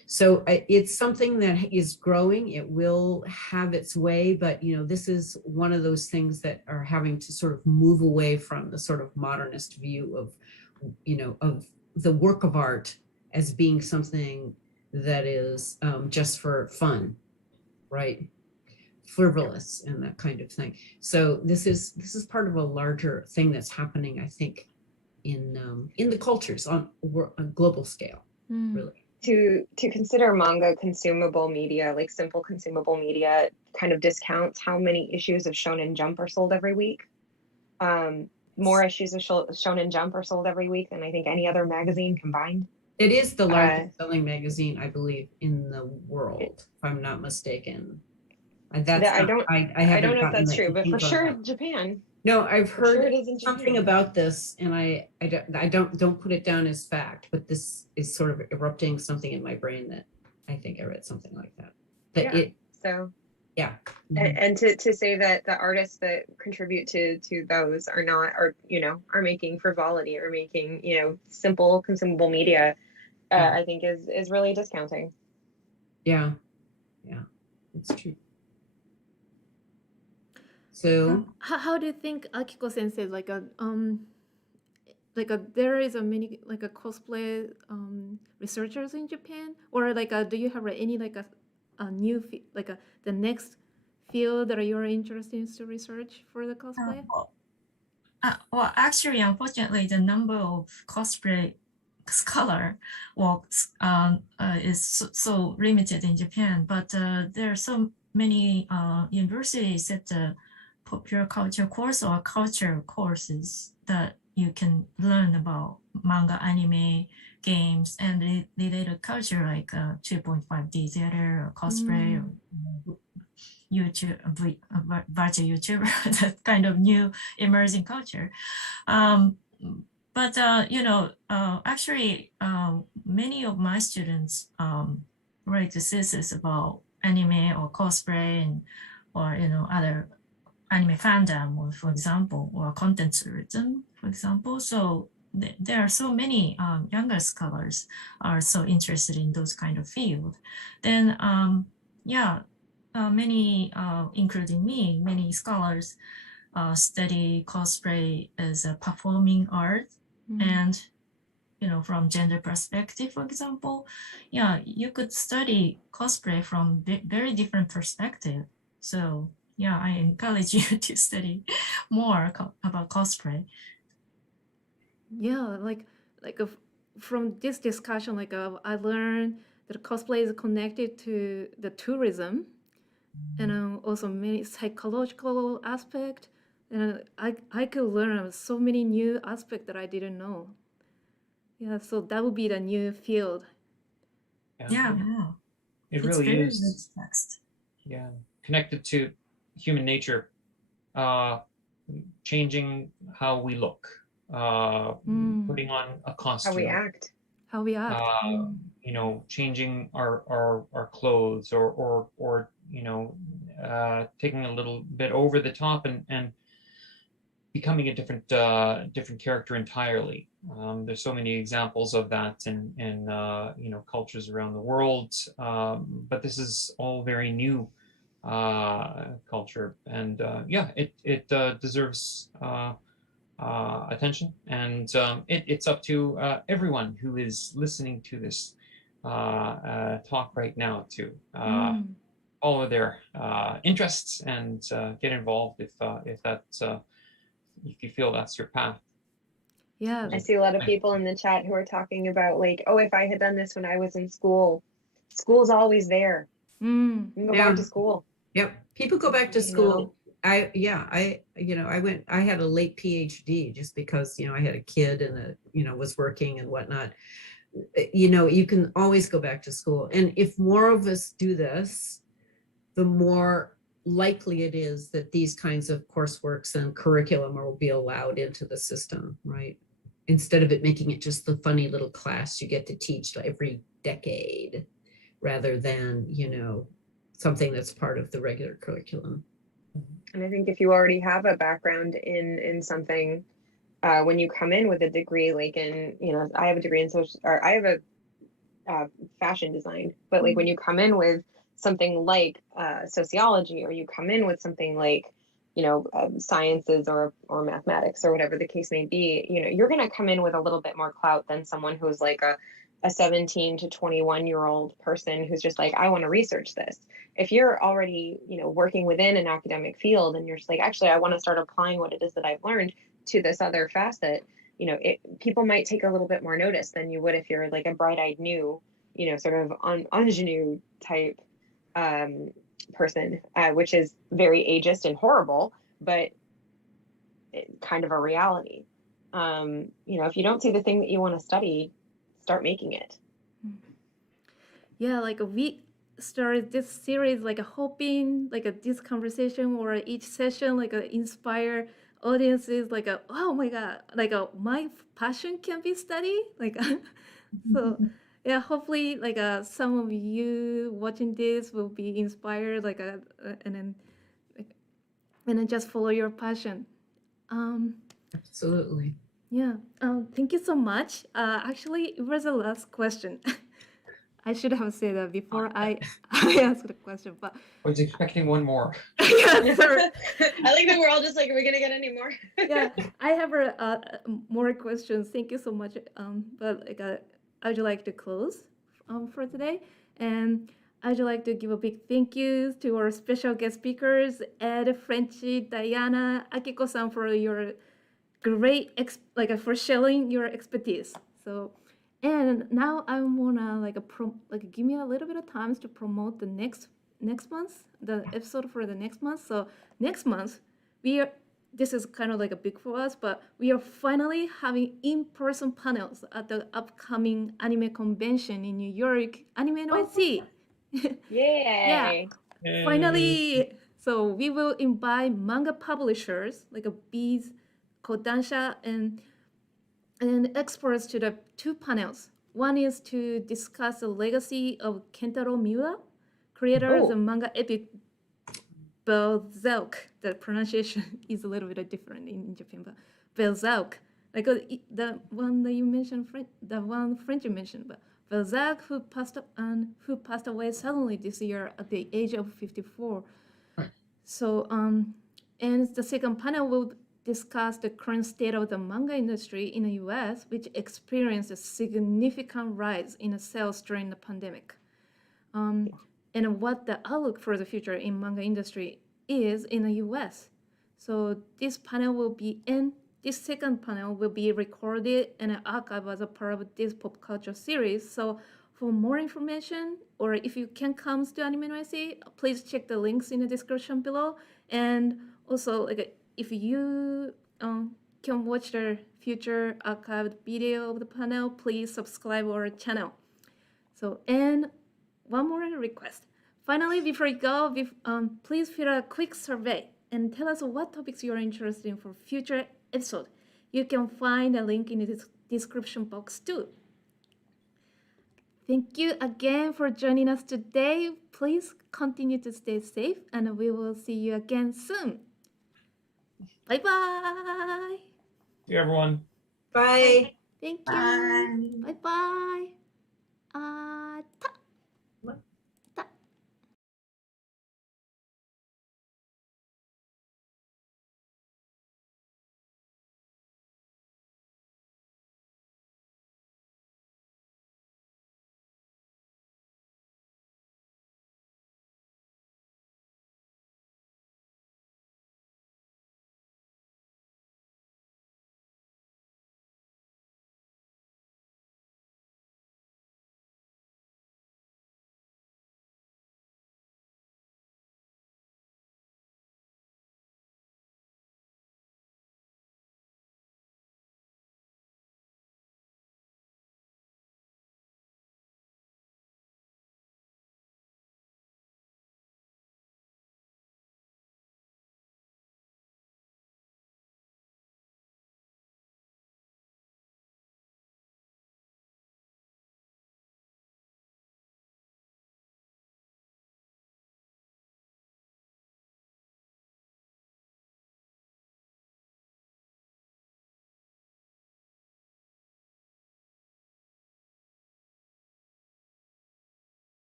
So it's something that is growing. It will have its way, but this is one of those things that are having to sort of move away from the sort of modernist view of, of the work of art as being something that is just for fun, right? Frivolous and that kind of thing. So this is part of a larger thing that's happening, I think, in the cultures on a global scale, really. To consider manga consumable media, like simple consumable media, kind of discounts how many issues of Shonen Jump are sold every week. More issues of Shonen Jump are sold every week than I think any other magazine combined. It is the largest selling magazine, I believe, in the world, if I'm not mistaken. I don't know if that's true, but for sure Japan. No, I've heard sure something about this, and I don't put it down as fact, but this is sort of erupting something in my brain that I think I read something like that. And to say that the artists that contribute to those are making frivolity or making simple consumable media, I think is really discounting. Yeah, it's true. So how do you think Akiko sensei there is a many cosplay researchers in Japan, or do you have any a new the next field that you're interested in to research for the cosplay? Well, actually, unfortunately, the number of cosplay scholar works is so limited in Japan, but there are so many universities that popular culture course or culture courses that you can learn about manga, anime, games, and related culture like 2.5D theater or cosplay or YouTube, virtual YouTuber, that kind of new emerging culture. Actually, many of my students write thesis about anime or cosplay or other anime fandom, or for example, or content tourism, for example. So there are so many younger scholars are so interested in those kind of field. Then many, including me, many scholars study cosplay as a performing art, and from gender perspective, for example, you could study cosplay from very different perspective. So I encourage you to study more about cosplay. Yeah, from this discussion, I learned that cosplay is connected to the tourism, and also many psychological aspect, and I could learn so many new aspects that I didn't know. Yeah, so that would be the new field. Yeah. It really is. Yeah, connected to human nature, changing how we look, putting on a costume, how we act, changing our clothes, or taking a little bit over the top and becoming a different character entirely. There's so many examples of that in cultures around the world, but this is all very new culture, and it deserves attention, and it's up to everyone who is listening to this talk right now to follow their interests and get involved if you feel that's your path. Yeah, I see a lot of people in the chat who are talking about if I had done this when I was in school. School's always there. You can go back to school. Yep, people go back to school. I had a late PhD just because I had a kid and was working and whatnot. You can always go back to school, and if more of us do this, the more likely it is that these kinds of courseworks and curriculum will be allowed into the system, right? Instead of it making it just the funny little class you get to teach every decade, rather than something that's part of the regular curriculum. And I think if you already have a background in something, when you come in with a degree, I have a degree in social, or I have fashion design. But like when you come in with something like sociology, or you come in with something like, you know, sciences or mathematics or whatever the case may be, you know, you're going to come in with a little bit more clout than someone who's like a 17 to 21-year-old person who's just like, I want to research this. If you're already, you know, working within an academic field and you're just like, actually, I want to start applying what it is that I've learned to this other facet, you know, people might take a little bit more notice than you would if you're like a bright-eyed new, you know, sort of ingenue type person, which is very ageist and horrible, but kind of a reality. You know, if you don't see the thing that you want to study, start making it. Yeah, like we started this series like hoping like this conversation or each session like inspire audiences like oh my god, like my passion can be studied, like so yeah, hopefully like some of you watching this will be inspired like and then like, and then just follow your passion. Absolutely. Yeah, thank you so much. Actually, it was the last question. I should have said that before I asked the question, but I was expecting one more. yeah, sorry. I like that we're all just like, are we gonna get any more? Yeah, I have more questions. Thank you so much. But like I would like to close for today, and I would like to give a big thank you to our special guest speakers, Ed, Frenchie, Diana, Akiko-san, for your great for sharing your expertise. So, and now I wanna give me a little bit of time to promote the next month, the episode for the next month. So next month this is kind of like a big for us, but we are finally having in-person panels at the upcoming anime convention in New York, Anime NYC. Yay! Yeah, finally. So we will invite manga publishers like Bees, Kodansha, and experts to the two panels. One is to discuss the legacy of Kentaro Miura, creator of the manga epic Berserk. The pronunciation is a little bit different in Japan, but Berserk, like the one that you mentioned, the one French you mentioned, but Berserk, who passed away suddenly this year at the age of 54. So, and the second panel will discuss the current state of the manga industry in the US, which experienced a significant rise in the sales during the pandemic. And what the outlook for the future in manga industry is in the US. So this second panel will be recorded and archived as a part of this pop culture series. So for more information, or if you can come to Anime NYC, please check the links in the description below. And also, like, if you can watch the future archived video of the panel, please subscribe our channel. So, and one more request. Finally, before you go, please fill out a quick survey and tell us what topics you are interested in for future episode. You can find a link in the description box too. Thank you again for joining us today. Please continue to stay safe, and we will see you again soon. Bye-bye. See you, everyone. Bye. Thank you. Bye-bye.